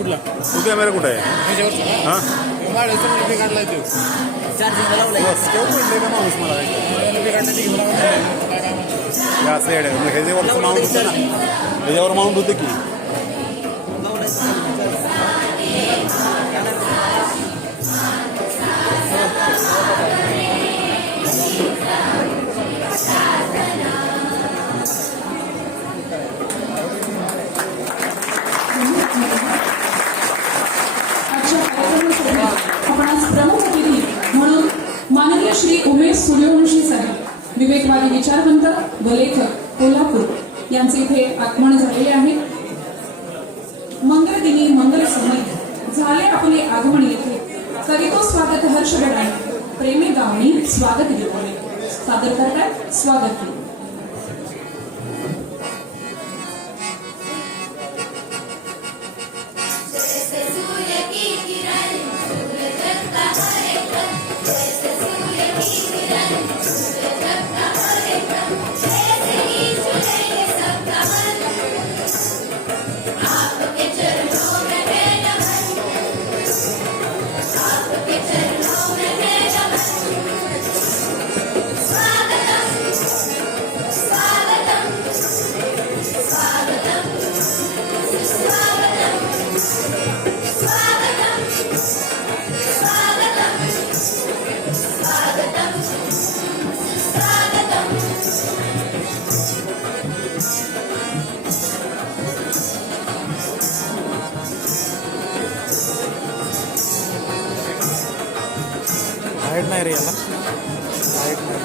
कुठला तू कॅमेरा कुठे आहे? ह्याच्यावरचा हां वाढवचा काढलाय तो चार्जिंग लावलाय केव्हा म्हणले का माणूस मला काढण्याची घेऊन हे असं येडे मग ह्याच्यावरचं माउंट होतं ना, ह्याच्यावर माउंट होतं की आपण आज प्रमुख अतिथी म्हणून माननीय श्री उमेश सूर्यवंशी साहेब विवेकवादी विचारवंत व लेखक कोल्हापूर यांचे इथे आगमन झालेले आहे। मंगल दिनी मंगल समय झाले आपले आगमन येथे करीतो स्वागत हर्ष गणाने प्रेमे गावणी स्वागत गीताने सादर करतात स्वागत गीत। हाईट नाही रे याला हाईट नाही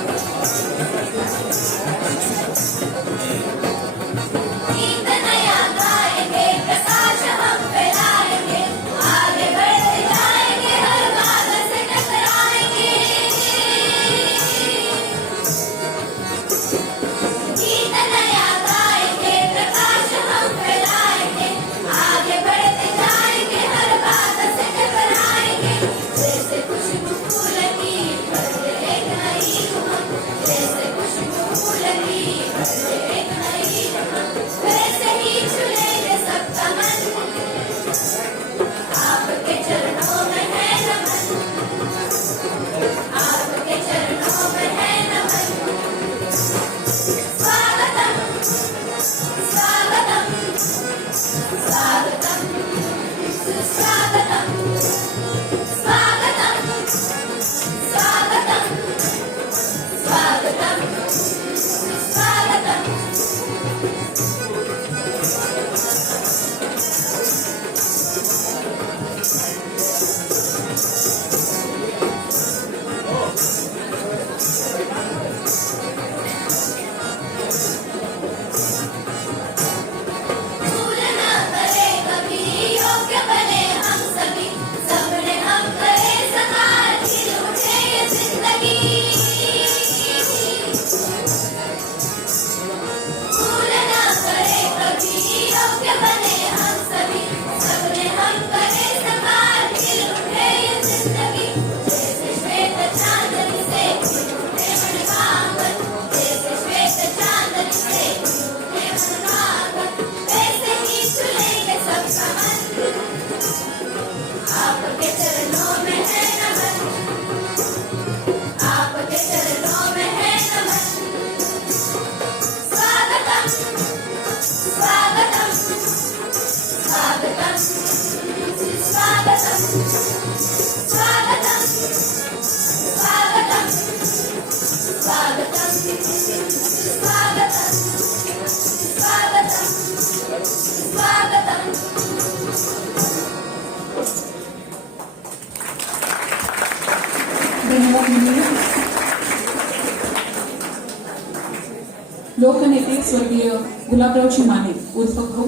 लोकनेते स्वर्गीय गुलाबरावजी माने उर्फ भाऊ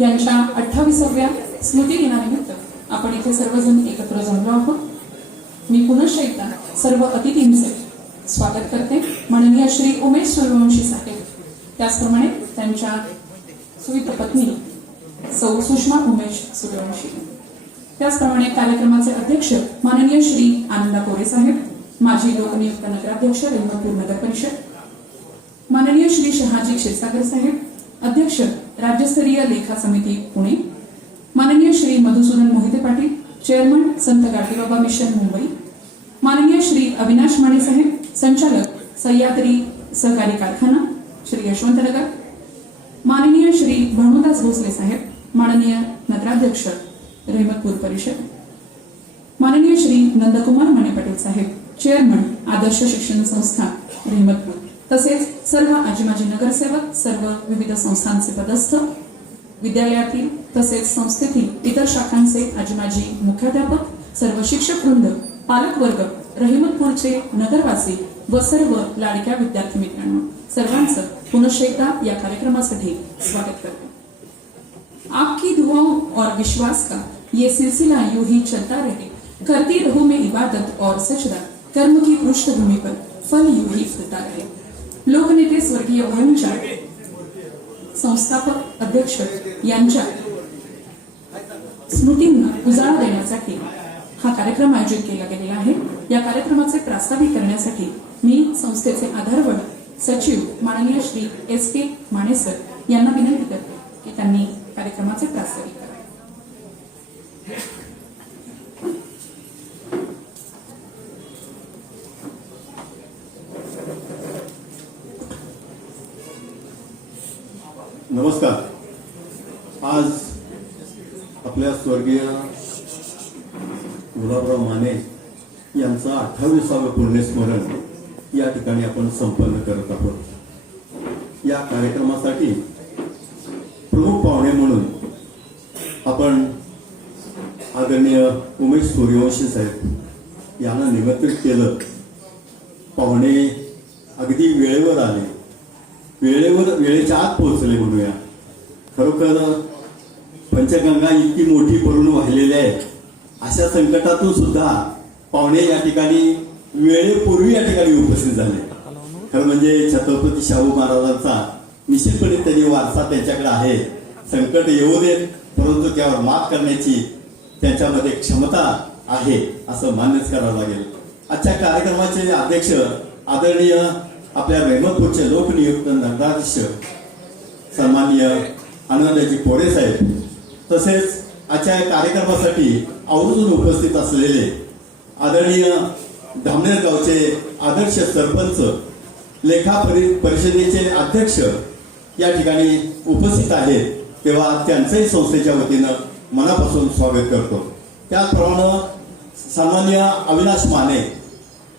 यांच्या 28व्या स्मृती दिनानिमित्त आपण इथे सर्वजण एकत्र जमलो आहोत। मी पुनश्च एकदा सर्व अतिथींचे स्वागत करते। माननीय श्री उमेश सूर्यवंशी साहेब, त्याचप्रमाणे त्यांच्या सुविध पत्नी सौ सुषमा उमेश सूर्यवंशी, त्याचप्रमाणे कार्यक्रमाचे अध्यक्ष माननीय श्री आनंदा कोरे साहेब, माजी लोकनियुक्त नगराध्यक्ष रेणूपूर नगर परिषद, माननीय श्री शहाजी क्षीरसागर साहेब, अध्यक्ष राज्यस्तरीय लेखा समिती पुणे, माननीय श्री मधुसूदन मोहिते पाटील, चेअरमन संत गाडगेबाबा मिशन मुंबई, माननीय श्री अविनाश माने साहेब, संचालक सह्याद्री सहकारी कारखाना श्री यशवंतनगर, माननीय श्री भानुदास भोसले साहेब, माननीय नगराध्यक्ष रहमतपूर परिषद, माननीय श्री नंदकुमार माने पाटील साहेब, चेअरमन आदर्श शिक्षण संस्था रहमतपूर, तसेच सर्व आजी माजी नगरसेवक, सर्व विविध संस्थांचे पदस्थ, विद्यालयातील तसेच संस्थेतील इतर शाखांचे आजी माजी मुख्याध्यापक, सर्व शिक्षक वृंद, पालक वर्ग, रहमतपूरचे नगरवासी व सर्व लाडक्या विद्यार्थी मित्रांनो, सर्वांचं पुनश्च एकदा या कार्यक्रमासाठी स्वागत करते. आपकी दुआओं और विश्वास का ये सिलसिला यूं ही चलता रहे, करती रहूं मैं इबादत और सजदा, कर्म की पृष्ठभूमि पर फल यूं ही फुलता रहे. लोकनेते स्वर्गीय भाऊंच्या संस्थापक अध्यक्ष यांच्या स्मृतींना उजाळा देण्यासाठी हा कार्यक्रम आयोजित केला गेलेला आहे. या कार्यक्रमाचे प्रास्ताविक करण्यासाठी मी संस्थेचे आधारवड सचिव माननीय श्री S.K. माने सर यांना विनंती करते की त्यांनी कार्यक्रमाचे प्रास्ताविक करावे. नमस्कार. आज आपल्या स्वर्गीय गुलाबराव माने यांचं 28वे पुण्यस्मरण या ठिकाणी आपण संपन्न करत आहोत. या कार्यक्रमासाठी प्रमुख पाहुणे म्हणून आपण आदरणीय उमेश सूर्यवंशी साहेब यांना निमंत्रित केलं. पाहुणे अगदी वेळेवर आले, वेळेच्या आत पोहोचले म्हणूया. खरोखर पंचगंगा इतकी मोठी भरून वाहिलेली आहे, अशा संकटातून सुद्धा पाहुणे या ठिकाणी वेळेपूर्वी या ठिकाणी उपस्थित झाले. खरं म्हणजे छत्रपती शाहू महाराजांचा निश्चितपणे त्यांनी वारसा त्यांच्याकडे आहे. संकट येऊ देत, परंतु त्यावर मात करण्याची त्यांच्यामध्ये क्षमता आहे असं मान्यच करावं लागेल. आजच्या कार्यक्रमाचे अध्यक्ष आदरणीय आपल्या रहमतपूरचे लोकनियुक्त नगराध्यक्ष सन्माननीय आनंदजी पोरे साहेब, तसेच आजच्या कार्यक्रमासाठी आवर्जून उपस्थित असलेले आदरणीय धामनेर गावचे आदर्श सरपंच, लेखा परिषदेचे अध्यक्ष या ठिकाणी उपस्थित आहेत, तेव्हा त्यांचंही संस्थेच्या वतीनं मनापासून स्वागत करतो. त्याचप्रमाणे सन्माननीय अविनाश माने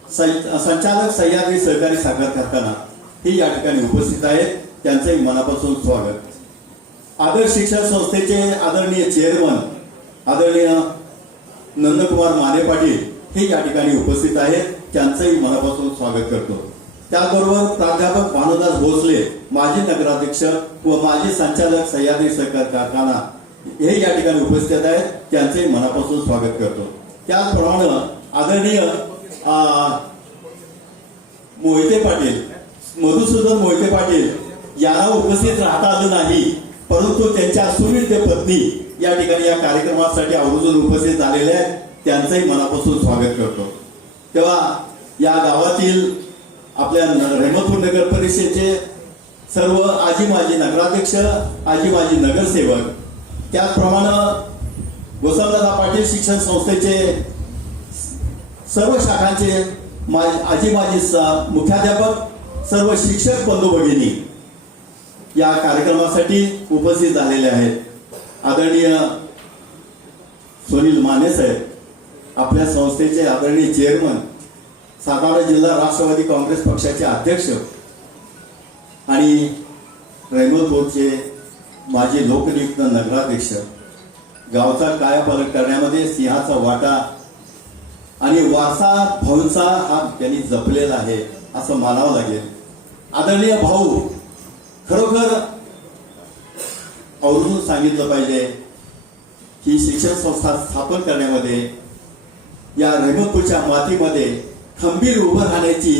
संचालक सह्याद्री सहकारी साखर कारखाना हे या ठिकाणी उपस्थित आहेत, त्यांचंही मनापासून स्वागत. आदर्श शिक्षण संस्थेचे आदरणीय चेअरमन आदरणीय नंदकुमार माने पाटील हे या ठिकाणी उपस्थित आहेत, त्यांचंही मनापासून स्वागत करतो. त्याचबरोबर प्राध्यापक भानुदास भोसले माजी नगराध्यक्ष व माजी संचालक सह्याद्री सहकार कारखाना हे या ठिकाणी उपस्थित आहेत, त्यांचंही मनापासून स्वागत करतो. त्याचप्रमाणे आदरणीय मोहिते पाटील, मधुसूदन मोहिते पाटील यांना उपस्थित राहता आलं नाही, परंतु त्यांच्या सुविद्य पत्नी या ठिकाणी या कार्यक्रमासाठी आवर्जून उपस्थित झालेले आहेत, त्यांचंही मनापासून स्वागत करतो. तेव्हा या गावातील आपल्या रहमतपूर नगर परिषदेचे सर्व आजी माजी नगराध्यक्ष, आजी माजी नगरसेवक, त्याचप्रमाणे वसंतदादा पाटील शिक्षण संस्थेचे सर्व शाखांचे आजी माजी मुख्याध्यापक, सर्व शिक्षक बंधू भगिनी या कार्यक्रमासाठी उपस्थित झालेले आहेत. आदरणीय सुनील माने साहेब आपल्या संस्थेचे आदरणीय चेअरमन, सातारा जिल्हा राष्ट्रवादी काँग्रेस पक्षाचे अध्यक्ष आणि रहमतपूरचे माजी लोकनियुक्त नगराध्यक्ष, गावचा कायापालट करण्यामध्ये सिंहाचा वाटा आणि वारसा भाऊंचा हा त्यांनी जपलेला आहे असं मानावं लागेल. आदरणीय भाऊ, खरोखर आवर्जून सांगितलं पाहिजे की शिक्षण संस्था स्थापन करण्यामध्ये या रहमतपूरच्या मातीमध्ये खंबीर उभं राहण्याची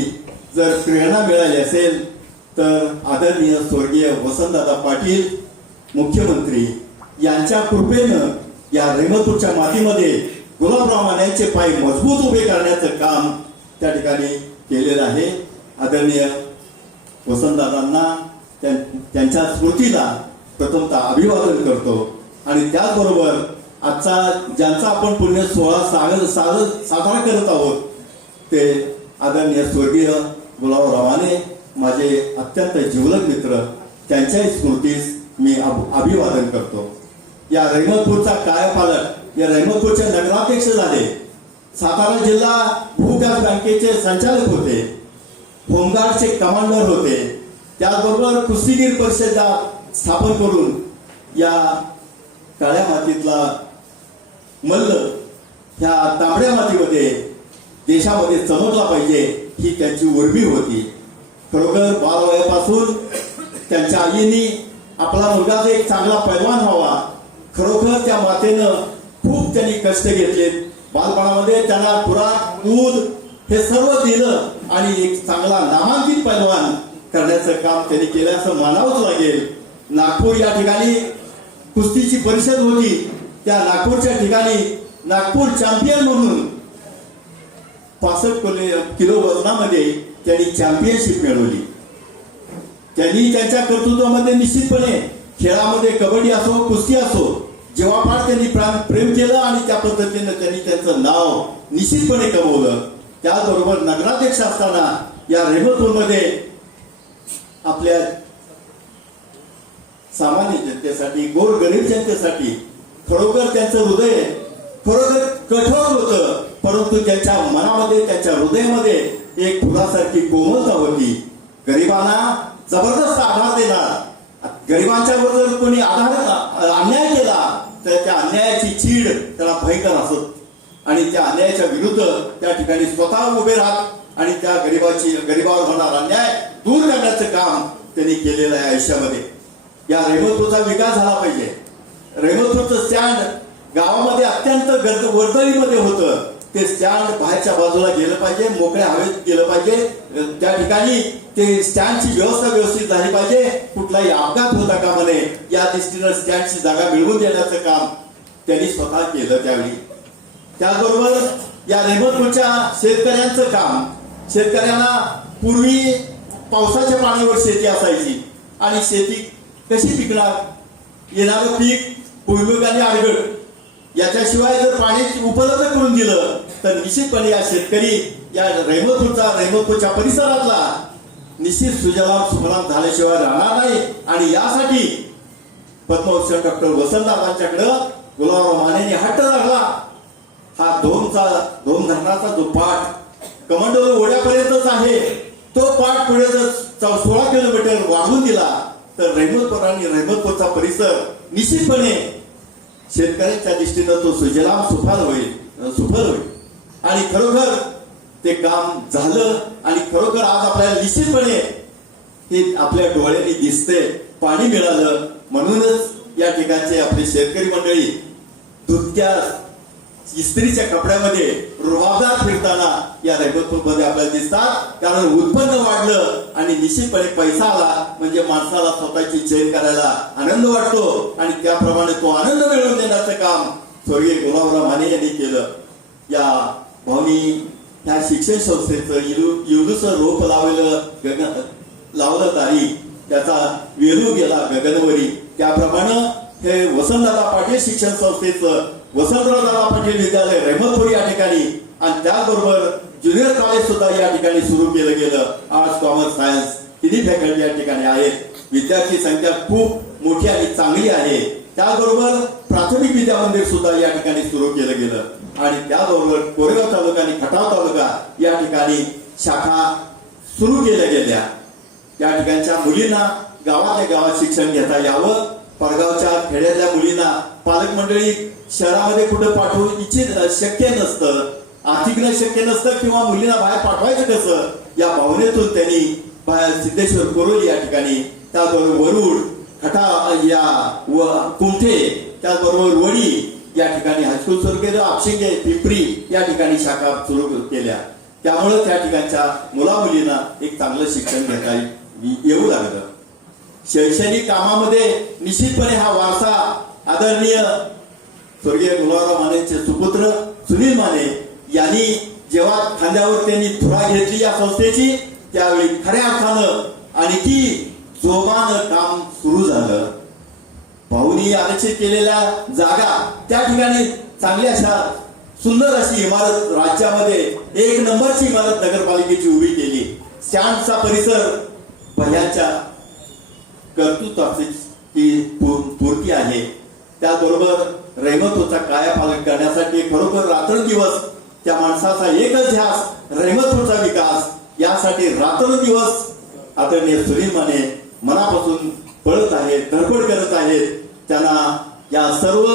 जर प्रेरणा मिळाली असेल तर आदरणीय स्वर्गीय वसंतदादा पाटील मुख्यमंत्री यांच्या कृपेनं या रहमतपूरच्या मातीमध्ये गुलाबराव मानेचे पाय मजबूत उभे करण्याचं काम त्या ठिकाणी केलेलं आहे. आदरणीय वसंतदादांना त्यांच्या स्मृतीला प्रथमतः अभिवादन करतो आणि त्याचबरोबर आजचा ज्यांचा आपण पुण्य सोहळा साजरा करत आहोत ते आदरणीय स्वर्गीय गुलाबराव माने, माझे अत्यंत जिवलग मित्र, त्यांच्याही स्मृतीस मी अभिवादन करतो. या रहमतपूरचा कायापालट, या रहमतपूरचे नगराध्यक्ष झाले, सातारा जिल्हा भूविकास बँकेचे संचालक होते, होमगार्डचे कमांडर होते, त्याचबरोबर कुस्तीगीर परिषद स्थापन करून या काळ्या मातीतला मल्ल ह्या तांबड्या मातीमध्ये देशामध्ये चमकला पाहिजे ही त्यांची उर्मी होती. खरोखर बालवयापासून त्यांच्या आईने आपला मुलगा एक चांगला पैलवान व्हावा, खरोखर त्या मातेनं खूप त्यांनी कष्ट घेतले. बालपणामध्ये त्यांना खुराक, दूध हे सर्व दिलं आणि एक चांगला नामांकित पैलवान करण्याचं काम त्यांनी केलं असं मानावंच लागेल. नागपूर या ठिकाणी कुस्तीची परिषद होती, त्या नागपूरच्या ठिकाणी नागपूर चॅम्पियन म्हणून 65 किलो वजनामध्ये त्यांनी चॅम्पियनशिप मिळवली. त्यांनी त्यांच्या कर्तृत्वामध्ये निश्चितपणे खेळामध्ये कबड्डी असो, कुस्ती असो, जेव्हा त्यांनी प्रेम केलं आणि त्या पद्धतीने त्यांनी त्यांचं नाव निश्चितपणे कमवलं. त्याचबरोबर नगराध्यक्ष असताना या रहमतपूरमध्ये आपल्या सामान्य जनतेसाठी, गोरगरीब जनतेसाठी खरोखर त्यांचं हृदय खरोखर कठोर होतं, परंतु त्यांच्या मनामध्ये, त्यांच्या हृदयामध्ये एक फुलासारखी कोमलता होती. गरिबांना जबरदस्त आधार देणार, गरिबांच्या बरोबर कोणी अन्याय केला तर त्या अन्यायाची चीड त्याला भयंकर असत आणि त्या अन्यायाच्या विरुद्ध त्या ठिकाणी स्वतः उभे राहत आणि त्या गरिबावर होणार अन्याय दूर करण्याचं काम त्यांनी केलेलं आहे आयुष्यामध्ये. या रहमतपूरचा विकास झाला पाहिजे. रहमतपूरचं स्टँड गावामध्ये अत्यंत वर्दळीमध्ये होतं, ते स्टँड बाहेरच्या बाजूला गेलं पाहिजे, मोकळ्या हवेत गेलं पाहिजे. त्या ठिकाणी ते स्टँडची व्यवस्था व्यवस्थित झाली पाहिजे, कुठलाही अपघात होता कामा नये या दृष्टीनं स्टँडची जागा मिळवून देण्याचं काम त्यांनी स्वतः केलं त्यावेळी. त्याचबरोबर या रहमतपूरच्या शेतकऱ्यांचं काम, शेतकऱ्यांना पूर्वी पावसाच्या पाण्यावर शेती असायची आणि शेती कशी पिकणार, येणारं पीक भुईमुगाने आडगड, याच्याशिवाय जर पाणी उपलब्ध करून दिलं तर निश्चितपणे या शेतकरी या रहमतपूरच्या परिसरातला निश्चित सुजलाम सुफलाम झाल्याशिवाय राहणार नाही. आणि यासाठी पद्मभूषण डॉक्टर वसंतदादांच्याकडं गुलाबराव मानेंनी हट्ट धरला. हा दोन धरणाचा जो पाठ कमंडोल ओढ्यापर्यंतच आहे, तो पाठ पुढे जर 16 किलोमीटर वाढवून दिला तर रहमतपूर आणि रहमतपूरचा परिसर निश्चितपणे शेतकऱ्यांच्या दृष्टीनं तो सुजलाम सुफल होईल. आणि खरोखर ते काम झालं आणि खरोखर आज आपल्याला निश्चितपणे हे आपल्या डोळ्यांनी दिसते, पाणी मिळालं. म्हणूनच या ठिकाणचे आपले शेतकरी मंडळी धुतक्या इस्त्रीच्या कपड्यामध्ये रुबाबदार फिरताना या रहमतपूरमध्ये आपल्याला दिसतात. कारण उत्पन्न वाढलं आणि निश्चितपणे पैसा आला म्हणजे माणसाला स्वतःची चैन करायला आनंद वाटतो आणि त्याप्रमाणे तो आनंद मिळवून देण्याचं काम स्वर्गीय गुलाबराव माने यांनी केलं. या भावनी ह्या शिक्षण संस्थेचं युदूचं रोप लावलं तारी त्याचा वेरू गेला गगनवरी, त्याप्रमाणे हे वसंतदादा पाटील शिक्षण संस्थेचं वसंतरावदादा पाटील विद्यालय रहमतपूर या ठिकाणी आणि त्याचबरोबर ज्युनियर कॉलेज सुद्धा या ठिकाणी सुरू केलं गेलं. आर्ट्स, कॉमर्स, सायन्स तिन्ही फॅकल्टी या ठिकाणी आहेत. विद्यार्थी संख्या खूप मोठी आणि चांगली आहे. त्याचबरोबर प्राथमिक विद्या मंदिर सुद्धा या ठिकाणी सुरू केलं गेलं आणि त्याचबरोबर कोरेगाव तालुका आणि खटाव तालुका या ठिकाणी शाखा सुरू केल्या गेल्या. त्या ठिकाणच्या मुलींना गावातल्या गावात शिक्षण घेता यावं. परगावच्या खेड्यातल्या मुलींना पालक मंडळी शहरामध्ये कुठं पाठवू शक्य नसतं, आर्थिक शक्य नसतं किंवा मुलींना बाहेर पाठवायचं कसं, या भावनेतून त्यांनी बाहेर सिद्धेश्वर कोरोली या ठिकाणी, त्याचबरोबर वरुड, खटा या कुमठे, त्याचबरोबर वडी या ठिकाणी हायस्कूल सुरू केलं. आपशिंगे, पिंपरी या ठिकाणी शाखा सुरू केल्या. त्यामुळे त्या ठिकाणच्या मुलामुलींना एक चांगलं शिक्षण घेता येऊ लागलं. शैक्षणिक कामामध्ये निश्चितपणे हा वारसा आदरणीय स्वर्गीय गुलाबराव मानेंचे सुपुत्र सुनील माने यांनी जेव्हा खांद्यावर त्यांनी धुरा घेतली या संस्थेची, त्यावेळी खऱ्या अर्थानं आणखी जोमानं काम सुरू झालं. भाऊनी आरक्षित केलेल्या जागा त्या ठिकाणी चांगल्या अशा सुंदर अशी इमारत राज्यामध्ये 1 नंबरची इमारत नगरपालिकेची उभी केली. स्टँडचा परिसर भैयाच्या कर्तृत्वाची ही पूर्ती आहे. त्याचबरोबर रहमतपूरचा कायापालट करण्यासाठी खरोखर रात्रंदिवस त्या माणसाचा एकच ध्यास रहमतपूरचा विकास यासाठी रात्रंदिवस आदरणीय सुनील माने मनापासून पळत आहेत, धडपड करत आहेत. त्यांना या सर्व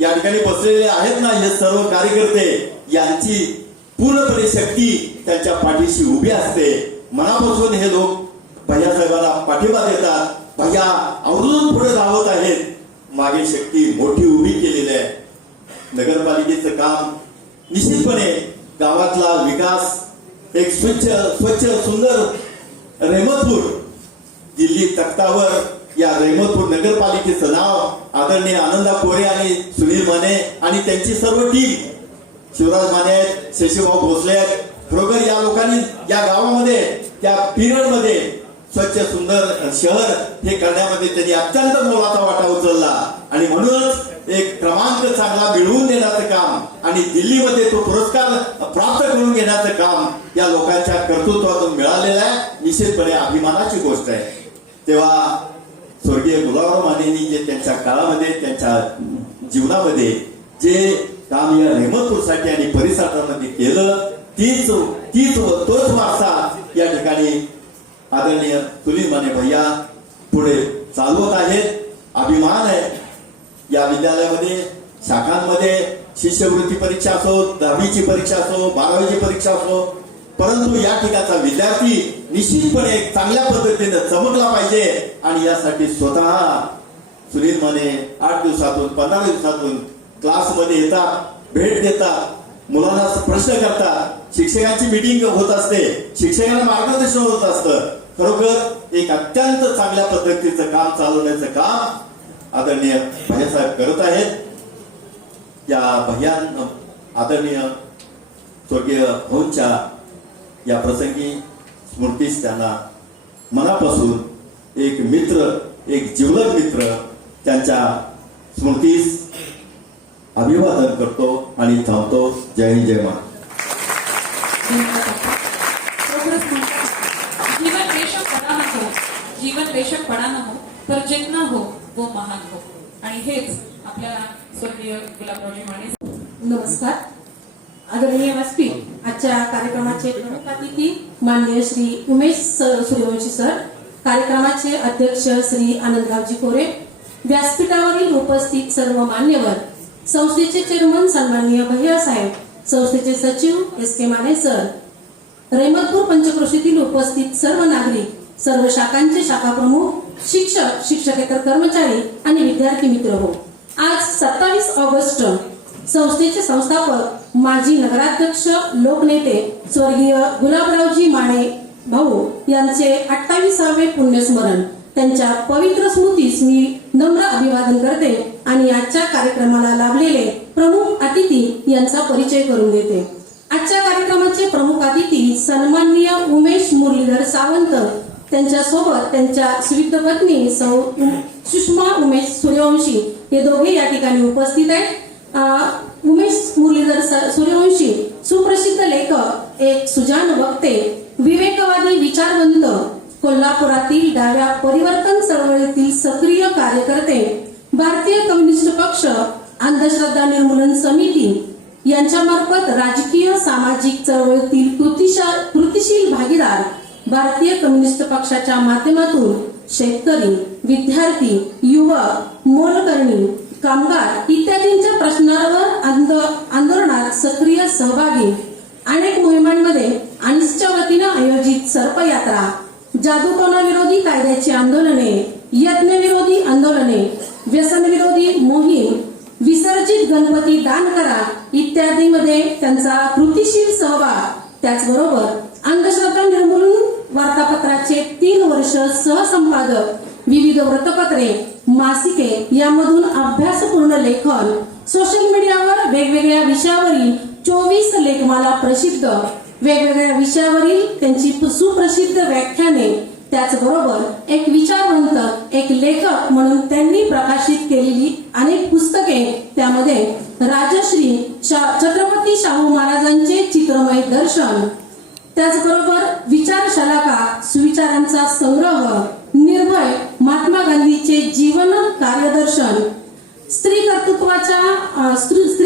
या ठिकाणी बसलेले आहेत ना हे सर्व कार्यकर्ते यांची पूर्णपणे शक्ती त्यांच्या पाठीशी उभी असते. मनापासून हे लोक भैयासाहेबांना पाठिंबा देतात. भैया अवरून पुढे धावत आहेत. मागे शक्ती मोठी उभी केलेली आहे. नगरपालिकेचं काम निश्चितपणे गावातला विकास एक स्वच्छ सुंदर रहमतपूर दिल्ली तख्तावर या रहमतपूर नगरपालिकेचं नाव आदरणीय आनंदा कोरे आणि सुनील माने आणि त्यांची सर्व टीम शिवराज माने आहेत, शशीभाऊ भोसले आहेत. खरोखर या लोकांनी या गावामध्ये त्या पिरियड मध्ये स्वच्छ सुंदर शहर हे करण्यामध्ये त्यांनी अत्यंत मोलाचा वाटा उचलला आणि म्हणूनच एक क्रमांक चांगला मिळवून देण्याचं काम आणि दिल्लीमध्ये तो पुरस्कार प्राप्त करून घेण्याचं काम या लोकांच्या कर्तृत्वातून मिळालेलं आहे. निश्चितपणे अभिमानाची गोष्ट आहे. तेव्हा स्वर्गीय गुलाबराव मानेंनी जे त्यांच्या काळामध्ये त्यांच्या जीवनामध्ये जे काम या रहमतपूरसाठी आणि परिसरामध्ये केलं तोच वारसा या ठिकाणी आदरणीय सुनील माने भैया पुढे चालवत आहेत. अभिमान आहे. या विद्यालयामध्ये शाखांमध्ये शिष्यवृत्ती परीक्षा असो, 10वीची परीक्षा असो, 12वीची परीक्षा असो, परंतु या ठिकाणचा विद्यार्थी निश्चितपणे चांगल्या पद्धतीने चमकला पाहिजे आणि यासाठी स्वतः सुनील माने 8 दिवसातून 15 दिवसातून क्लासमध्ये येतात, भेट देतात, मुलांना प्रश्न करतात. शिक्षकांची मीटिंग होत असते, शिक्षकांना मार्गदर्शन होत असतं. खरोखर एक अत्यंत चांगल्या पद्धतीचं काम चालवण्याचं काम आदरणीय भैयासाहेब करत आहेत. या भैयान आदरणीय स्वर्गीय भाऊंच्या या प्रसंगी स्मृतीस त्यांना मनापासून एक मित्र, एक जिवलग मित्र त्यांच्या स्मृतीस अभिवादन करतो आणि थांबतो. जय हिंद, जय महाराष्ट्र. जीवन बेशक बड़ा न हो पर जितना हो वो महान हो. आणि हेच आपल्याला स्वर्गीय गुलाबरावजी माने. नमस्कार. आदरणीय व्यासपीठ, आजच्या कार्यक्रमाचे प्रमुख अतिथी माननीय श्री उमेश सूर्यवंशी सर, कार्यक्रमाचे अध्यक्ष श्री आनंदरावजी कोरे, व्यासपीठावरील उपस्थित सर्व मान्यवर, संस्थेचे चेअरमन सन्माननीय भैया साहेब, संस्थेचे सचिव SK माने सर, रहमतपूर पंचक्रोशीतील उपस्थित सर्व नागरिक, सर्व शाखांचे शाखा प्रमुख, शिक्षक, शिक्षकेतर कर्मचारी आणि विद्यार्थी मित्र हो. आज 27 ऑगस्ट संस्थेचे संस्थापक, माजी नगराध्यक्ष, लोकनेते स्वर्गीय गुलाबरावजी माने भाऊ यांचे 28वे पुण्यस्मरण. त्यांच्या पवित्र स्मृतीस मी नम्र अभिवादन करते आणि आजच्या कार्यक्रमाला लाभलेले प्रमुख अतिथी यांचा परिचय करून देते. आजच्या कार्यक्रमाचे प्रमुख अतिथी सन्माननीय उमेश मुरलीधर सावंत, त्यांच्या सोबत त्यांच्या स्वीत पत्नी सुषमा उमेश सूर्यवंशी हे दोघे या ठिकाणी उपस्थित आहेत. उमेश मुरलीधर सूर्यवंशी सुप्रसिद्ध लेखक, एक सुजाण वक्ते, विवेकवादी विचारवंत, कोल्हापुरातील डाव्या परिवर्तन चळवळीतील सक्रिय कार्यकर्ते, भारतीय कम्युनिस्ट पक्ष, अंधश्रद्धा निर्मूलन समिती यांच्यामार्फत राजकीय सामाजिक चळवळीतील कृतिशील भागीदार, भारतीय कम्युनिस्ट पक्षाच्या माध्यमातून शेतकरी, विद्यार्थी, युवक, मोलकरणी, कामगार इत्यादींच्या प्रश्नांवर आंदोलनात सक्रिय सहभागी, अनेक मोहिमांमध्ये अनिसच्या वतीनं आयोजित सर्पयात्रा, जादूटोणा विरोधी कायद्याची आंदोलने, यज्ञविरोधी आंदोलने, व्यसनविरोधी मोहीम, विसर्जित गणपती दान करा इत्यादीमध्ये त्यांचा कृतिशील सहभाग. त्याचबरोबर अंधश्रद्धा निर्मूलन वार्तापत्राचे 3 वर्ष सहसंपादक, विविध वृत्तपत्रे, मासिके यामधून अभ्यासपूर्ण लेखन, सोशल मीडियावर वेगवेगळ्या विषयावरील 24 लेखमाला प्रसिद्ध, वेगवेगळ्या विषयावरील त्यांची सुप्रसिद्ध व्याख्याने, त्याचबरोबर एक विचारवंत, एक लेखक म्हणून त्यांनी प्रकाशित केलेली अनेक पुस्तके, त्यामध्ये राजश्री छत्रपती शाहू महाराजांचे चित्रमय दर्शन, त्याचबरोबर विचारशलाका सुविचारांचा संग्रह, निर्भय महात्मा गांधीचे जीवन कार्यदर्शन, स्त्री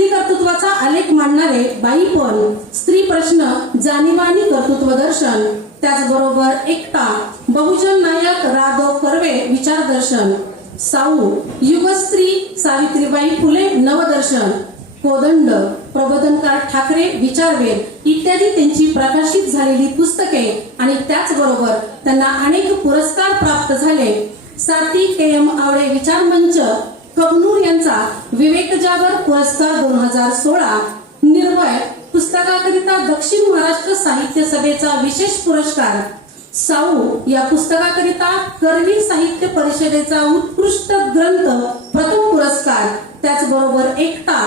कर्तृत्वाचा आलेख मांडणारे बाईपण, स्त्री प्रश्न जाणीव आणि कर्तृत्व दर्शन, त्याचबरोबर एकता, बहुजन नायक राघव कर्वे विचारदर्शन, साऊ युगस्त्री सावित्रीबाई फुले नवदर्शन, कोदंड प्रबोधनकार ठाकरे विचारवेध इत्यादी त्यांची प्रकाशित झालेली पुस्तके आणि त्याचबरोबर त्यांना अनेक पुरस्कार प्राप्त झाले. साती KM आवळे विचार मंच कबनूर यांचा विवेक जागर पुरस्कार 2016, निर्भय पुस्तकाकरिता दक्षिण महाराष्ट्र साहित्य सभेचा विशेष पुरस्कार, साऊ या पुस्तकाकरिता करवी साहित्य परिषदेचा उत्कृष्ट ग्रंथ प्रथम पुरस्कार, त्याचबरोबर एकता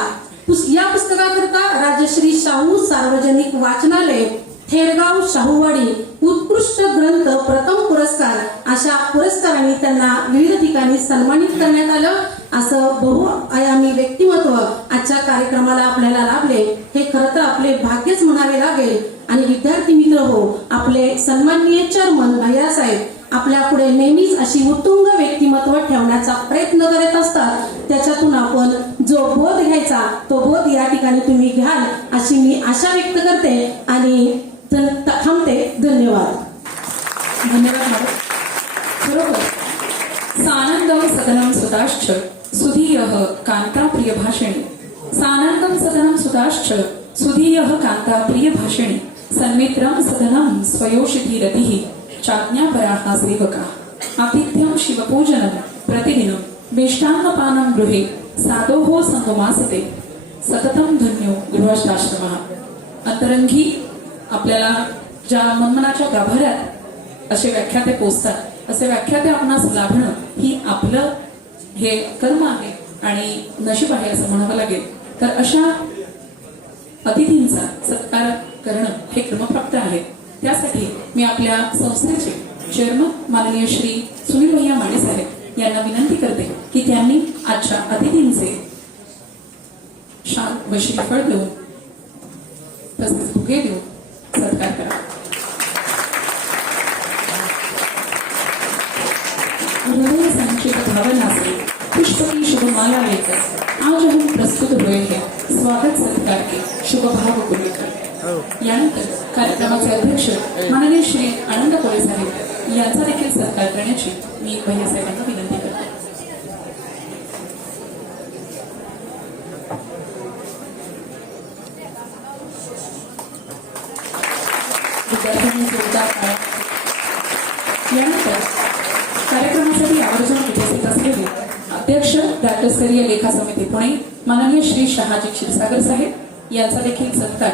या पुस्तकाकरिता राजश्री शाहू सार्वजनिक वाचनालय थेरगाव शाहूवाडी उत्कृष्ट ग्रंथ प्रथम पुरस्कार, अशा पुरस्कारांनी त्यांना विविध ठिकाणी सन्मानित करण्यात आलं. असं बहुआयामी व्यक्तिमत्व आजच्या कार्यक्रमाला आपल्याला लाभले, हे खरं तर आपले भाग्यच म्हणावे लागेल. आणि विद्यार्थी मित्र हो, आपले सन्माननीय चेअरमन भैयासाहेब आपल्या पुढे नेहमीच अशी उत्तुंग व्यक्तिमत्व ठेवण्याचा प्रयत्न करत असतात. त्याच्यातून आपण जो बोध घ्यायचा तो बोध या ठिकाणी तुम्ही घ्याल अशी मी आशा व्यक्त करते आणि थांबते. धन्यवाद. धन्यवाद मॅडम. बरोबर. सानंदम सदनम सुताश्च सुधीयः कांता प्रिय भाषिणी. सानंदम सदनम सुताश्च सुधीयः कांता प्रिय भाषिणी. सन्मित्रम सदनम स्वयोषिती रतिः चाज्ञापराः सेवका. आतिथ्यं शिवपूजनं प्रतिदिनं मिष्टान्नपानं गृहे साधोः संगमासते. सततं धन्यो गृहस्थाश्रमः. अंतरंगी आपल्याला ज्या मनमनाच्या गाभाऱ्यात असे व्याख्याते पोचतात, असे व्याख्याते आपणास लाभणं ही आपलं हे कर्म आहे आणि नशीब आहे असं म्हणावं लागेल. तर अशा अतिथींचा सत्कार करणं हे क्रमप्राप्त आहे. त्यासाठी मी आपल्या संस्थेचे चेअरमन माननीय श्री सुनील भैया माने साहेब यांना विनंती करते की त्यांनी आजच्या अतिथींचे शाल व श्रीफळ देऊन तसेच बुके देऊन सत्कार करा. हृदय संचित भावना से पुष्पकी शुभ माला लेकर आज हम प्रस्तुत हुए हैं स्वागत सत्कार के शुभ भाव को लेकर. यानंतर कार्यक्रमाचे अध्यक्ष माननीय श्री आनंद कोळे साहेब यांचा देखील सत्कार करण्याची मी भैया साहेबांना विनंती करते. विद्यार्थ्यांनी जोरदार टाळ्या. यानंतर कार्यक्रमासाठी आवर्जून उपस्थित असलेले अध्यक्ष राज्यस्तरीय लेखा समिती पुणे माननीय श्री शहाजी क्षीरसागर साहेब यांचा देखील सत्कार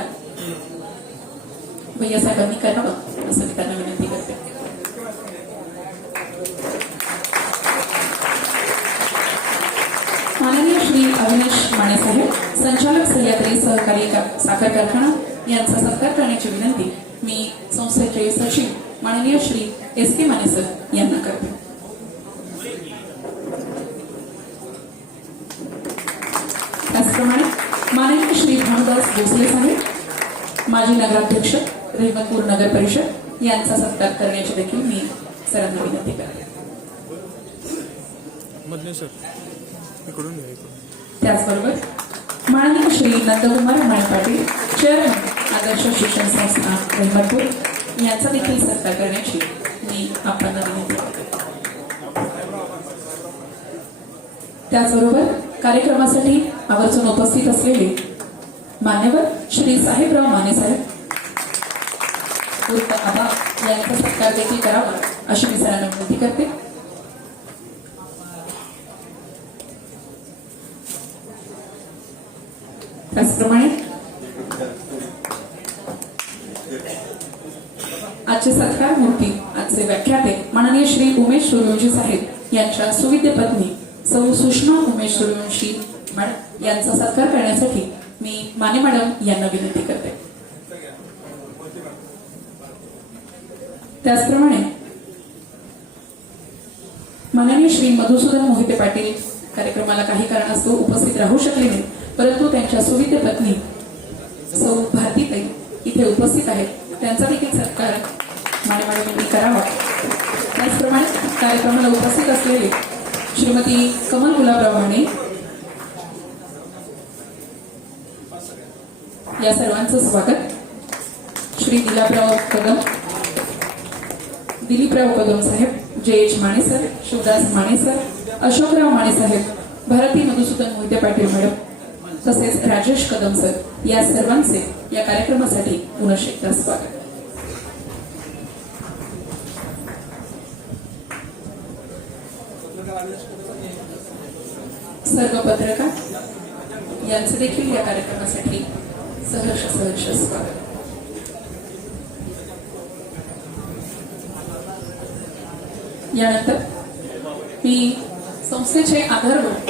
भैया साहेबांनी करावं असं मी त्यांना विनंती करते. माननीय श्री अविनाश माने साहेब संचालक सह्याद्री सहकारी साखर कारखाना यांचा सत्कार करण्याची विनंती मी संस्थेचे सचिव माननीय श्री SK माने सर यांना करते. त्याचप्रमाणे माननीय श्री भानुदास भोसले साहेब माजी नगराध्यक्ष रहिमतपूर नगर परिषद यांचा सत्कार करण्याची देखील मी सरांना विनंती करते. त्याचबरोबर माननीय श्री नंदकुमार माने पाटील चेअरमन आदर्श शिक्षण संस्था रहिमतपूर यांचा देखील सत्कार करण्याची मी आपल्याला विनंती करते. त्याचबरोबर कार्यक्रमासाठी आवर्जून उपस्थित असलेले मान्यवर श्री साहेबराव माने साहेब उर्फ आबा यांचा सत्कार देखील करावा अशी मी सरांना विनंती करते. त्याचप्रमाणे आजचे सत्कार मूर्ती आजचे व्याख्याते माननीय श्री उमेश सूर्यवंशी साहेब यांच्या सुविद्य पत्नी सौ सुषमा उमेश सूर्यवंशी मॅडम यांचा सत्कार करण्यासाठी मी माने मॅडम यांना विनंती करते. त्याचप्रमाणे माननीय श्री मधुसूदन मोहिते पाटील कार्यक्रमाला काही कारणास्तव उपस्थित राहू शकले नाही, परंतु त्यांच्या सुविद्य पत्नी सौ भारतीताई इथे उपस्थित आहेत. त्यांचा देखील सत्कार मान्यवरांनी करावा. त्याचप्रमाणे कार्यक्रमाला उपस्थित असलेले श्रीमती कमल गुलाबराव माने या सर्वांचं स्वागत. Shri Diliprao Kadam saheb, J H. Mane sir, Shivdas Mane sir, Ashokrao Mane saheb, Bharati Madhusudan Mohite Patil madam तसेच राजेश कदम सर या सर्वांचे या कार्यक्रमासाठी पुनश्च एकदा स्वागत. सर्व पत्रकार यांचे देखील या कार्यक्रमासाठी सहर्ष स्वागत. यानंतर मी संस्थेचे आधारभूत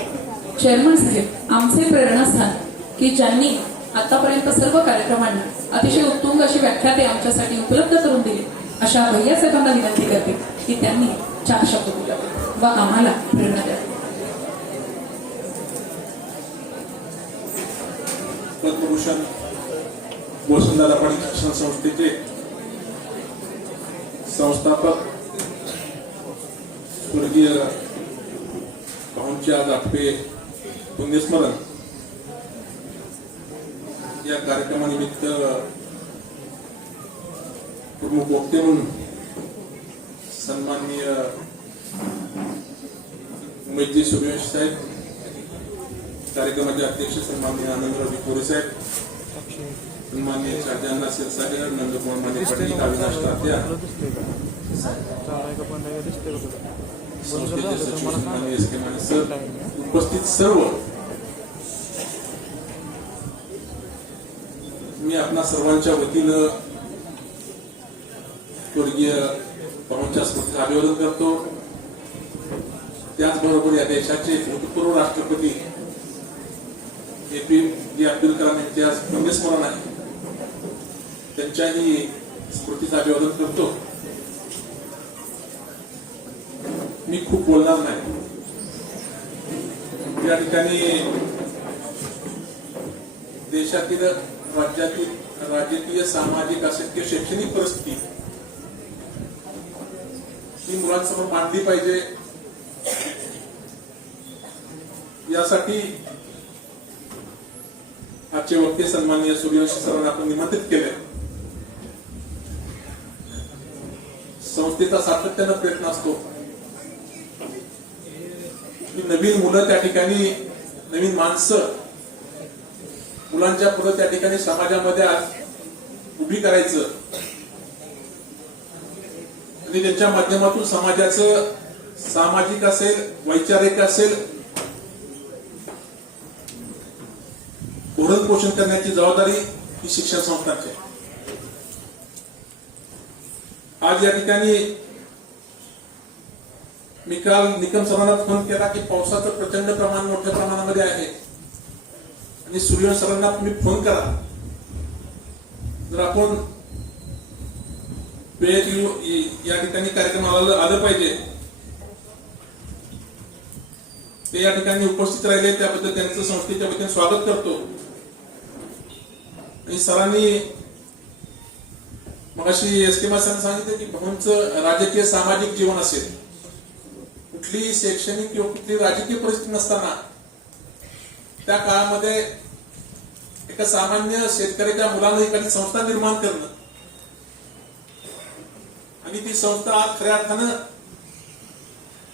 चेअरमन साहेब, आमचे प्रेरणास्थान की ज्यांनी आतापर्यंत सर्व कार्यक्रमांना अतिशय उत्तुंग अशी व्याख्या ते आमच्यासाठी उपलब्ध करून दिली, अशा भैया साहेबांना विनंती करते की त्यांनी 4 शब्द बोलावे व आम्हाला प्रेरणा द्यावी. पद्मभूषण वसुंधरा पाटील शिक्षण संस्थेचे संस्थापक स्वर्गीय भाऊंच्या आठवे पुण्यस्मरण या कार्यक्रमानिमित्त प्रमुख वक्ते म्हणून सन्माननीय उमेशजी सूर्यवंशी साहेब, कार्यक्रमाचे अध्यक्ष सन्माननीय आनंदराव कोरे साहेब, सन्माननीय शाहजहान सिरसागर, नंदकुमार माने पाटील, अविनाश तात्या, संस्थेचे सचिव सन्माननीय एस के माने सर, उपस्थित सर्व, मी आपणा सर्वांच्या वतीनं स्वर्गीय भाऊंच्या स्मृतीला अभिवादन करतो. त्याचबरोबर या देशाचे भूतपूर्व राष्ट्रपती APJ अब्दुल कलाम यांचे आज पुण्यस्मरण आहे, त्यांच्याही स्मृतीचं अभिवादन करतो. मी खूप बोलणार नाही. या ठिकाणी देशातील, राज्यातील राजकीय, सामाजिक असेल किंवा शैक्षणिक परिस्थिती ही मुलांसमोर मांडली पाहिजे, यासाठी आजचे वक्ते सन्माननीय सूर्यवंशी सरांना आपण निमंत्रित केले. संस्थेचा सातत्यानं प्रयत्न असतो की नवीन मुलं त्या ठिकाणी, नवीन माणसं मुलांच्या पुढे त्या ठिकाणी समाजामध्ये उभी करायचं आणि त्यांच्या माध्यमातून समाजाचं सामाजिक असेल, वैचारिक असेल, भरण पोषण करण्याची जबाबदारी ही शिक्षण संस्थांची. आज या ठिकाणी मी काल निकम सरांना फोन केला की पावसाचं प्रचंड प्रमाण मोठ्या प्रमाणामध्ये आहे आणि सूर्यवंशी सरांना तुम्ही फोन करा, जर आपण वेळेत या ठिकाणी कार्यक्रमाला आलं पाहिजे. ते या ठिकाणी उपस्थित राहिले, त्याबद्दल त्यांचं संस्थेच्या वतीने स्वागत करतो. आणि सरांनी मगाशी एस के सरांनी सांगितलं की भाऊंचं राजकीय सामाजिक जीवन असेल, कुठली शैक्षणिक किंवा कुठली राजकीय परिस्थिती नसताना त्या काळामध्ये एका सामान्य शेतकऱ्याच्या मुलानं एखादी संस्था निर्माण करणं आणि ती संस्था आज खऱ्या अर्थानं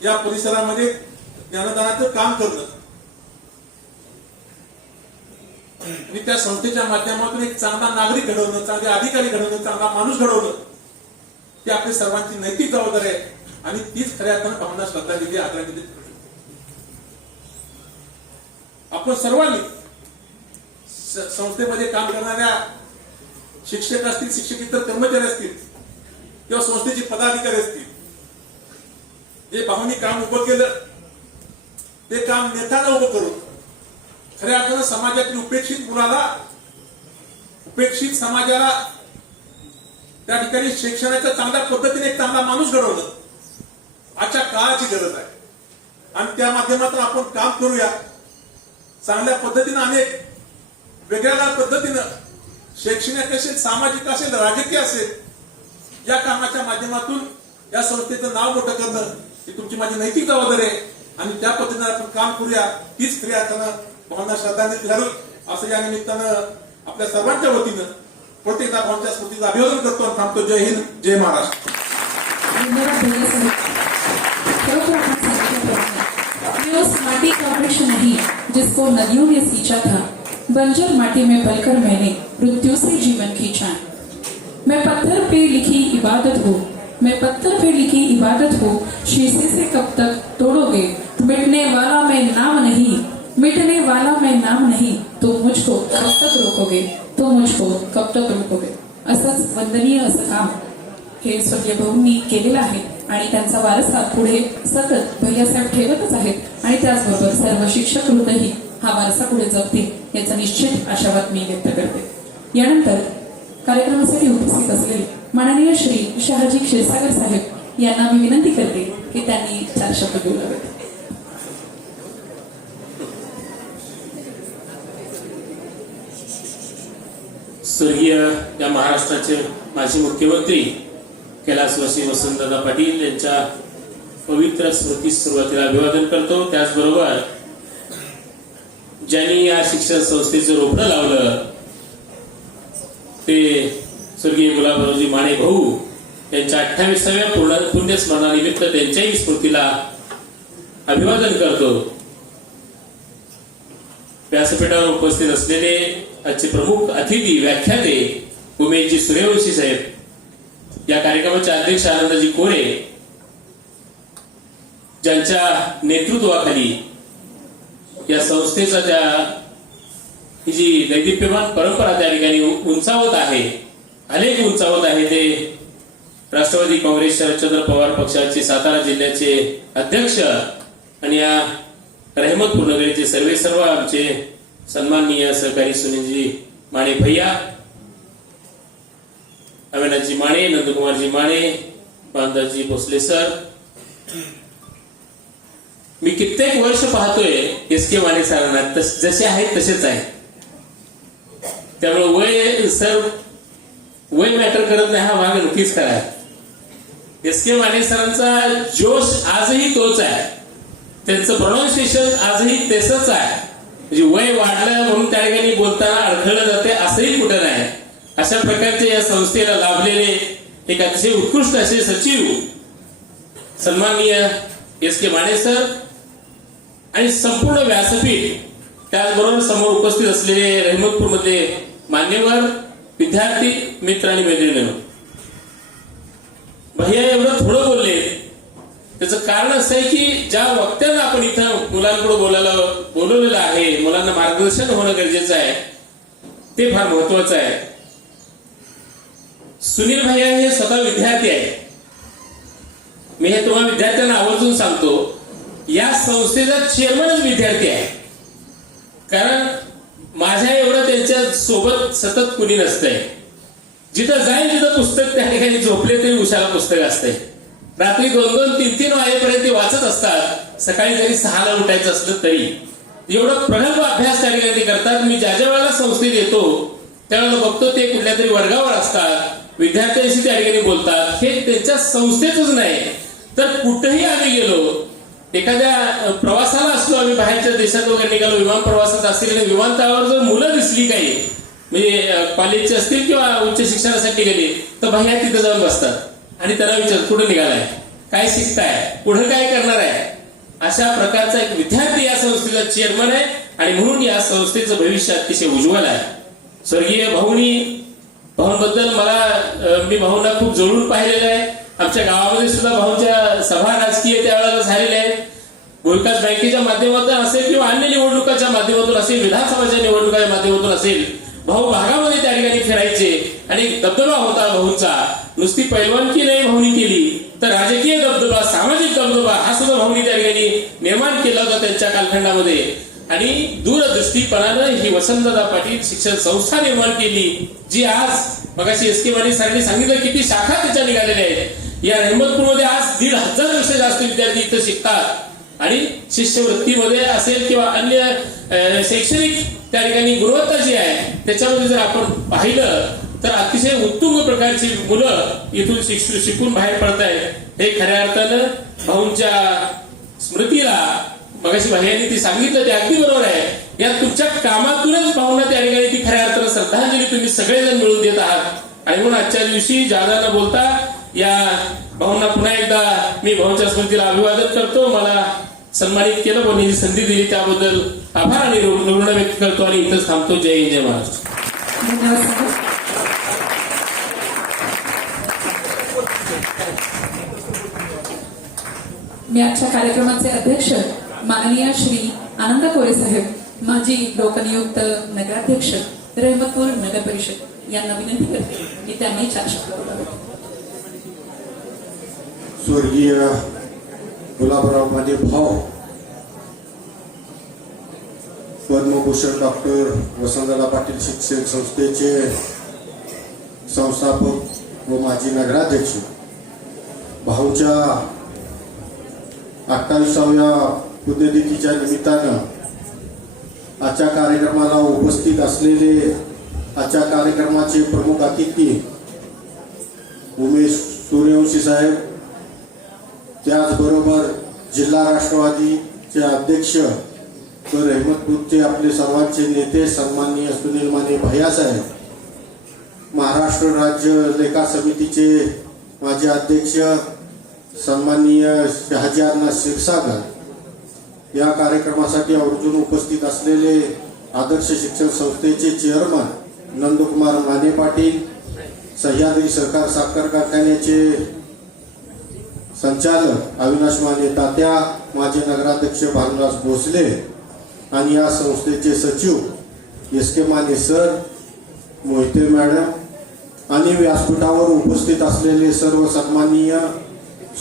या परिसरामध्ये ज्ञानदानाचं काम करणं आणि त्या संस्थेच्या माध्यमातून एक चांगला नागरिक घडवणं, चांगले अधिकारी घडवणं, चांगला माणूस घडवणं ही आपली सर्वांची नैतिक जबाबदारी आहे. आणि तीच खऱ्या अर्थानं भावना, श्रद्धांजली, आदरांजली आपण सर्वांनी संस्थेमध्ये काम करणाऱ्या शिक्षक असतील, शिक्षकेतर कर्मचारी असतील किंवा संस्थेचे पदाधिकारी असतील, जे भाऊंनी काम उभं केलं ते काम नेत्यानं उभं करून खऱ्या अर्थानं समाजातील उपेक्षित मुलाला, उपेक्षित समाजाला त्या ठिकाणी शिक्षणाच्या चांगल्या पद्धतीने एक चांगला माणूस घडवणं आजच्या काळाची गरज आहे. आणि त्या माध्यमातून आपण काम करूया. चांगल्या पद्धतीनं अनेक वेगवेगळ्या पद्धतीनं शैक्षणिक असेल, सामाजिक असेल, राजकीय असेल, या कामाच्या माध्यमातून या संस्थेचं नाव मोठं करणं ही तुमची माझी नैतिक जबाबदारी आहे. आणि त्या पद्धतीने आपण काम करूया. हीच क्रिया करणं भावना श्रद्धांजली घालून असं या निमित्तानं आपल्या सर्वांच्या वतीनं प्रत्येकदा भावच्या स्मृतीचं अभिवादन करतो आणि थांबतो. जय हिंद, जय महाराष्ट्र. धन्यवाद भैयासाहेब. खरोखर आपण सांगितल्याप्रमाणे ये उस माटी का वृक्ष नहीं जिसको नदियों ने सींचा था, बंजर माटी में पलकर मैंने मृत्यु से जीवन खींचा. मैं पत्थर पे लिखी इबादत हूँ, मैं पत्थर पे लिखी इबादत हूँ, शीशे से कब तक तोड़ोगे, मिटने वाला मैं नाम नहीं, मिटने वाला मैं नाम नहीं, तुम मुझको कब तक रोकोगे, तुम मुझको कब तक रोकोगे. असंच वंदनीय असं काम हे स्वर्गीय भाऊंनी केलेलं आहे आणि त्यांचा वारसा पुढे सतत भैयासाहेब ठेवतच आहेत आणि त्याचबरोबर सर्व शिक्षक वृंदही हा वारसा पुढे जपतील याचा निश्चित आशावाद मी व्यक्त करते. यानंतर कार्यक्रमासाठी उपस्थित असलेले माननीय श्री शहाजी क्षीरसागर साहेब यांना मी विनंती करते की त्यांनी 4 शब्द बोलावेत. स्वर्गीय या महाराष्ट्राचे माजी मुख्यमंत्री कैलासवासी वसंतदादा पाटील यांच्या पवित्र स्मृतीस सुरुवातीला अभिवादन करतो. त्याचबरोबर ज्यांनी या शिक्षण संस्थेचं रोपडं लावलं ते स्वर्गीय गुलाबरावजी माने भाऊ यांच्या 28व्या पुण्यस्मरणानिमित्त त्यांच्याही स्मृतीला अभिवादन करतो. व्यासपीठावर उपस्थित असलेले आजचे प्रमुख अतिथी व्याख्याते उमेशजी सूर्यवंशी साहेब, या कार्यक्रमाचे अध्यक्ष आनंदजी कोरे, ज्यांच्या नेतृत्वाखाली या संस्थेचा ही जी दैदिप्यमान परंपरा त्या ठिकाणी उंचावत आहे, अनेक उंचावत आहे, ते राष्ट्रवादी काँग्रेस शरदचंद्र पवार पक्षाचे सातारा जिल्ह्याचे अध्यक्ष आणि या रहमतपूर नगरीचे सर्व आमचे सन्माननीय सहकारी सुनीलजी माने भैया, अविनाशजी माने, नंदकुमारजी माने, बांधाजी भोसले सर. मी कित्येक वर्ष पाहतोय एस के माने सरांना, जसे आहेत तसेच आहे. त्यामुळे वय मॅटर करत नाही, हा भाग नक्कीच खरा आहे. एस के माने सरांचा जोश आजही तोच आहे, त्यांचं प्रोनाउन्सिएशन आजही तेच आहे. म्हणजे वय वाढलं म्हणून त्या ठिकाणी बोलताना अडखळलं जाते असंही कुठं नाही. अशा प्रकारचे या संस्थेला लाभलेले एक अतिशय उत्कृष्ट असे सचिव सन्माननीय एस के माने सर आणि संपूर्ण व्यासपीठ, त्याचबरोबर समोर उपस्थित असलेले रहमतपूर मधले मान्यवर, विद्यार्थी मित्र आणि मैत्रिणी, भैया एवढं थोडं बोलले त्याचं कारण असं आहे की ज्या वक्त्यांना आपण इथं मुलांकडे बोलवलेलं आहे, मुलांना मार्गदर्शन होणं गरजेचं आहे, ते फार महत्वाचं आहे. सुनील भैया हे स्वतः विद्यार्थी आहे. मी हे तुम्हाला विद्यार्थ्यांना आवर्जून सांगतो, या संस्थेचा चेअरमनच विद्यार्थी आहे. कारण माझ्या एवढं त्यांच्या सोबत सतत कुणी नसतंय. जिथं जाईल तिथं पुस्तक त्या ठिकाणी झोपले तरी उशाला पुस्तक असते. रात्री 2-2, 3-3 वाजेपर्यंत ते वाचत असतात. सकाळी जरी 6ला उठायचं असलं तरी एवढं प्रगल्भ अभ्यास त्या ठिकाणी करतात. मी ज्या वेळेला संस्थेत येतो त्यावेळेला बघतो ते कुठल्या तरी वर्गावर असतात, विद्यार्थ्यांशी त्या ठिकाणी बोलतात. हे त्यांच्या संस्थेतच नाही तर कुठेही आम्ही गेलो, एखाद्या प्रवासाला असलो, आम्ही बाहेरच्या देशात वगैरे निघालो, विमान प्रवासात असतील, विमानतळावर जर मुलं दिसली काही म्हणजे कॉलेजचे असतील किंवा उच्च शिक्षणासाठी गेले तर भैया तिथे जाऊन बसतात आणि त्याला विचार कुठे निघालाय, काय शिकताय, पुढे काय करणार आहे. अशा प्रकारचा एक विद्यार्थी या संस्थेचा चेअरमन आहे आणि म्हणून या संस्थेचं भविष्य अतिशय उज्ज्वल आहे. स्वर्गीय भाऊंबद्दल मी भाऊंना खूप जवळून पाहिलेलं आहे. आमच्या गावामध्ये सुद्धा भाऊंच्या सभा राजकीय त्यावेळेला झालेल्या आहेत. भूविकास बँकेच्या माध्यमातून असेल किंवा अन्य निवडणुकाच्या माध्यमातून असेल, विधानसभाच्या निवडणुकाच्या माध्यमातून असेल, भाऊ भागामध्ये त्या ठिकाणी फिरायचे आणि दबदबा होता भाऊंचा. नुसती पैलवानकी नाही भाऊनी केली तर राजकीय दबदबा, सामाजिक दबदबा हा सुद्धा भाऊनी त्या ठिकाणी निर्माण केला होता त्यांच्या कालखंडामध्ये. आणि दूरदृष्टीपणानं ही वसंतदादा पाटील शिक्षण संस्था निर्माण केली, जी आज मगाशी एस के माने सरांनी सांगितलं किती शाखा त्याच्या निघालेल्या आहेत. या रहमतपूरमध्ये आज 1,500 पेक्षा जास्त विद्यार्थी इथं शिकतात. आणि शिष्यवृत्तीमध्ये असेल किंवा अन्य शैक्षणिक त्या ठिकाणी गुणवत्ता जी आहे त्याच्यामध्ये जर आपण पाहिलं तर अतिशय उत्तुंग प्रकारची मुलं इथून शिकून बाहेर पडतायत. हे खऱ्या अर्थानं भाऊंच्या स्मृतीला मगाशी भाईयांनी ती सांगितलं ते अगदी बरोबर आहे. या तुमच्या कामातूनच भाऊंना त्या ठिकाणी ती खऱ्या अर्थानं श्रद्धांजली तुम्ही सगळेजण मिळून देत आहात. आणि म्हणून आजच्या दिवशी जादा न बोलता या भाऊंना पुन्हा एकदा मी भाऊंच्या स्मृतीला अभिवादन करतो. मला सन्मानित केलं पण ही संधी दिली त्याबद्दल आभार आणि ऋण व्यक्त करतो आणि इथंच थांबतो. जय हिंद, जय महाराष्ट्र. धन्यवाद साहेब. मी आजच्या कार्यक्रमाचे अध्यक्ष माननीय श्री आनंद कोरे साहेब, माजी लोकनियुक्त नगराध्यक्ष रहमतपूर नगर परिषद यांना विनंती करते की त्यांनी 4 शब्द बोलावेत. स्वर्गीय गुलाबराव माझे भाऊ पद्मभूषण डॉक्टर वसंतदादा पाटील शिक्षण संस्थेचे संस्थापक व माजी नगराध्यक्ष, भाऊच्या 28व्या पुण्यतिथीच्या निमित्तानं आजच्या कार्यक्रमाला उपस्थित असलेले आजच्या कार्यक्रमाचे प्रमुख अतिथी उमेश सूर्यवंशी साहेब, त्याचबरोबर जिल्हा राष्ट्रवादीचे अध्यक्ष तर रहमतपूरचे आपले सर्वांचे नेते सन्माननीय सुनील माने भैयासाहेब, महाराष्ट्र राज्य लेखा समितीचे माजी अध्यक्ष सन्माननीय शहाजीअण्णा क्षीरसागर, या कार्यक्रमासाठी आवर्जून उपस्थित असलेले आदर्श शिक्षण संस्थेचे चेअरमन नंदकुमार माने पाटील, सह्याद्री सहकार साखर कारखान्याचे संचालक अविनाश माने तात्या, माजी नगराध्यक्ष भानुदास भोसले आणि या संस्थेचे सचिव एस के माने सर, मोहिते मॅडम आणि व्यासपीठावर उपस्थित असलेले सर्व सन्माननीय,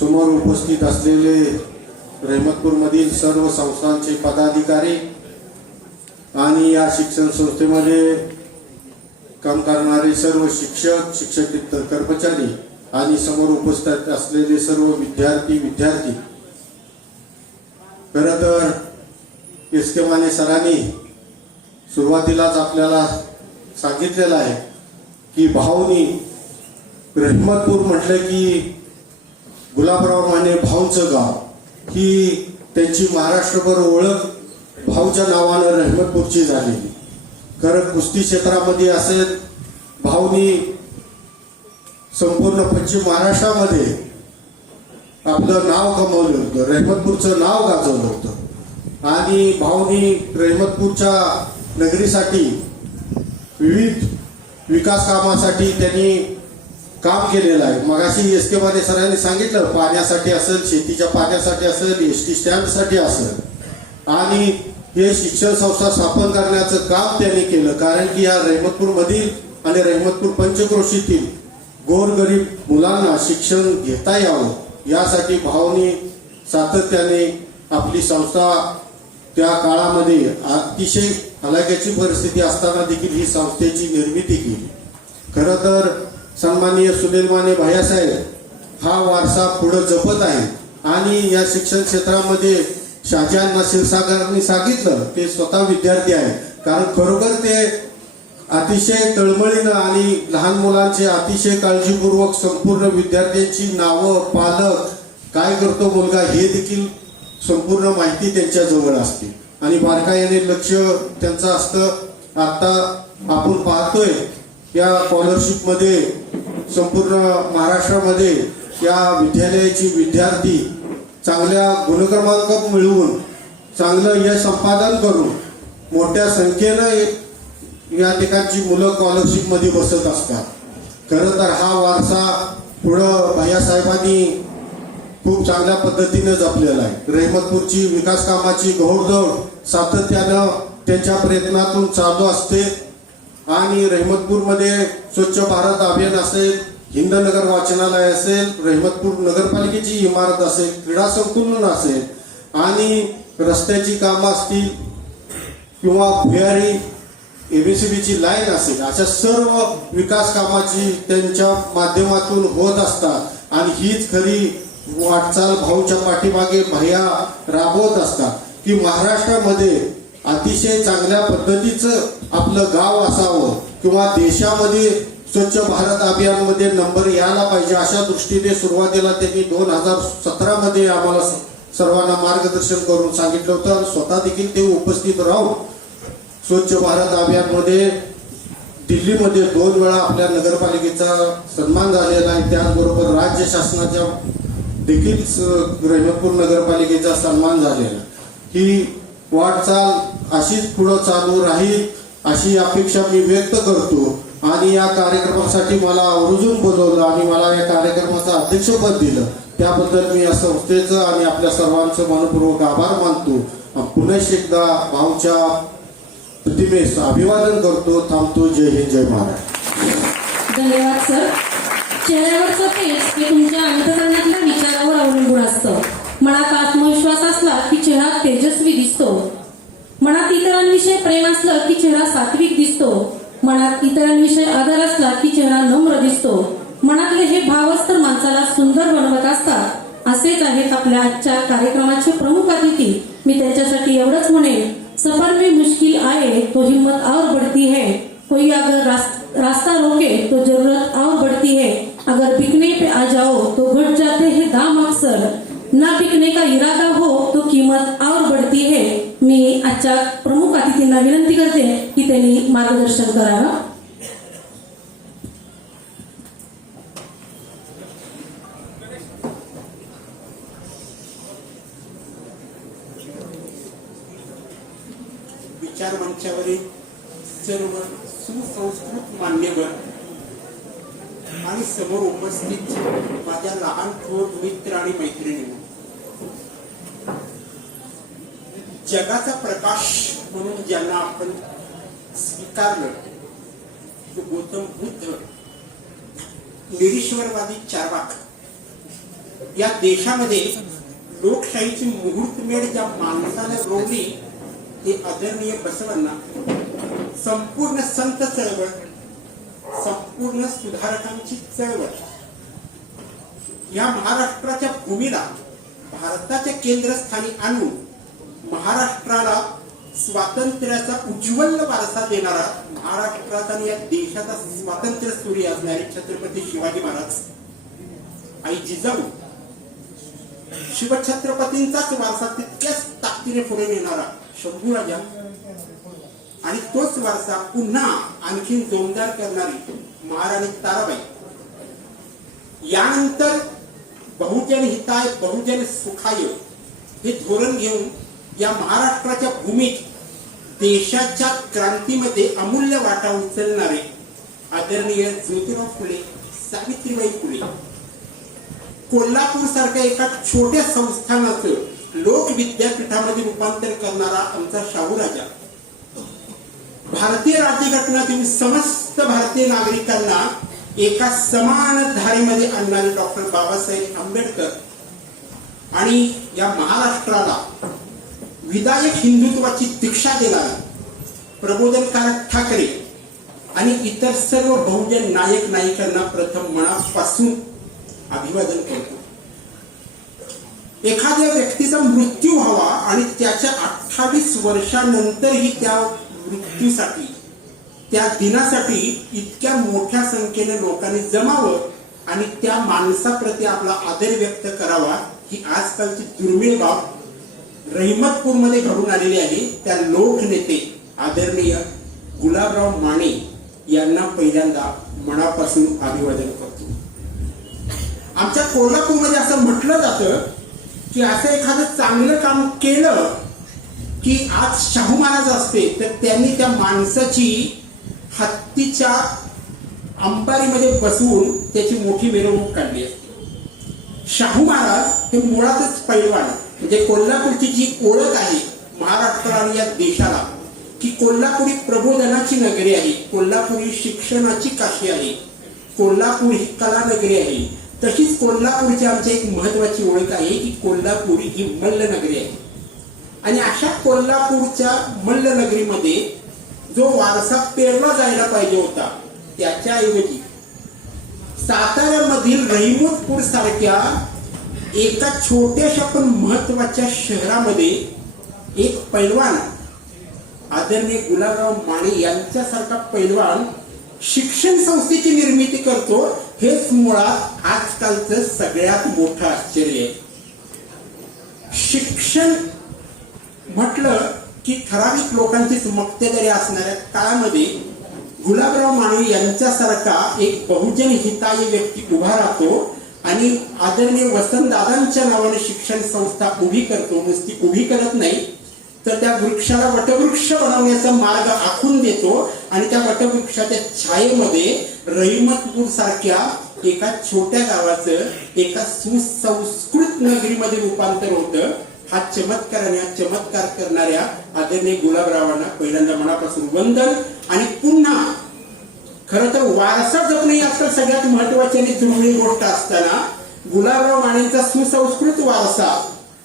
समोर उपस्थित असलेले रहमतपूरमधील सर्व संस्थांचे पदाधिकारी आणि या शिक्षण संस्थेमध्ये काम करणारे सर्व शिक्षक, शिक्षकेतर कर्मचारी आणि समोर उपस्थित असलेले सर्व विद्यार्थी. खरं तर एस के माने सरांनी सुरुवातीलाच आपल्याला सांगितलेलं आहे की भाऊनी रहमतपूर म्हटलं की गुलाबराव माने भाऊंचं गाव, ही त्यांची महाराष्ट्रभर ओळख भाऊच्या नावानं रहमतपूरची झालेली. खरं कुस्ती क्षेत्रामध्ये असेल, भाऊनी संपूर्ण पश्चिम महाराष्ट्रामध्ये आपलं नाव कमवलं होतं, रहमतपूरचं नाव गाजवलं होतं आणि भाऊनी रहमतपूरच्या नगरीसाठी विविध विकास कामासाठी त्यांनी काम केलेलं आहे. मगाशी एस के माने सरांनी सांगितलं, पाण्यासाठी असेल, शेतीच्या पाण्यासाठी असेल, एसटी स्टँडसाठी असेल आणि हे शिक्षण संस्था स्थापन करण्याचं काम त्यांनी केलं. कारण की या रहमतपूरमधील आणि रहमतपूर पंचक्रोशीतील गोरगरीब मुलांना शिक्षण घेता यावं यासाठी भाऊनी सातत्याने आपली संस्था त्या काळामध्ये अतिशय हलाखीची परिस्थिती असताना देखील ही संस्थेची निर्मिती केली. खरं तर सन्माननीय सुनील माने भैयासाहेब हा वारसा पुढे जपत आहे आणि या शिक्षण क्षेत्रामध्ये शहाजीअण्णा क्षीरसागरांनी सांगितलं ते स्वतः विद्यार्थी आहे. कारण खरोखर ते अतिशय तळमळीनं आणि लहान मुलांचे अतिशय काळजीपूर्वक संपूर्ण विद्यार्थ्यांची नावं, पालक, काय करतो मुलगा हे देखील संपूर्ण माहिती त्यांच्या जवळ असते आणि बारकाईने लक्ष त्यांचं असतं. आता आपण पाहतोय या स्कॉलरशिपमध्ये संपूर्ण महाराष्ट्रामध्ये या विद्यालयाची विद्यार्थी चांगल्या गुणक्रमांक मिळवून चांगलं यश संपादन करून मोठ्या संख्येनं या ठिकाणची मुलं स्कॉलरशिप मध्ये बसत असतात. खरं तर हा वारसा पुढं भैयासाहेबांनी खूप चांगल्या पद्धतीने जपलेला आहे. रहमतपूरची विकास कामाची घोडदौड सातत्यानं त्यांच्या प्रयत्नातून चालू असते आणि रहमतपूरमध्ये स्वच्छ भारत अभियान असेल, हिंदनगर वाचनालय असेल, रहमतपूर नगरपालिकेची इमारत असेल, क्रीडा संकुलन असेल आणि रस्त्याची कामं असतील किंवा भुयारी एबीसीबीची लाईन असेल, अशा सर्व विकास कामाची त्यांच्या माध्यमातून होत असतात आणि हीच खरी वाटचाल भाऊच्या पाठीमागे भैया राबवत असतात की महाराष्ट्रामध्ये अतिशय चांगल्या पद्धतीचं आपलं गाव असावं किंवा देशामध्ये स्वच्छ भारत अभियानमध्ये नंबर यायला पाहिजे, अशा दृष्टीने सुरुवातीला त्यांनी 2017 मध्ये आम्हाला सर्वांना मार्गदर्शन करून सांगितलं होतं. स्वतः देखील ते उपस्थित राहून स्वच्छ भारत अभियानमध्ये दिल्लीमध्ये 2 वेळा आपल्या नगरपालिकेचा सन्मान झालेला आहे. त्याचबरोबर राज्य शासनाच्या देखील रहमतपूर नगरपालिकेचा सन्मान झालेला. ही वाटचाल अशीच पुढे चालू राहील अशी अपेक्षा मी व्यक्त करतो. आणि या कार्यक्रमासाठी मला आवर्जून बोलवलं आणि मला या कार्यक्रमाचं अध्यक्षपद दिलं, त्याबद्दल मी या संस्थेचं आणि आपल्या सर्वांचं मनपूर्वक आभार मानतो. पुन्हा एकदा भाऊच्या प्रतिमेस अभिवादन करतो. थांबतो. जय हिंद, जय महाराष्ट्र. धन्यवाद सर. चेहऱ्यावरचं तेज हे तुमच्या अंतकरणातल्या विचारावर अवलंबून असतं. मनात आत्मविश्वास असला की चेहरा तेजस्वी दिसतो. मनात इतरांविषयी प्रेम असलं की चेहरा सात्विक दिसतो. मनात इतरांविषयी आदर असला की चेहरा नम्र दिसतो. मनातले हे भावच तर माणसाला सुंदर बनवत असतात. असेच आहेत आपल्या आजच्या कार्यक्रमाचे प्रमुख अतिथी. मी त्यांच्यासाठी एवढंच म्हणेन, सफर में मुश्किल आए तो हिम्मत और बढ़ती है. कोई अगर रास्ता रोके तो जरूरत और बढ़ती है. अगर बिकने पे आ जाओ तो घट जाते हैं दाम अक्सर. ना बिकने का इरादा हो तो कीमत और बढ़ती है. मी आजच्या प्रमुख अतिथींना विनंती करते की त्यांनी मार्गदर्शन करावं. विचार मंचावरील सर्व सुसंस्कृत मान्यवर आणि समोर उपस्थित माझ्या लहान थोर मित्र आणि मैत्रिणी, जगाचा प्रकाश म्हणून ज्यांना आपण स्वीकारलं, तो गौतम बुद्ध, निरीश्वरवादी चार्वाक, या देशामध्ये लोकशाहीची मुहूर्तमेढ ज्या माणसाने रोवली ते आदरणीय बसवांना, संपूर्ण संत चळवळ, संपूर्ण सुधारकांची चळवळ, या महाराष्ट्राच्या भूमीला भारताच्या केंद्रस्थानी आणून महाराष्ट्राला स्वातंत्र्याचा उज्ज्वल वारसा देणारा, महाराष्ट्राचा आणि या देशाचा स्वातंत्र्य सूर्य असणारे छत्रपती शिवाजी महाराज, आई जिजाऊ, शिवछत्रपतींचाच वारसा तितक्याच ताकदीने पुढे नेणारा शंभूराजा, आणि तोच वारसा पुन्हा आणखी जोमदार करणारी महाराणी ताराबाई. यानंतर बहुजन हिताय बहुजन सुखाय हे धोरण घेऊन या महाराष्ट्राच्या भूमीत देशाच्या क्रांतीमध्ये अमूल्य वाटा उचलणारे आदरणीय ज्योतिराव फुले, सावित्रीबाई फुले, कोल्हापूर सारख्या एका छोट्या संस्थानाचं लोक विद्यापीठामध्ये रूपांतर करणारा आमचा शाहूराजा, भारतीय राज्यघटना देऊन समस्त भारतीय नागरिकांना एका समान धारेमध्ये आणणारे डॉक्टर बाबासाहेब आंबेडकर, आणि या महाराष्ट्राला विधायक हिंदुत्वाची दीक्षा देणारे प्रबोधनकारक ठाकरे आणि इतर सर्व बहुजन नायक नायिकांना प्रथम मनापासून अभिवादन करतो. एखाद्या व्यक्तीचा मृत्यू व्हावा आणि त्याच्या 28 वर्षानंतरही त्या मृत्यूसाठी, त्या दिनासाठी इतक्या मोठ्या संख्येने लोकांनी जमावं आणि त्या माणसाप्रती आपला आदर व्यक्त करावा, ही आजकालची दुर्मिळ बाब रहमतपूरमध्ये घडून आलेली आहे. त्या लोकनेते आदरणीय गुलाबराव माने यांना पहिल्यांदा मनापासून अभिवादन करतो. आमच्या कोल्हापूरमध्ये असं म्हटलं जातं की असं एखादं चांगलं काम केलं की आज शाहू महाराज असते तर त्यांनी त्या माणसाची हत्तीच्या अंबारीमध्ये बसवून त्याची मोठी मिरवणूक काढली असते. शाहू महाराज हे मुळातच पैलवान, म्हणजे कोल्हापूरची जी ओळख आहे महाराष्ट्र आणि या देशाला, की कोल्हापुरी प्रबोधनाची नगरी आहे, कोल्हापुरी शिक्षणाची काशी आहे, कोल्हापूर ही कला नगरी आहे. तशीच कोल्हापूरची आमची एक महत्वाची ओळख आहे की कोल्हापुरी ही मल्ल नगरी आहे. आणि अशा कोल्हापूरच्या मल्ल नगरीमध्ये जो वारसा पेरला जायला पाहिजे होता त्याच्याऐवजी साताऱ्यामधील रहिमतपूर सारख्या एका छोट्याशा पण महत्वाच्या शहरामध्ये एक पैलवान आदरणीय गुलाबराव माने यांच्यासारखा पैलवान शिक्षण संस्थेची निर्मिती करतो, हेच मुळात आजकालचं सगळ्यात मोठं आश्चर्य आहे. शिक्षण म्हटलं की ठराविक लोकांचीच मक्तेदारी असणाऱ्या काळामध्ये गुलाबराव माने यांच्यासारखा एक बहुजन हिताय व्यक्ती उभा राहतो आणि आदरणीय वसंतदादांच्या नावाने शिक्षण संस्था उभी करतो. नुसती उभी करत नाही तर त्या वृक्षाला वटवृक्ष बनवण्याचा मार्ग आखून देतो आणि त्या वटवृक्षाच्या छायेमध्ये रहिमतपूर सारख्या एका छोट्या गावाचं एका सुसंस्कृत नगरीमध्ये रूपांतर होतं. हा चमत्कार आणि हा चमत्कार करणाऱ्या आदरणीय गुलाबरावांना पहिल्यांदा मनापासून वंदन. आणि पुन्हा खरं तर वारसा जपणे ही आजकाल सगळ्यात महत्वाची आणि दुर्मिळ गोष्ट असताना गुलाबराव मानेंचा सुसंस्कृत वारसा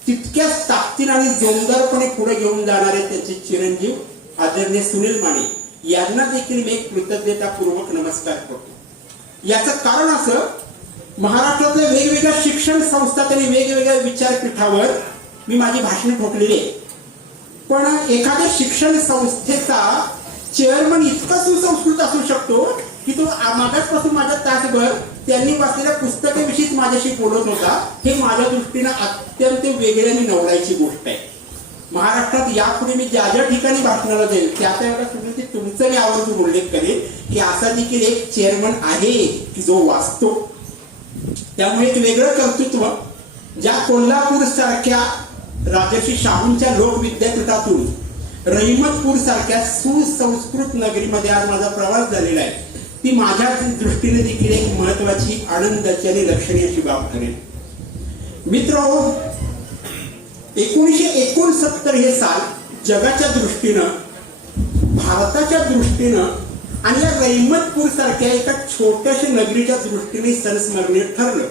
तितक्याच ताकदीने आणि जोरदारपणे पुढे घेऊन जाणारे त्याचे चिरंजीव आदरणीय सुनील माने यांना देखील मी एक कृतज्ञतापूर्वक नमस्कार करतो. याचं कारण असं, महाराष्ट्रातल्या वेगवेगळ्या शिक्षण संस्था आणि वेगवेगळ्या विचारपीठावर मी माझी भाषणे ठोकलेली आहे, पण एखाद्या शिक्षण संस्थेचा चेअरमन इतका सुसंस्कृत असू शकतो की तो मागासपासून माझ्या तासभर त्यांनी वाचलेल्या पुस्तकाविषयीच माझ्याशी बोलत होता. हे माझ्या दृष्टीनं अत्यंत वेगळी आणि नवलाची गोष्ट आहे. महाराष्ट्रात यापुढे मी ज्या ज्या ठिकाणी भाषणाला जाईल त्या त्यावेळेला सुद्धा तुमचा मी आवर्जून उल्लेख करेन की असा देखील एक चेअरमन आहे की जो वाचतो. त्यामुळे एक वेगळं कर्तृत्व ज्या कोल्हापूर सारख्या राजर्षी शाहूंच्या लोक विद्यापीठातून रहिमतपूर सारख्या सुसंस्कृत नगरीमध्ये आज माझा प्रवास झालेला आहे, ती माझ्या दृष्टीने देखील एक महत्वाची आनंदाची आणि लक्षणीय अशी बाब ठरेल. मित्रहो, 1969 हे साल जगाच्या दृष्टीनं, भारताच्या दृष्टीनं आणि या रहिमतपूर सारख्या एका छोट्याशा नगरीच्या दृष्टीने संस्मरणीय ठरलं.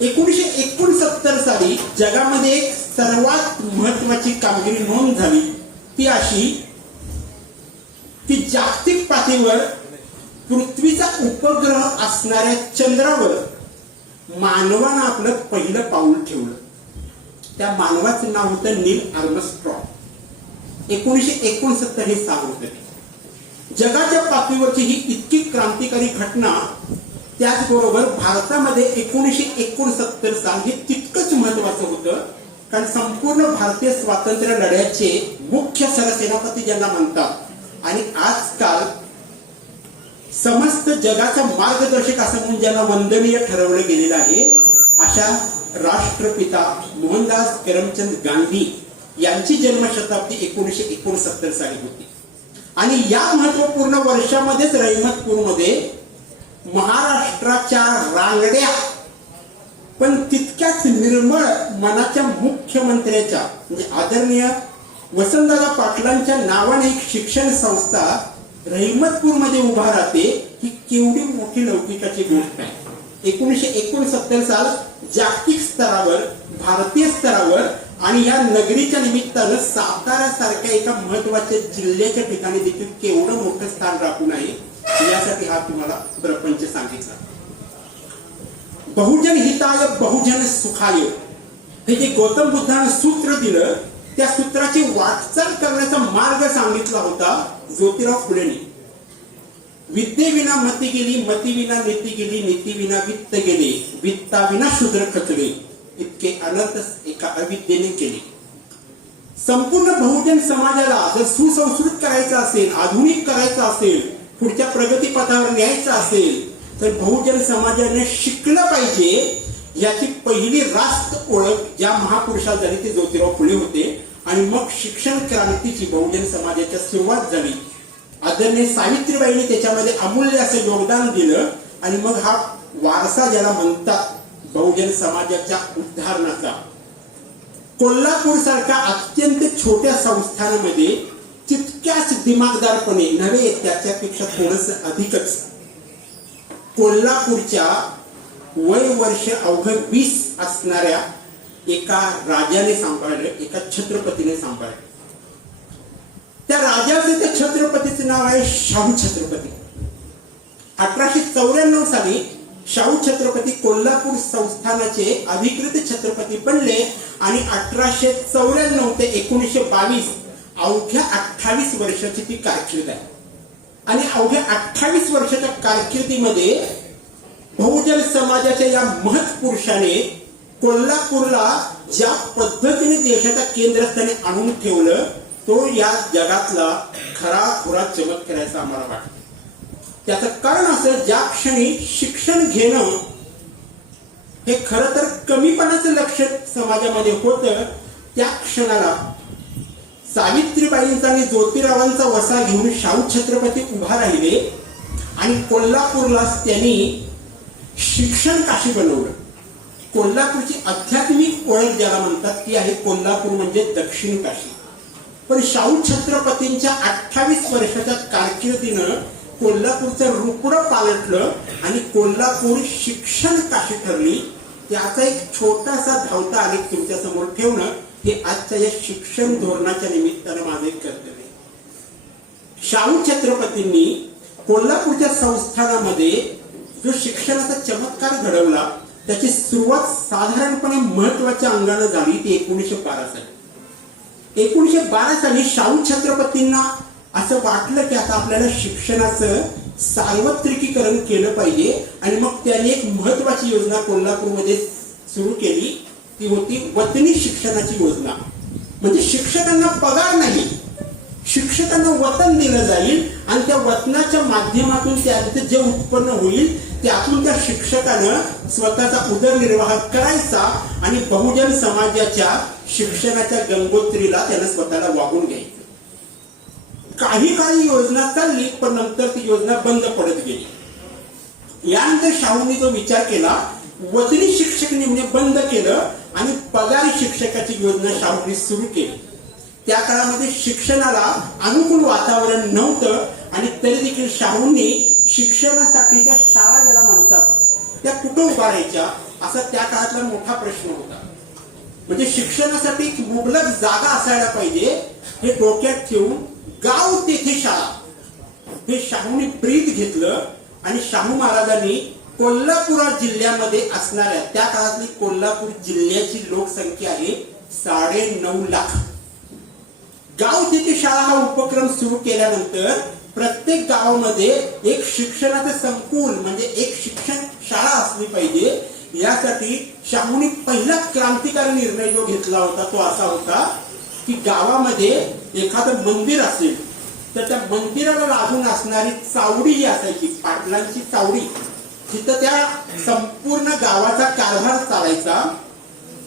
1969 साली जगामध्ये एक सर्वात महत्वाची कामगिरी नोंद झाली, ती अशी की जागतिक पातळीवर पृथ्वीचा उपग्रह असणाऱ्या चंद्रावर मानवानं आपलं पहिलं पाऊल ठेवलं. त्या मानवाचं नाव होतं नील आर्मस्ट्रॉंग. 1969 हे साल होतं. जगाच्या पातळीवरची ही इतकी क्रांतिकारी घटना, त्याचबरोबर भारतामध्ये 1969 साल हे तितकंच महत्वाचं होतं, कारण संपूर्ण भारतीय स्वातंत्र्य लढ्याचे मुख्य सरसेनापती ज्यांना म्हणतात आणि आजकाल समस्त जगाचा मार्गदर्शक असं म्हणून ज्यांना वंदनीय ठरवलं गेलेलं आहे, अशा राष्ट्रपिता मोहनदास करमचंद गांधी यांची जन्मशताब्दी 1969 साली होती. आणि या महत्वपूर्ण वर्षामध्येच रहिमतपूरमध्ये महाराष्ट्राच्या रांगड्या पण तितक्याच निर्मळ मनाच्या मुख्यमंत्र्याच्या म्हणजे आदरणीय वसंतदादा पाटलांच्या नावाने एक शिक्षण संस्था रहिमतपूरमध्ये उभा राहते, ही केवढी मोठी लौकिकाची गोष्ट आहे. 1969 साल जागतिक स्तरावर, भारतीय स्तरावर आणि या नगरीच्या निमित्तानं सातारा सारख्या एका महत्वाच्या जिल्ह्याच्या ठिकाणी देखील केवढं मोठं स्थान राखून आहे, यासाठी हा तुम्हाला प्रपंच सांगितला. बहुजन हिताय बहुजन सुखाय हे जे गौतम बुद्धानं सूत्र दिलं, त्या सूत्राची वाटचाल करण्याचा मार्ग सांगितला होता ज्योतिराव फुलेंनी. विद्येविना मती गेली, मतीविना नीती गेली, नीतीविना वित्त गेले, वित्ताविना शूद्र खचले, इतके अनर्थ एका अविद्येने केले. संपूर्ण बहुजन समाजाला जर सुसंस्कृत करायचं असेल, आधुनिक करायचं असेल, पुढच्या प्रगतीपथावर न्यायचं असेल, तर बहुजन समाजाने शिकलं पाहिजे. याची पहिली रास्त ओळख ज्या महापुरुषाला झाली ते ज्योतिराव फुले होते. आणि मग शिक्षण क्रांतीची बहुजन समाजाच्या सुरुवात झाली. आदरणीय सावित्रीबाईंनी त्याच्यामध्ये अमूल्य असं योगदान दिलं आणि मग हा वारसा ज्याला म्हणतात बहुजन समाजाच्या उद्धारणाचा, कोल्हापूर सारख्या अत्यंत छोट्या संस्थानामध्ये तितक्याच दिमागदारपणे नव्हे, त्याच्यापेक्षा थोडस अधिकच कोल्हापूरच्या वय वर्ष अवघ 20 असणाऱ्या एका राजाने सांभाळलं, एका छत्रपतीने सांभाळलं. त्या राजाचं, त्या छत्रपतीचं नाव आहे शाहू छत्रपती. 1894 साली शाहू छत्रपती कोल्हापूर संस्थानाचे अधिकृत छत्रपती बनले आणि 1894 ते 1922 अवघ्या 28 वर्षाची ती कारकीर्द आहे. आणि अवघ्या 28 वर्षाच्या कारकिर्दीमध्ये बहुजन समाजाच्या या महत्पुरुषाने कोल्हापूरला ज्या पद्धतीने देशाच्या केंद्रस्थानी आणून ठेवलं तो या जगातला खरा चमत्काराचा आम्हाला वाटतं. त्याचं कारण असं, ज्या क्षणी शिक्षण घेणं हे खरं तर कमीपणाचं लक्ष समाजामध्ये होतं, त्या क्षणाला सावित्रीबाईंचा आणि ज्योतिरावांचा वसा घेऊन शाहू छत्रपती उभा राहिले आणि कोल्हापूरला त्यांनी शिक्षण काशी बनवलं. कोल्हापूरची आध्यात्मिक ओळख ज्याला म्हणतात ती आहे कोल्हापूर म्हणजे दक्षिण काशी. पण शाहू छत्रपतींच्या 28 वर्षाच्या कारकिर्दीनं कोल्हापूरचं रूपडं पालटलं आणि कोल्हापूर शिक्षण काशी ठरली. त्याचा एक छोटासा धावता आलेख तुमच्या समोर ठेवणं हे आजच्या या शिक्षण धोरणाच्या निमित्तानं माझं एक कर्तव्य. शाहू छत्रपतींनी कोल्हापूरच्या संस्थानामध्ये जो शिक्षणाचा चमत्कार घडवला त्याची सुरुवात साधारणपणे महत्वाच्या अंगाने झाली ती 1912 साली. 1912 साली शाहू छत्रपतींना असं वाटलं की आता आपल्याला शिक्षणाचं सार्वत्रिकीकरण केलं पाहिजे आणि मग त्यांनी एक महत्वाची योजना कोल्हापूरमध्ये सुरू केली. ती होती वतनी शिक्षणाची योजना. म्हणजे शिक्षकांना पगार नाही, शिक्षकांना वतन दिलं जाईल आणि त्या वतनाच्या माध्यमातून त्यांचं जे उत्पन्न होईल त्यातून त्या शिक्षकानं स्वतःचा उदरनिर्वाह करायचा आणि बहुजन समाजाच्या शिक्षणाच्या गंगोत्रीला त्यानं स्वतःला वाहून घ्यायचं. काही काळी योजना चालली पण नंतर ती योजना बंद पडत गेली. यानंतर शाहूंनी जो विचार केला, वतनी शिक्षक नेमणे बंद केलं आणि पगारी शिक्षकाची योजना शाहूंनी सुरू केली. त्या काळामध्ये शिक्षणाला अनुकूल वातावरण नव्हतं आणि तरी देखील शाहूंनी शिक्षणासाठीच्या शाळा ज्याला म्हणतात त्या कुठं उभारायच्या असा त्या काळातला मोठा प्रश्न होता. म्हणजे शिक्षणासाठी एक मुबलक जागा असायला पाहिजे हे डोक्यात ठेवून गाव तेथे शाळा हे शाहूंनी ब्रीद घेतलं आणि शाहू महाराजांनी कोल्हापूर जिल्ह्यामध्ये असणाऱ्या त्या काळातली कोल्हापूर जिल्ह्याची लोकसंख्या आहे 9.5 लाख. गाव तिथे शाळा हा उपक्रम सुरू केल्यानंतर प्रत्येक गावामध्ये एक शिक्षणाचं संकुल म्हणजे एक शिक्षण शाळा असली पाहिजे. यासाठी शाहूंनी पहिला क्रांतिकारी निर्णय जो घेतला होता तो असा होता की गावामध्ये एखादं मंदिर असेल तर त्या मंदिराला लागून असणारी चावडी जी असायची, पाटलांची चावडी, तिथं त्या संपूर्ण गावाचा कारभार चालायचा.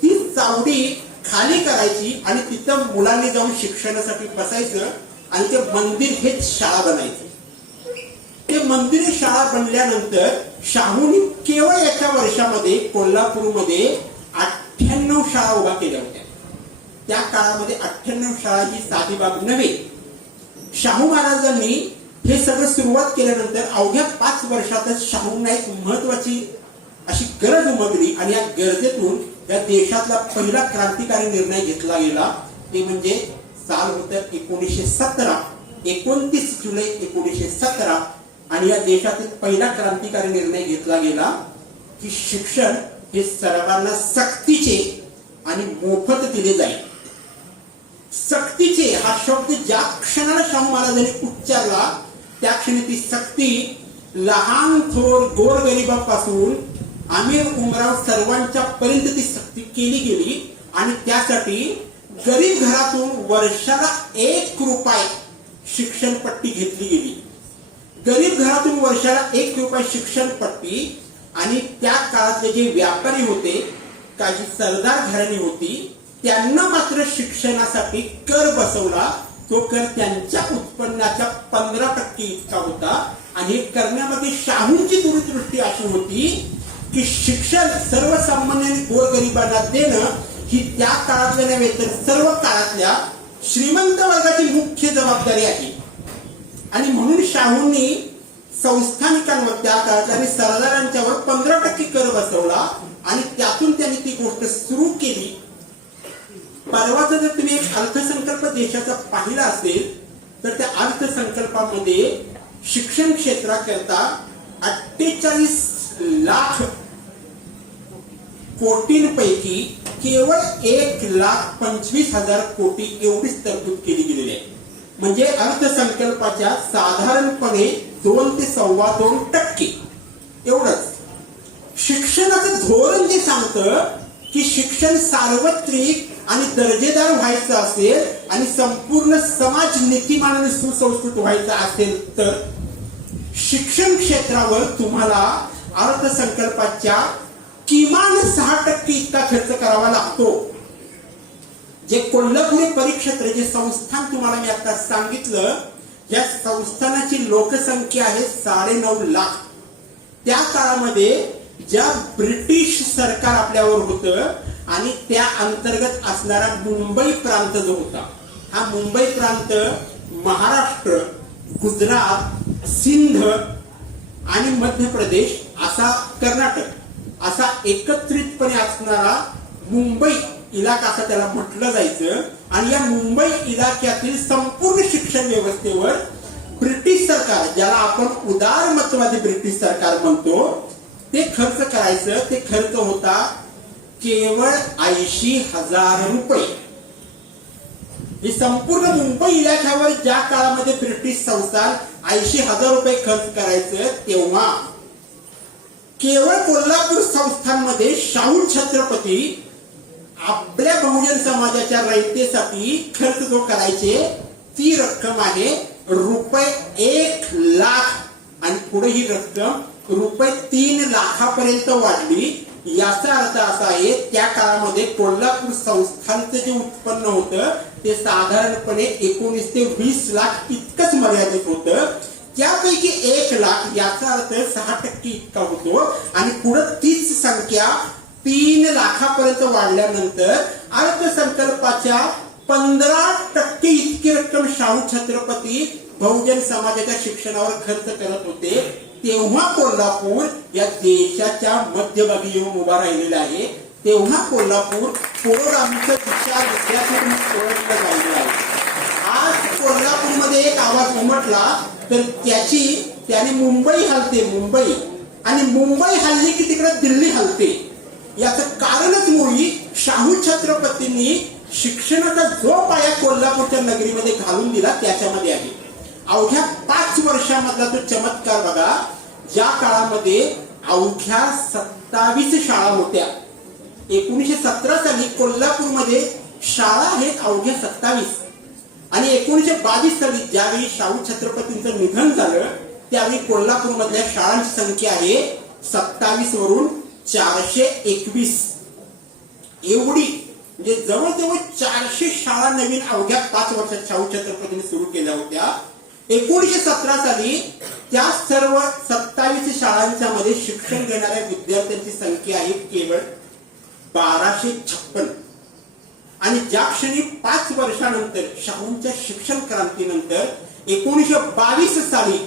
ती चावडी खाली करायची आणि तिथं मुलांनी जाऊन शिक्षणासाठी बसायचं आणि ते मंदिर हेच शाळा बनायचं. ते मंदिर शाळा बनल्यानंतर शाहूंनी केवळ एका वर्षामध्ये कोल्हापूरमध्ये 98 शाळा उभा केल्या होत्या. त्या काळामध्ये 98 शाळा ही साधी बाब नव्हे. शाहू महाराजांनी हे सगळं सुरुवात केल्यानंतर अवघ्या 5 वर्षातच शाहूंना एक महत्वाची अशी गरज उमगली आणि या गरजेतून या देशातला पहिला क्रांतिकारी निर्णय घेतला गेला. ते म्हणजे साल होतं 1917, 29 जुलै 1917 आणि या देशातील पहिला क्रांतिकारी निर्णय घेतला गेला की शिक्षण हे सर्वांना सक्तीचे आणि मोफत दिले जाईल. सक्तीचे हा शब्द ज्या क्षणाला शाहू महाराजांनी उच्चारला त्या क्षणी ती सक्ती लहान थोर गोरगरिबापासून आमिर उमराव सर्वांच्या पर्यंत ती सक्ती केली गेली आणि त्यासाठी गरीब घरातून वर्षाला 1 रुपये शिक्षणपट्टी घेतली गेली. गरीब घरातून वर्षाला 1 रुपये शिक्षणपट्टी आणि त्या काळातले जे व्यापारी होते, काही सरदार घराणी होती, त्यांना मात्र शिक्षणासाठी कर बसवला. तो कर त्यांच्या उत्पन्नाच्या 15% इतका होता आणि हे करण्यामध्ये शाहूंची दूरदृष्टी अशी होती की शिक्षण सर्वसामान्य गोरगरिबांना देणं ही त्या काळातल्या नव्हे तर सर्व काळातल्या श्रीमंत वर्गाची मुख्य जबाबदारी आहे. आणि म्हणून शाहूंनी संस्थानिकांवर त्या काळातल्या आणि सरदारांच्यावर 15% कर बसवला आणि त्यातून त्यांनी ती गोष्ट सुरू केली. परवाचा जर तुम्ही एक अर्थसंकल्प देशाचा पाहिला असेल तर त्या अर्थसंकल्पामध्ये शिक्षण क्षेत्राकरता 48 लाख कोटींपैकी केवळ 1,25,000 कोटी एवढीच तरतूद केली गेलेली आहे. म्हणजे अर्थसंकल्पाच्या साधारणपणे 2 ते 2.25% एवढंच. शिक्षणाचं धोरण जे सांगतं की शिक्षण सार्वत्रिक आणि दर्जेदार व्हायचं असेल आणि संपूर्ण समाज नीतिमान आणि सुसंस्कृत व्हायचा असेल तर शिक्षण क्षेत्रावर तुम्हाला अर्थसंकल्पाच्या किमान 6% इतका खर्च करावा लागतो. जे कोल्हापुरी परिक्षेत्र जे संस्थान तुम्हाला मी आता सांगितलं, या संस्थानाची लोकसंख्या आहे 9.5 लाख. त्या काळामध्ये ज्या ब्रिटिश सरकार आपल्यावर होतं आणि त्या अंतर्गत असणारा मुंबई प्रांत जो होता, हा मुंबई प्रांत महाराष्ट्र, गुजरात, सिंध आणि मध्य प्रदेश असा कर्नाटक असा एकत्रितपणे असणारा मुंबई इलाका असं त्याला म्हटलं जायचं. आणि या मुंबई इलाक्यातील संपूर्ण शिक्षण व्यवस्थेवर ब्रिटिश सरकार, ज्याला आपण उदारमतवादी ब्रिटिश सरकार म्हणतो, ते खर्च करायचं. ते खर्च होता केवळ 80,000 रुपये. ही संपूर्ण मुंबई इलाक्यावर ज्या काळामध्ये ब्रिटिश संस्थान 80,000 रुपये खर्च करायचं, तेव्हा केवळ कोल्हापूर संस्थांमध्ये शाहू छत्रपती आपल्या बहुजन समाजाच्या रयतेसाठी खर्च जो करायचे, ती रक्कम आहे रुपये 1 लाख आणि पुढे ही रक्कम रुपये 3 लाखापर्यंत वाढली. याचा अर्थ असा आहे, त्या काळामध्ये कोल्हापूर संस्थांचं जे उत्पन्न होतं ते साधारणपणे 19 ते 20 लाख इतकंच मर्यादित होतं. त्यापैकी 1 लाख याचा अर्थ 6% इतका होतो आणि पुढे तीच संख्या 3 लाखापर्यंत वाढल्यानंतर अर्थसंकल्पाच्या 15% इतकी रक्कम शाहू छत्रपती बहुजन समाजाच्या शिक्षणावर खर्च करत होते. तेव्हा कोल्हापूर या देशाच्या मध्यभागी येऊन उभा राहिलेला आहे. तेव्हा कोल्हापूर पुरोगामीचं विचार विद्यापीठ ओळखलं जायचं आहे. आज कोल्हापूरमध्ये एक आवाज उमटला तर त्याने मुंबई हलते, मुंबई, आणि मुंबई हल्ली की तिकडे दिल्ली हलते. याचं कारणच मुळी शाहू छत्रपतींनी शिक्षणाचा जो पाया कोल्हापूरच्या नगरीमध्ये घालून दिला त्याच्यामध्ये आहे. अवघ्या 5 वर्षामधला तो चमत्कार बघा. ज्या काळामध्ये अवघ्या 27 शाळा होत्या, 1917 साली कोल्हापूरमध्ये शाळा आहेत अवघ्या 27 आणि 1922 साली ज्यावेळी शाहू छत्रपतींचं निधन झालं त्यावेळी कोल्हापूरमधल्या शाळांची संख्या आहे 27 वरून 421 एवढी. म्हणजे जवळजवळ 400 शाळा नवीन अवघ्या 5 वर्षात शाहू छत्रपतींनी सुरू केल्या होत्या. 1917 साली त्या सर्व 27 शाळांच्या मध्ये शिक्षण घेणाऱ्या विद्यार्थ्यांची संख्या आहे केवळ 1256. आणि ज्या क्षणी 5 वर्षानंतर शाहूंच्या शिक्षण क्रांतीनंतर 1922 साली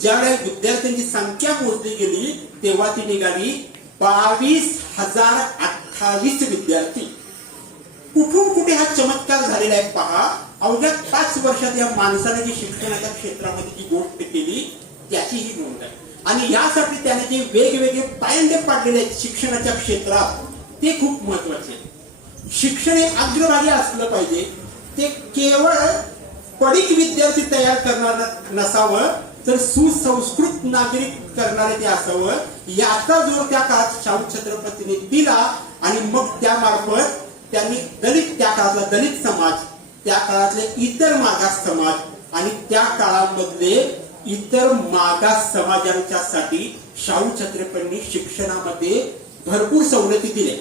ज्यावेळेला विद्यार्थ्यांची संख्या मोजली गेली तेव्हा ती निघाली 22,028 विद्यार्थी. कुठून कुठे हा चमत्कार झालेला आहे पहा. अवघ्या 5 वर्षात या माणसाने जी शिक्षणाच्या क्षेत्रामध्ये जी गोष्ट केली त्याची ही नोंद आहे. आणि यासाठी त्याने जे वेगवेगळे पायंडे पाडलेले आहेत शिक्षणाच्या क्षेत्रात ते खूप महत्वाचे आहे. शिक्षण हे अग्रभागी असलं पाहिजे. ते केवळ पडीक विद्यार्थी तयार करणार नसावं तर सुसंस्कृत नागरिक करणारे ते असावं. याचा जोर त्या काळात शाहू छत्रपतींनी दिला आणि मग त्यामार्फत त्यांनी दलित, त्या काळातला दलित समाज, त्या काळातले इतर मागास समाज आणि त्या काळामधले इतर मागास समाजांच्यासाठी शाहू छत्रपतींनी शिक्षणामध्ये भरपूर सवलती दिल्या.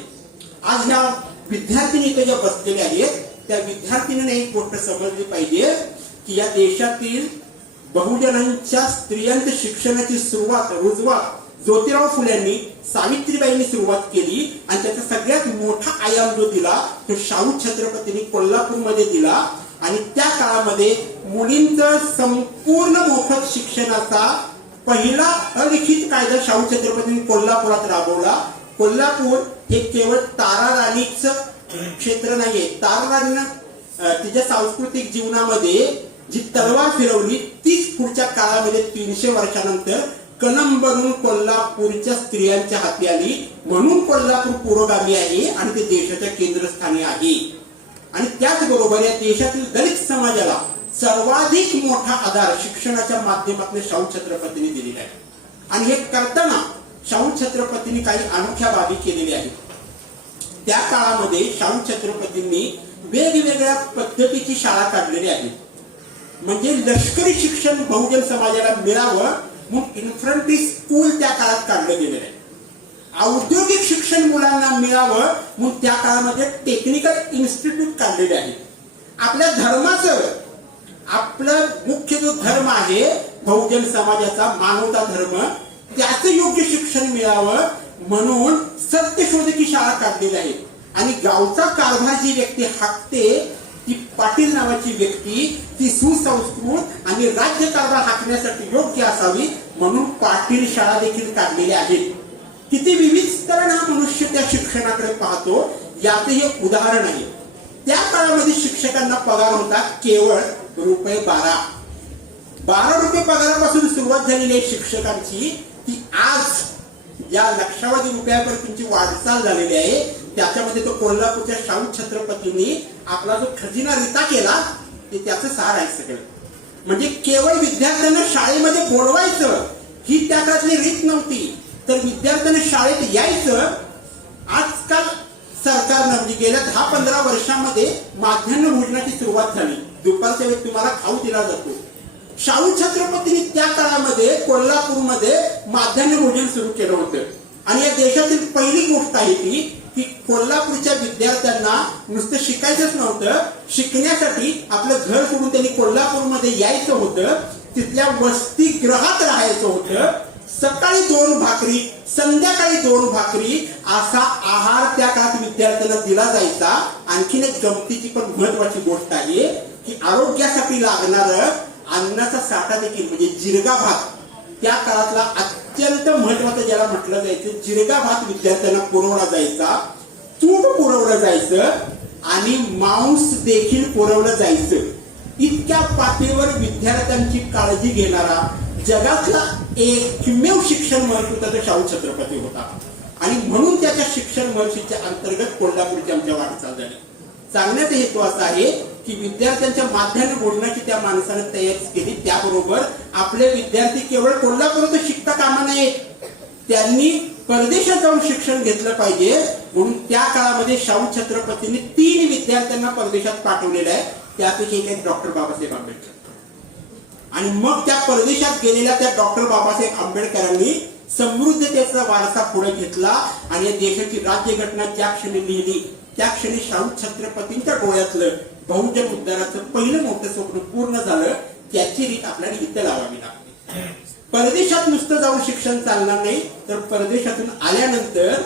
आज ह्या विद्यार्थिनी इथे ज्या बसलेल्या आहेत त्या विद्यार्थिनीने एक गोष्ट समजली पाहिजे की या देशातील बहुजनांच्या स्त्रियांच्या शिक्षणाची रुजवात ज्योतिराव फुल्यांनी, सावित्रीबाईंनी सुरुवात केली आणि त्याचा सगळ्यात मोठा आयाम जो दिला तो शाहू छत्रपतींनी कोल्हापूरमध्ये दिला. आणि त्या काळामध्ये मुलींचं संपूर्ण मोफत शिक्षणाचा पहिला अलिखित कायदा शाहू छत्रपतींनी कोल्हापुरात राबवला. कोल्हापूर हे केवळ तारा राणीचं क्षेत्र नाहीये. तारा राणीनं तिच्या सांस्कृतिक जीवनामध्ये जी तलवार फिरवली तीच पुढच्या काळामध्ये 300 वर्षानंतर कलम बनून कोल्हापूरच्या स्त्रियांच्या हाती आली, म्हणून कोल्हापूर पुरोगामी आहे आणि ते देशाच्या केंद्रस्थानी आहे. आणि त्याचबरोबर या देशातील दलित समाजाला सर्वाधिक मोठा आधार शिक्षणाच्या माध्यमातून शाहू छत्रपतींनी दिलेला आहे. आणि हे करताना शाहू छत्रपतींनी काही अनोख्या बाबी केलेल्या आहेत. त्या काळामध्ये शाहू छत्रपतींनी वेगवेगळ्या पद्धतीची शाळा काढलेली आहे. म्हणजे लष्करी शिक्षण बहुजन समाजाला मिळावं मग इन्फंट्री स्कूल त्या काळात काढलं गेलेलं आहे. औद्योगिक शिक्षण मुलांना मिळावं मग त्या काळामध्ये टेक्निकल इन्स्टिट्यूट काढलेले आहे. आपल्या धर्माचं आपलं मुख्य जो धर्म आहे बहुजन समाजाचा मानवता धर्म, त्याचं योग्य शिक्षण मिळावं म्हणून सत्यशोधकी शाळा काढलेल्या आहे. आणि गावचा कारभार जी व्यक्ती हाकते ती पाटील नावाची व्यक्ती ती सुसंस्कृत आणि राज्य कारभार हाकण्यासाठी योग्य असावी म्हणून पाटील शाळा देखील काढलेल्या आहेत. किती विविध स्तरण हा मनुष्य त्या शिक्षणाकडे पाहतो याचे हे उदाहरण आहे. त्या काळामध्ये शिक्षकांना पगार होता केवळ ₹12 पगारापासून सुरुवात झालेली आहे शिक्षकांची. ती आज या लक्षावधी रुपयापर्यंतची वाटचाल झालेली आहे. त्याच्यामध्ये तो कोल्हापूरच्या शाहू छत्रपतींनी आपला जो खजिना रिता केला ते त्याचं सार आहे सगळं. म्हणजे केवळ विद्यार्थ्यांना शाळेमध्ये बोलवायचं ही त्या काळातली रीत नव्हती, तर विद्यार्थ्यांना शाळेत यायचं. आजकाल सरकारनं म्हणजे गेल्या 10-15 वर्षांमध्ये माध्यान्ह भोजनाची सुरुवात झाली. दुपारच्या वेळेस तुम्हाला खाऊ दिला जातो. शाहू छत्रपतींनी त्या काळामध्ये कोल्हापूरमध्ये माध्यान्ह भोजन सुरू केलं होतं. आणि या देशातील पहिली गोष्ट आहे ती की कोल्हापूरच्या विद्यार्थ्यांना नुसतं शिकायचंच नव्हतं, शिकण्यासाठी आपलं घर सोडून त्यांनी कोल्हापूरमध्ये यायचं होतं. तिथल्या वसतिगृहात राहायचं होतं. सकाळी 2 भाकरी संध्याकाळी 2 भाकरी असा आहार त्या काळात विद्यार्थ्यांना दिला जायचा. आणखीन एक गमतीची पण महत्वाची गोष्ट आहे की आरोग्यासाठी लागणारं अन्नाचा साठा देखील म्हणजे जिरगा भात त्या काळातला अत्यंत महत्वाचं ज्याला म्हटलं जायचं जिरगा भात विद्यार्थ्यांना पुरवला जायचा. तूप पुरवलं जायचं आणि मांस देखील पुरवलं जायचं. इतक्या पातळीवर विद्यार्थ्यांची काळजी घेणारा जगातला एकमेव शिक्षण महर्षी तर शाहू छत्रपती होता. आणि म्हणून त्याच्या शिक्षण महर्षीच्या अंतर्गत कोल्हापूरची आमच्या वाटचाल झाली. सांगण्याचा हेतू असा आहे की विद्यार्थ्यांच्या माध्यान्ह भोजनाची त्या माणसाने तयारी केली. त्याबरोबर आपले विद्यार्थी केवळ कोल्हापूरात शिकता कामा नये, त्यांनी परदेशात जाऊन शिक्षण घेतलं पाहिजे. म्हणून त्या काळामध्ये शाहू छत्रपतींनी 3 विद्यार्थ्यांना परदेशात पाठवलेलं आहे. त्यापैकी एक आहे डॉक्टर बाबासाहेब आंबेडकर. आणि मग त्या परदेशात गेलेल्या त्या डॉक्टर बाबासाहेब आंबेडकरांनी समृद्धतेचा वारसा पुढे घेतला आणि या देशाची राज्यघटना ज्या क्षणी लिहिली त्या क्षणी शाहू छत्रपतींच्या डोळ्यातलं बहुजन उद्धाराचं पहिलं मोठं स्वप्न पूर्ण झालं. त्याची रीत आपल्याला इथं लावावी लागते. परदेशात नुसतं जाऊन शिक्षण चालणार नाही, तर परदेशातून आल्यानंतर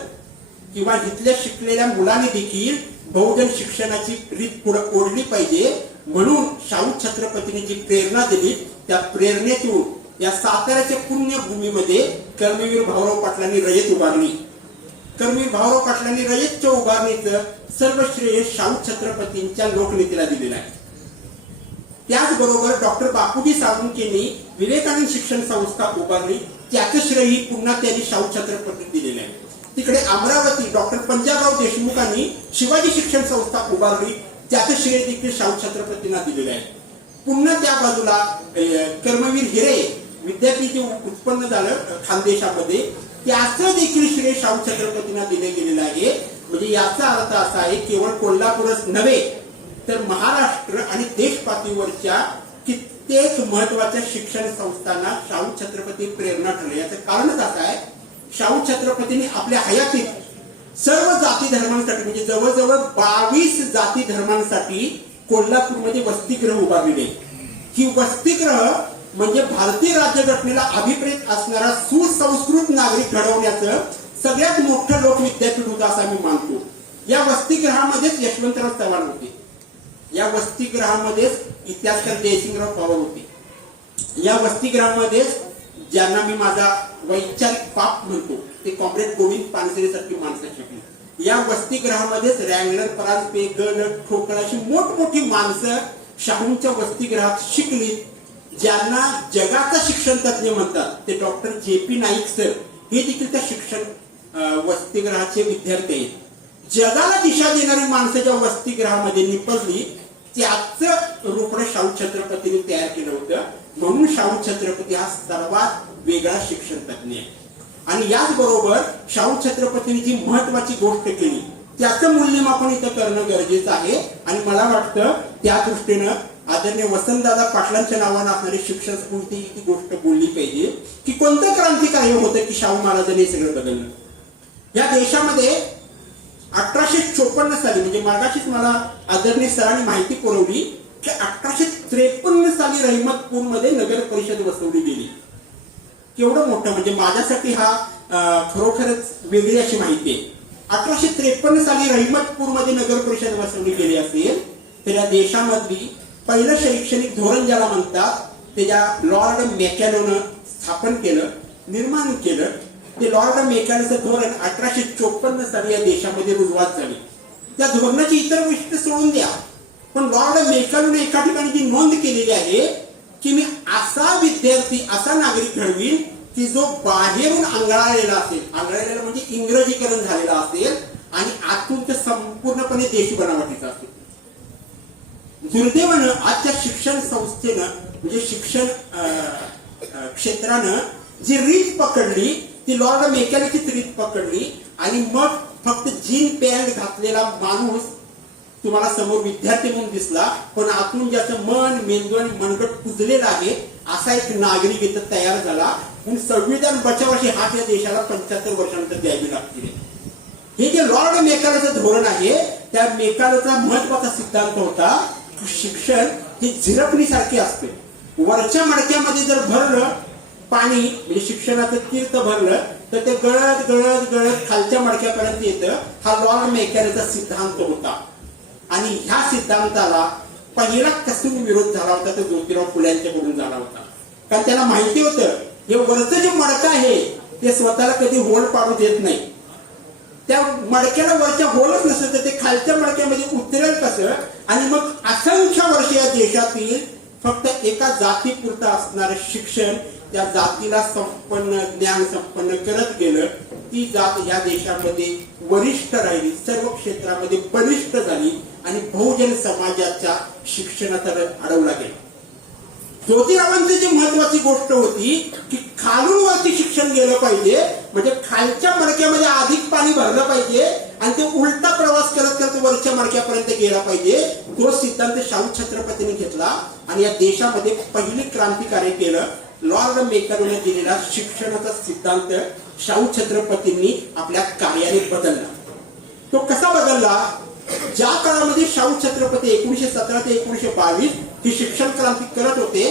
किंवा इथल्या शिकलेल्या मुलांनी देखील बहुजन शिक्षणाची रीत पुढे ओढली पाहिजे. म्हणून शाहू छत्रपतींनी जी प्रेरणा दिली त्या प्रेरणेतून या साताऱ्याच्या पुण्यभूमीमध्ये कर्मवीर भाऊराव पाटलांनी रयत उभारली. कर्मवीर भाऊराव पाटलांनी रयतच्या उभारणीचं सर्व श्रेय शाहू छत्रपतींच्या लोकनीतीला दिलेलं आहे. त्याचबरोबर डॉक्टर बापूजी साळुंखेंनी विवेकानंद शिक्षण संस्था उभारली. त्याचं श्रेय पुन्हा त्यांनी शाहू छत्रपती दिलेलं आहे. तिकडे अमरावती डॉक्टर पंजाबराव देशमुखांनी शिवाजी शिक्षण संस्था उभारली. त्याचं श्रेय देखील शाहू छत्रपतींना दिलेलं आहे. पुन्हा त्या बाजूला कर्मवीर हिरे विद्यापीठ जे उत्पन्न झालं खानदेशामध्ये त्याचं देखील श्रेय शाहू छत्रपतींना दिले गेलेलं आहे. म्हणजे याचा अर्थ असा आहे केवळ कोल्हापूरच नव्हे तर महाराष्ट्र आणि देश पातळीवरच्या कित्येक महत्वाच्या शिक्षण संस्थांना शाहू छत्रपती प्रेरणा ठरले. याचं कारणच असं आहे शाहू छत्रपतींनी आपल्या हयातीत सर्व जाती धर्मांसाठी म्हणजे जवळजवळ 22 जाती धर्मांसाठी कोल्हापूरमध्ये वसतिगृह उभारलेले. ही वसतिगृह म्हणजे भारतीय राज्यघटनेला अभिप्रेत असणारा सुसंस्कृत नागरिक घडवण्याचं सगळ्यात मोठं लोकविद्यापीठ होतं असं आम्ही मानतो. या वसतिगृहामध्येच यशवंतराव चव्हाण होते. या वसतिगृहामध्येच इतिहासकार जयसिंगराव पवार होते. या वसतिगृहामध्येच ज्यांना मी माझा वैचारिक पाप म्हणतो ते कॉम्रेड गोविंद पानसरे सारखी माणसं शिकली. या वसतिगृहामध्येच रँगलर परांजपे गणक ठोकळ अशी मोठमोठी माणसं शाहूंच्या वसतिगृहात शिकली. ज्यांना जगाचा शिक्षण तज्ञ म्हणतात ते डॉक्टर JP नाईक सर हे देखील त्या शिक्षण वसतिगृहाचे विद्यार्थी आहेत. जगाला दिशा देणारी माणसं ज्या वसतिगृहामध्ये निपजली त्याचं रूपण शाहू छत्रपतींनी तयार केलं होतं. म्हणून शाहू छत्रपती हा सर्वात वेगळा शिक्षण तज्ञ आहे. आणि याचबरोबर शाहू छत्रपतींनी जी महत्वाची गोष्ट केली त्याचं मूल्यमापन इथं करणं गरजेचं आहे. आणि मला वाटतं त्या दृष्टीनं आदरणीय वसंतदादा पाटलांच्या नावानं असणारी शिक्षण स्फूर्ती ही गोष्ट बोलली पाहिजे की कोणतं क्रांतिकारी होतं की शाहू महाराजांनी सगळं बदललं. या देशामध्ये 1854 साली म्हणजे मागाशीच मला आदरणीय सरांनी माहिती पुरवली की 1853 साली रहिमतपूरमध्ये नगर परिषद बसवली गेली. केवढं मोठं म्हणजे माझ्यासाठी हा खरोखरच वेगळी अशी माहिती आहे. 1853 साली रहिमतपूरमध्ये नगर परिषद बसवली गेली असेल तर या देशामधली पहिलं शैक्षणिक धोरण ज्याला म्हणतात ते ज्या लॉर्ड मेकॅलोनं स्थापन केलं निर्माण केलं ते लॉर्ड मेकॅलोचं धोरण 1854 साली या देशामध्ये रुजवात झाली. त्या धोरणाची इतर वैशिष्ट्य सोडून द्या पण लॉर्ड मेकॅलोने एका ठिकाणी जी नोंद केलेली आहे की मी असा विद्यार्थी असा नागरिक घडवीन की जो बाहेरून आंधळालेला असेल. आंधळालेला म्हणजे इंग्रजीकरण झालेला असेल आणि आतून ते संपूर्णपणे देशी बनावटीचा असेल. दुर्दैवानं आजच्या शिक्षण संस्थेनं म्हणजे शिक्षण क्षेत्रानं जी रीत पकडली ती लॉर्ड मेकॅलेचीच रीत पकडली आणि मग फक्त जीन पॅन्ट घातलेला माणूस तुम्हाला समोर विद्यार्थी म्हणून दिसला पण आतून ज्याचं मन मेंदू आणि मनगट कुजलेला आहे असा एक नागरिक इथं तयार झाला. म्हणून संविधान बचावाची हात या देशाला 75 वर्षानंतर द्यावी लागतील. हे जे लॉर्ड मेकॅलोचं धोरण आहे त्या मेकॅलोचा महत्वाचा सिद्धांत होता शिक्षण हे झिरपणीसारखे असते. वरच्या मडक्यामध्ये जर भरलं पाणी म्हणजे शिक्षणाचं तीर्थ भरलं तर ते गळत गळत गळत खालच्या मडक्यापर्यंत येतं. हा लॉर्ड मेकॅलोचा सिद्धांत होता. आणि ह्या सिद्धांताला पहिला कसून विरोध झाला होता तो ज्योतिराव फुले यांच्याकडून झाला होता. कारण त्याला माहिती होतं हे वरचं जे मडकं आहे ते स्वतःला कधी होल पाडू देत नाही. त्या मडक्याला वरच्या होलच नसतं तर ते खालच्या मडक्यामध्ये उतरेल कसं. आणि मग असंख्य वर्ष या देशातील फक्त एका जातीपुरतं असणारं शिक्षण त्या जातीला संपन्न ज्ञान संपन्न करत गेलं. ती जात या देशामध्ये वरिष्ठ राहिली सर्व क्षेत्रामध्ये बलिष्ठ झाली आणि बहुजन समाजाच्या शिक्षणाचा रथ अडवला गेला. ज्योतिरावांची जी महत्वाची गोष्ट होती की खालून वरती शिक्षण गेलं पाहिजे म्हणजे खालच्या मडक्यामध्ये अधिक पाणी भरलं पाहिजे आणि ते उलटा प्रवास करत करत वरच्या मडक्यापर्यंत गेला पाहिजे. तो सिद्धांत शाहू छत्रपतींनी घेतला आणि या देशामध्ये पहिली क्रांतिकार्य केलं. लॉर्ड मेकॅलोने दिलेला शिक्षणाचा सिद्धांत शाहू छत्रपतींनी आपल्या कार्याने बदलला. तो कसा बदलला. ज्या काळामध्ये शाहू छत्रपती 1917 ते 1922 ही शिक्षण क्रांती करत होते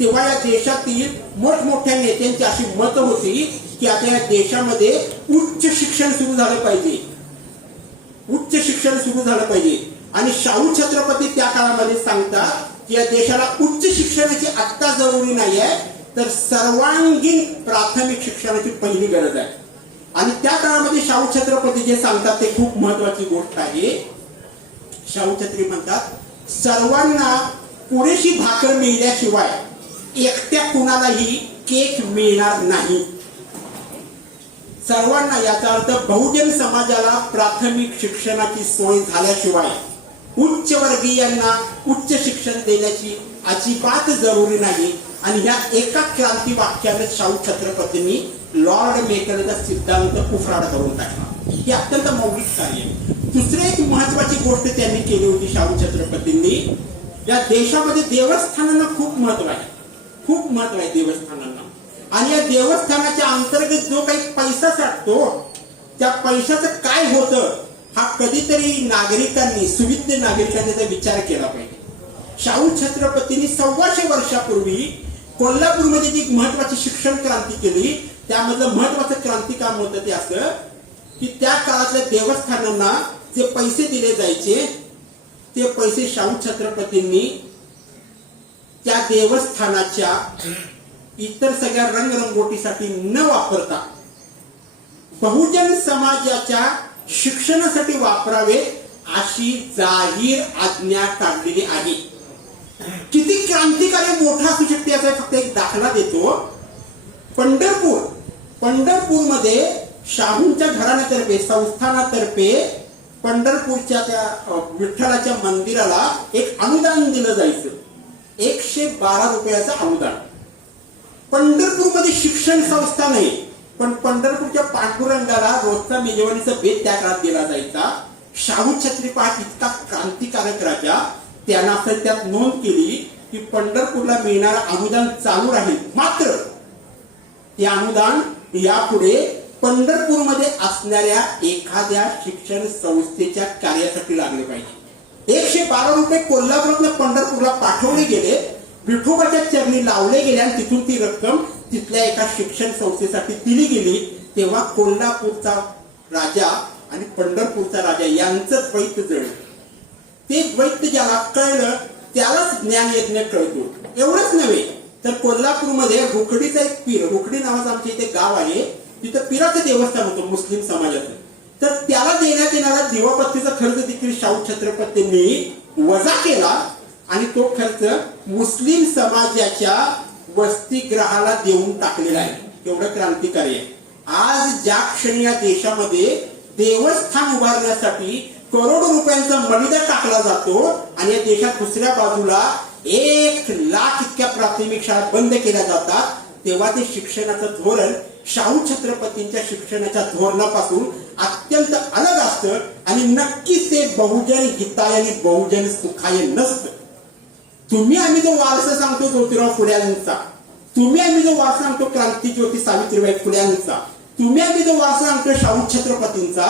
तेव्हा या देशातील मोठमोठ्या नेत्यांची अशी मत होती की आता या देशामध्ये उच्च शिक्षण सुरू झालं पाहिजे. उच्च शिक्षण सुरू झालं पाहिजे. आणि शाहू छत्रपती त्या काळामध्ये सांगतात की या देशाला उच्च शिक्षणाची आत्ता जरुरी नाही आहे तर सर्वांगीण प्राथमिक शिक्षणाची पहिली गरज आहे. आणि त्या काळामध्ये शाहू छत्रपती जे सांगतात ते खूप महत्वाची गोष्ट आहे. शाहू छत्री म्हणतात सर्वांना पुरेशी भाकर मिळल्याशिवाय एकट्या कुणालाही केक मिळणार नाही. सर्वांना याचा अर्थ बहुजन समाजाला प्राथमिक शिक्षणाची सोय झाल्याशिवाय उच्च वर्गीयांना उच्च शिक्षण देण्याची अजिबात जरुरी नाही. आणि या एका क्रांती वाक्याने शाहू छत्रपतींनी लॉर्ड मेकॅलोचा सिद्धांत उफराड करून टाकला. हे अत्यंत मौलिक कार्य. दुसरी एक महत्वाची गोष्ट त्यांनी केली होती शाहू छत्रपतींनी. या देशामध्ये देवस्थानांना खूप महत्व आहे. खूप महत्व आहे देवस्थानांना. आणि या देवस्थानाच्या अंतर्गत जो काही पैसा साठतो त्या पैशाचं काय होतं हा कधीतरी नागरिकांनी सुविद्य नागरिकांनी त्याचा विचार केला पाहिजे. शाहू छत्रपतींनी 125 वर्षापूर्वी कोल्हापूरमध्ये जी महत्वाची शिक्षण क्रांती केली त्यामधलं महत्वाचं क्रांती काम होतं ते असं की त्या काळातल्या देवस्थानांना जे पैसे दिले जायचे ते पैसे शाहू छत्रपतींनी त्या देवस्थानाच्या इतर सगळ्या रंगरंगोटीसाठी न वापरता बहुजन समाजाच्या शिक्षणासाठी वापरावे अशी जाहीर आज्ञा काढलेली आहे. किती क्रांतिकारी मोठा असू शकते याचा फक्त एक दाखला देतो. पंढरपूरमध्ये शाहूंच्या घराण्यातर्फे संस्थानातर्फे पंढरपूरच्या त्या विठ्ठलाच्या मंदिराला एक अनुदान दिलं जायचं. 112 रुपयाचं अनुदान. पंढरपूरमध्ये शिक्षण संस्था नाही, पण पंढरपूरच्या पांडुरंगाला रोजचा मेजवानीचा बेत त्या काळात दिला जायचा. शाहू छत्री पाठ इतका क्रांतिकारक राजा, त्यांना असं त्यात नोंद केली की पंढरपूरला मिळणारं अनुदान चालू राहील, मात्र ते अनुदान यापुढे पंढरपूरमध्ये असणाऱ्या एखाद्या शिक्षण संस्थेच्या कार्यासाठी लागले पाहिजे. 112 रुपये कोल्हापूरला पंढरपूरला पाठवले गेले, विठोबाच्या चरणी लावले गेले आणि तिथून ती रक्कम तिथल्या एका शिक्षण संस्थेसाठी दिली गेली. तेव्हा कोल्हापूरचा राजा आणि पंढरपूरचा राजा यांचं द्वैत जळलं. ते द्वैत ज्याला कळलं त्यालाच ज्ञान यज्ञ कळतो. एवढंच नव्हे तर कोल्हापूरमध्ये रुखडीचा एक पीर, रुखडी नावाचं आमच्या इथे गाव आहे, तिथं पिराचं देवस्थान होतं मुस्लिम समाजाचं. तर त्याला देण्यात येणारा दिवाबत्तीचा खर्च देखील शाहू छत्रपतींनी वजा केला आणि तो खर्च मुस्लिम समाजाच्या वसतिगृहाला देऊन टाकलेला आहे. एवढं क्रांतिकारी आहे. आज ज्या क्षणी या देशामध्ये देवस्थान उभारण्यासाठी करोडो रुपयांचा मलिदा टाकला जातो आणि या देशात दुसऱ्या बाजूला 1 लाख इतक्या प्राथमिक शाळा बंद केल्या जातात, तेव्हा ते शिक्षणाचं धोरण शाहू छत्रपतींच्या शिक्षणाच्या धोरणापासून अत्यंत अलग असतं आणि नक्कीच ते बहुजन हिताय आणि बहुजन सुखाय नसतं. आम्ही जो वारसा सांगतो ज्योतिराव फुल्यांचा, आम्ही जो वारसा सांगतो क्रांतिज्योती सावित्रीबाई फुल्यांचा, आम्ही जो वारसा सांगतो शाहू छत्रपतींचा,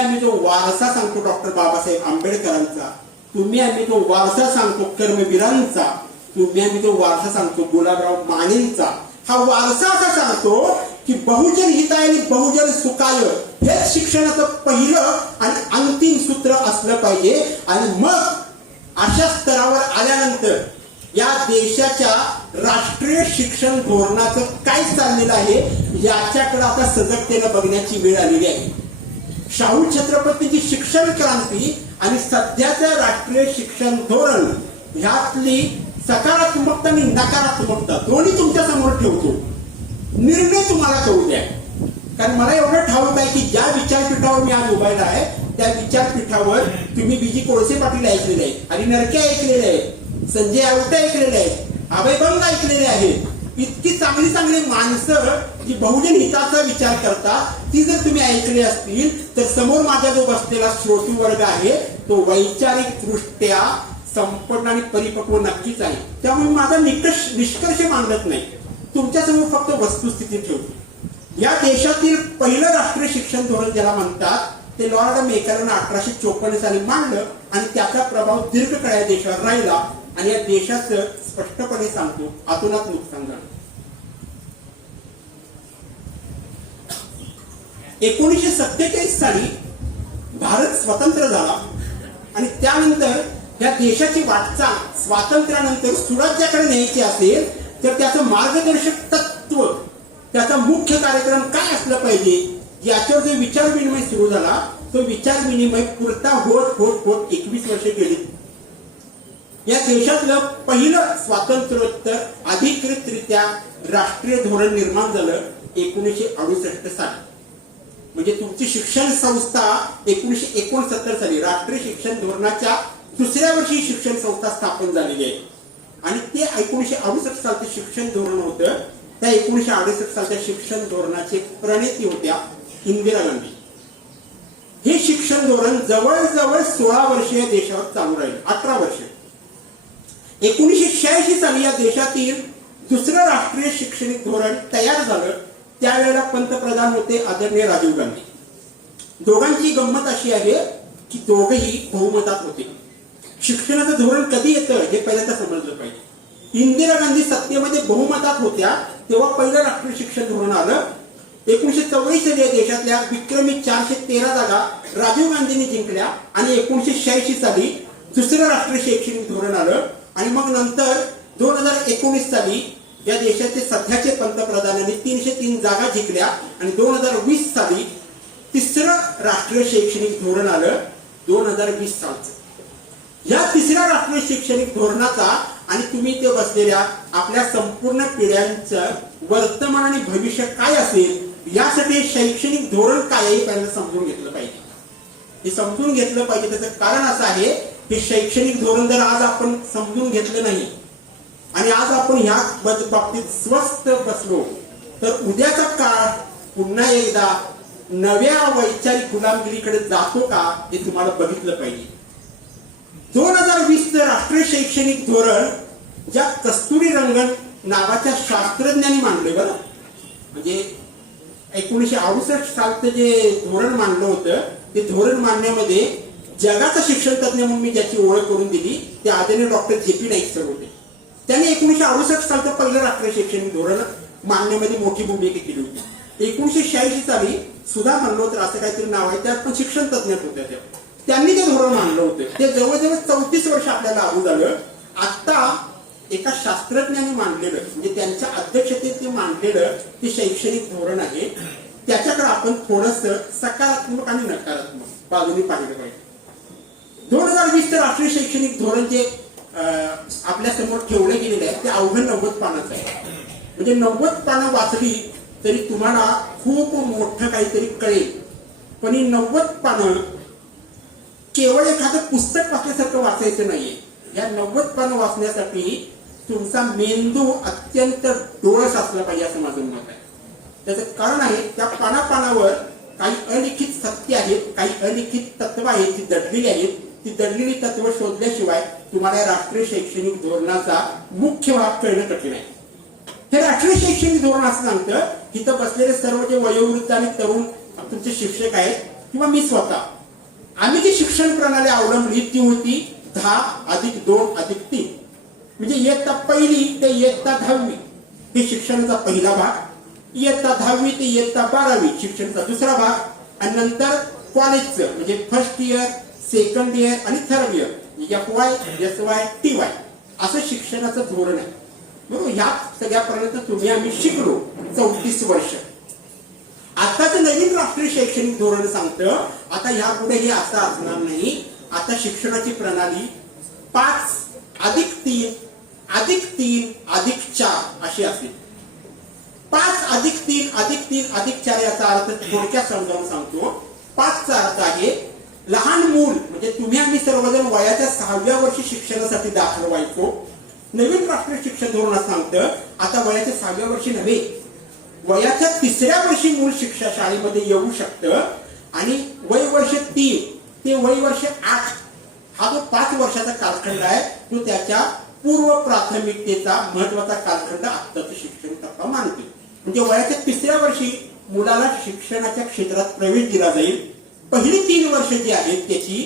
आम्ही जो वारसा सांगतो डॉक्टर बाबासाहेब आंबेडकरांचा, आम्ही जो वारसा सांगतो कर्मवीरांचा, आम्ही जो वारसा सांगतो गुलाबराव मानेंचा, हा वारसा असा सांगतो की बहुजन हिताय आणि बहुजन सुखाय हेच शिक्षणाचं पहिलं आणि अंतिम सूत्र असलं पाहिजे. आणि मग अशा स्तरावर आल्यानंतर या देशाच्या राष्ट्रीय शिक्षण धोरणाचं काय चाललेलं आहे याच्याकडे आता सजगतेनं बघण्याची वेळ आलेली आहे. शाहू छत्रपतींची शिक्षण क्रांती आणि सध्याचं राष्ट्रीय शिक्षण धोरण ह्यातली सकारात्मकता आणि नकारात्मकता दोन्ही तुमच्या समोर ठेवतो. निर्णय तुम्हाला करू द्या. कारण मला एवढं ठाऊक आहे की ज्या विचारपीठावर मी आज उभारला आहे त्या विचारपीठावर तुम्ही बीजी कोळसे पाटील ऐकलेले आहेत, हरी नरके ऐकलेले आहेत, संजय आवटे ऐकलेले आहेत, अभय बंग ऐकलेले आहेत. इतकी चांगली चांगली माणसं जी बहुजन हिताचा विचार करतात ती जर तुम्ही ऐकली असतील तर समोर माझा जो बसलेला श्रोती वर्ग आहे तो वैचारिक दृष्ट्या संपन्न आणि परिपक्व नक्कीच आहे. त्यामुळे माझा निष्कर्ष मांडत नाही, तुमच्यासमोर फक्त वस्तुस्थिती ठेवतो. या देशातील पहिलं राष्ट्रीय शिक्षण धोरण ज्याला म्हणतात ते लॉर्ड मेकरनं 1854 साली मांडलं आणि त्याचा प्रभाव दीर्घकाळ या देशावर राहिला आणि या देशाचं स्पष्टपणे सांगतो आतोनात नुकसान झालं. 1947 साली भारत स्वतंत्र झाला आणि त्यानंतर या देशाची वाटचाल स्वातंत्र्यानंतर सुराज्याकडे न्यायची असेल तर त्याचं मार्गदर्शक तत्व, त्याचा मुख्य कार्यक्रम काय असला पाहिजे याच्यावर जो विचार विनिमय सुरू झाला तो विचार विनिमय पुरता होत 21 वर्षे गेली. या देशातलं पहिलं स्वातंत्र्योत्तर अधिकृतरित्या राष्ट्रीय धोरण निर्माण झालं 1968 साली. म्हणजे तुमची शिक्षण संस्था 1969 साली राष्ट्रीय शिक्षण धोरणाच्या दुसऱ्या वर्षी शिक्षण संस्था स्थापन झालेली आहे आणि ते 1968 सालचं शिक्षण धोरण होतं. त्या 1968 सालच्या शिक्षण धोरणाचे प्रणेती होत्या इंदिरा गांधी. हे शिक्षण धोरण जवळजवळ 16 वर्षे या देशावर चालू राहील, 18 वर्ष. 1986 साली या देशातील दुसरं राष्ट्रीय शैक्षणिक धोरण तयार झालं. त्यावेळेला पंतप्रधान होते आदरणीय राजीव गांधी. दोघांची गंमत अशी आहे की दोघेही बहुमतात होते. शिक्षणाचं धोरण कधी येतं हे पहिल्यांदा समजलं पाहिजे. इंदिरा गांधी सत्तेमध्ये बहुमतात होत्या तेव्हा पहिलं राष्ट्रीय शिक्षण धोरण आलं. 1984 साली देशातल्या विक्रमी 413 जागा राजीव गांधींनी जिंकल्या आणि 1986 साली दुसरं राष्ट्रीय शैक्षणिक धोरण आलं आणि मग नंतर 2019 साली या देशाचे सध्याचे पंतप्रधानांनी 303 जागा जिंकल्या आणि 2020 साली तिसरं राष्ट्रीय शैक्षणिक धोरण आलं 2020 सालचं. या तिसऱ्या राष्ट्रीय शैक्षणिक धोरणाचा आणि तुम्ही ते बसलेल्या आपल्या संपूर्ण पिढ्यांचं वर्तमान आणि भविष्य काय असेल यासाठी शैक्षणिक धोरण काय आहे पहिल्यांदा समजून घेतलं पाहिजे. हे समजून घेतलं पाहिजे. त्याचं कारण असं आहे की शैक्षणिक धोरण जर आज आपण समजून घेतलं नाही आणि आज आपण ह्या बाबतीत स्वस्थ बसलो तर उद्याचा काळ पुन्हा एकदा नव्या वैचारिक गुलामगिरीकडे जातो का हे तुम्हाला बघितलं पाहिजे. 2020 राष्ट्रीय शैक्षणिक धोरण ज्या कस्तुरीरंगन नावाच्या शास्त्रज्ञांनी मांडले बरं, म्हणजे 1968 सालचं जे धोरण मांडलं होतं ते धोरण मांडण्यामध्ये जगाचा शिक्षण तज्ञ म्हणून मी ज्याची ओळख करून दिली ते आदरणीय डॉक्टर जे.पी. नाईक सर होते. त्यांनी 1968 सालचं पहिलं राष्ट्रीय शैक्षणिक धोरण मांडण्यामध्ये मोठी भूमिका केली होती. 1986 साली सुधा मल्होत्रा असं काहीतरी नाव आहे, त्यात पण शिक्षण तज्ञ होत्या त्या. त्यांनी ते धोरण मांडलं होतं. ते जवळजवळ 34 वर्ष आपल्याला लागू झालं. आता एका शास्त्रज्ञांनी मांडलेलं म्हणजे त्यांच्या अध्यक्षतेत ते मांडलेलं ते शैक्षणिक धोरण आहे. त्याच्याकडे आपण थोडंसं सकारात्मक आणि नकारात्मक बाजूने पाहिलं पाहिजे. 2020 राष्ट्रीय शैक्षणिक धोरण जे आपल्या समोर ठेवलं गेलेलं आहे ते अवघड 90 पानाचं आहे. म्हणजे 90 पानं वाचली तरी तुम्हाला खूप मोठं काहीतरी कळेल. पण ही 90 पानं केवळ एखादं पुस्तक वाचल्यासारखं वाचायचं नाहीये. या 90 पानं वाचण्यासाठी तुमचा मेंदू अत्यंत डोळस असला पाहिजे असं माझं मत आहे. त्याचं कारण आहे त्या पानापानावर काही अलिखित सत्य आहेत, काही अलिखित तत्व आहेत जी दडलेली आहेत. ती दडलेली तत्व शोधल्याशिवाय तुम्हाला राष्ट्रीय शैक्षणिक धोरणाचा मुख्य भाग कळणं कठीण आहे. हे राष्ट्रीय शैक्षणिक धोरण असं सांगतं इथं बसलेले सर्व जे वयोवृद्ध आणि तरुण तुमचे शिक्षक आहेत किंवा मी स्वतः आम्ही जी शिक्षण प्रणाली अवलंबली ती होती 10+2+3 म्हणजे इयत्ता 1 ते इयत्ता 10वी हे शिक्षणाचा पहिला भाग, इयत्ता 10वी ते इयत्ता 12वी शिक्षणाचा दुसरा भाग आणि नंतर कॉलेजचं म्हणजे फर्स्ट इयर, सेकंड इयर आणि third year FY, SY, TY असं शिक्षणाचं धोरण आहे. बरोबर. ह्या सगळ्यापर्यंत तुम्ही आम्ही शिकलो 34 वर्ष. आताचं नवीन राष्ट्रीय शैक्षणिक धोरण सांगतं आता ह्यापुढे हे असं असणार नाही. आता शिक्षणाची प्रणाली 5+3+3+4 अशी असेल. 5+3+3+4 याचा अर्थ थोडक्यात समजावून सांगतो. 5चा अर्थ आहे लहान मूल म्हणजे तुम्ही आम्ही सर्वजण वयाच्या 6व्या वर्षी शिक्षणासाठी दाखल व्हायचो. नवीन राष्ट्रीय शिक्षण धोरण सांगतं आता वयाच्या 6व्या वर्षी नव्हे वयाच्या 3ऱ्या वर्षी मूल शिक्षा शाळेमध्ये येऊ शकतं आणि वय वर्ष 3 ते वय वर्ष 8 हा जो 5 वर्षाचा कालखंड आहे तो त्याच्या पूर्व प्राथमिकतेचा महत्वाचा कालखंड आत्ताचं शिक्षण टप्पा मानतो. म्हणजे वयाच्या 3ऱ्या वर्षी मुलाला शिक्षणाच्या क्षेत्रात प्रवेश दिला जाईल. पहिली 3 वर्ष जी आहेत त्याची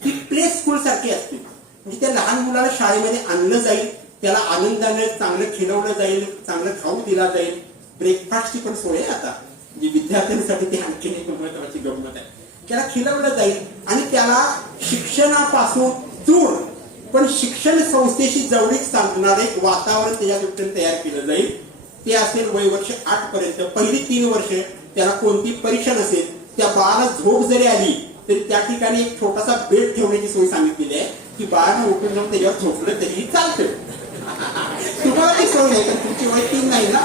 ती प्ले स्कूल सारखी असते. म्हणजे त्या लहान मुलाला शाळेमध्ये आणलं जाईल, त्याला आनंदाने चांगलं खिलवलं जाईल, चांगलं खाऊ दिला जाईल. ब्रेकफास्टची पण सोय आहे आता म्हणजे विद्यार्थ्यांसाठी ती आणखीन एक महत्वाची गंमत आहे. त्याला खिलवलं जाईल आणि त्याला शिक्षणापासून दूर पण शिक्षण संस्थेशी जवळीक साधणारे एक वातावरण त्याच्या दृष्टीने तयार केलं जाईल. ते असेल वय वर्ष 8 पर्यंत. पहिली 3 वर्ष त्याला कोणती परीक्षा नसेल. त्या बाळाला झोप जरी आली तरी त्या ठिकाणी एक छोटासा बेड ठेवण्याची सोय सांगितलेली आहे की बाळानं उठून जाऊन त्याच्यावर झोपलं तरीही चालतं. तुम्हाला ती सोय नाही कारण तुमची वय 3 नाही ना.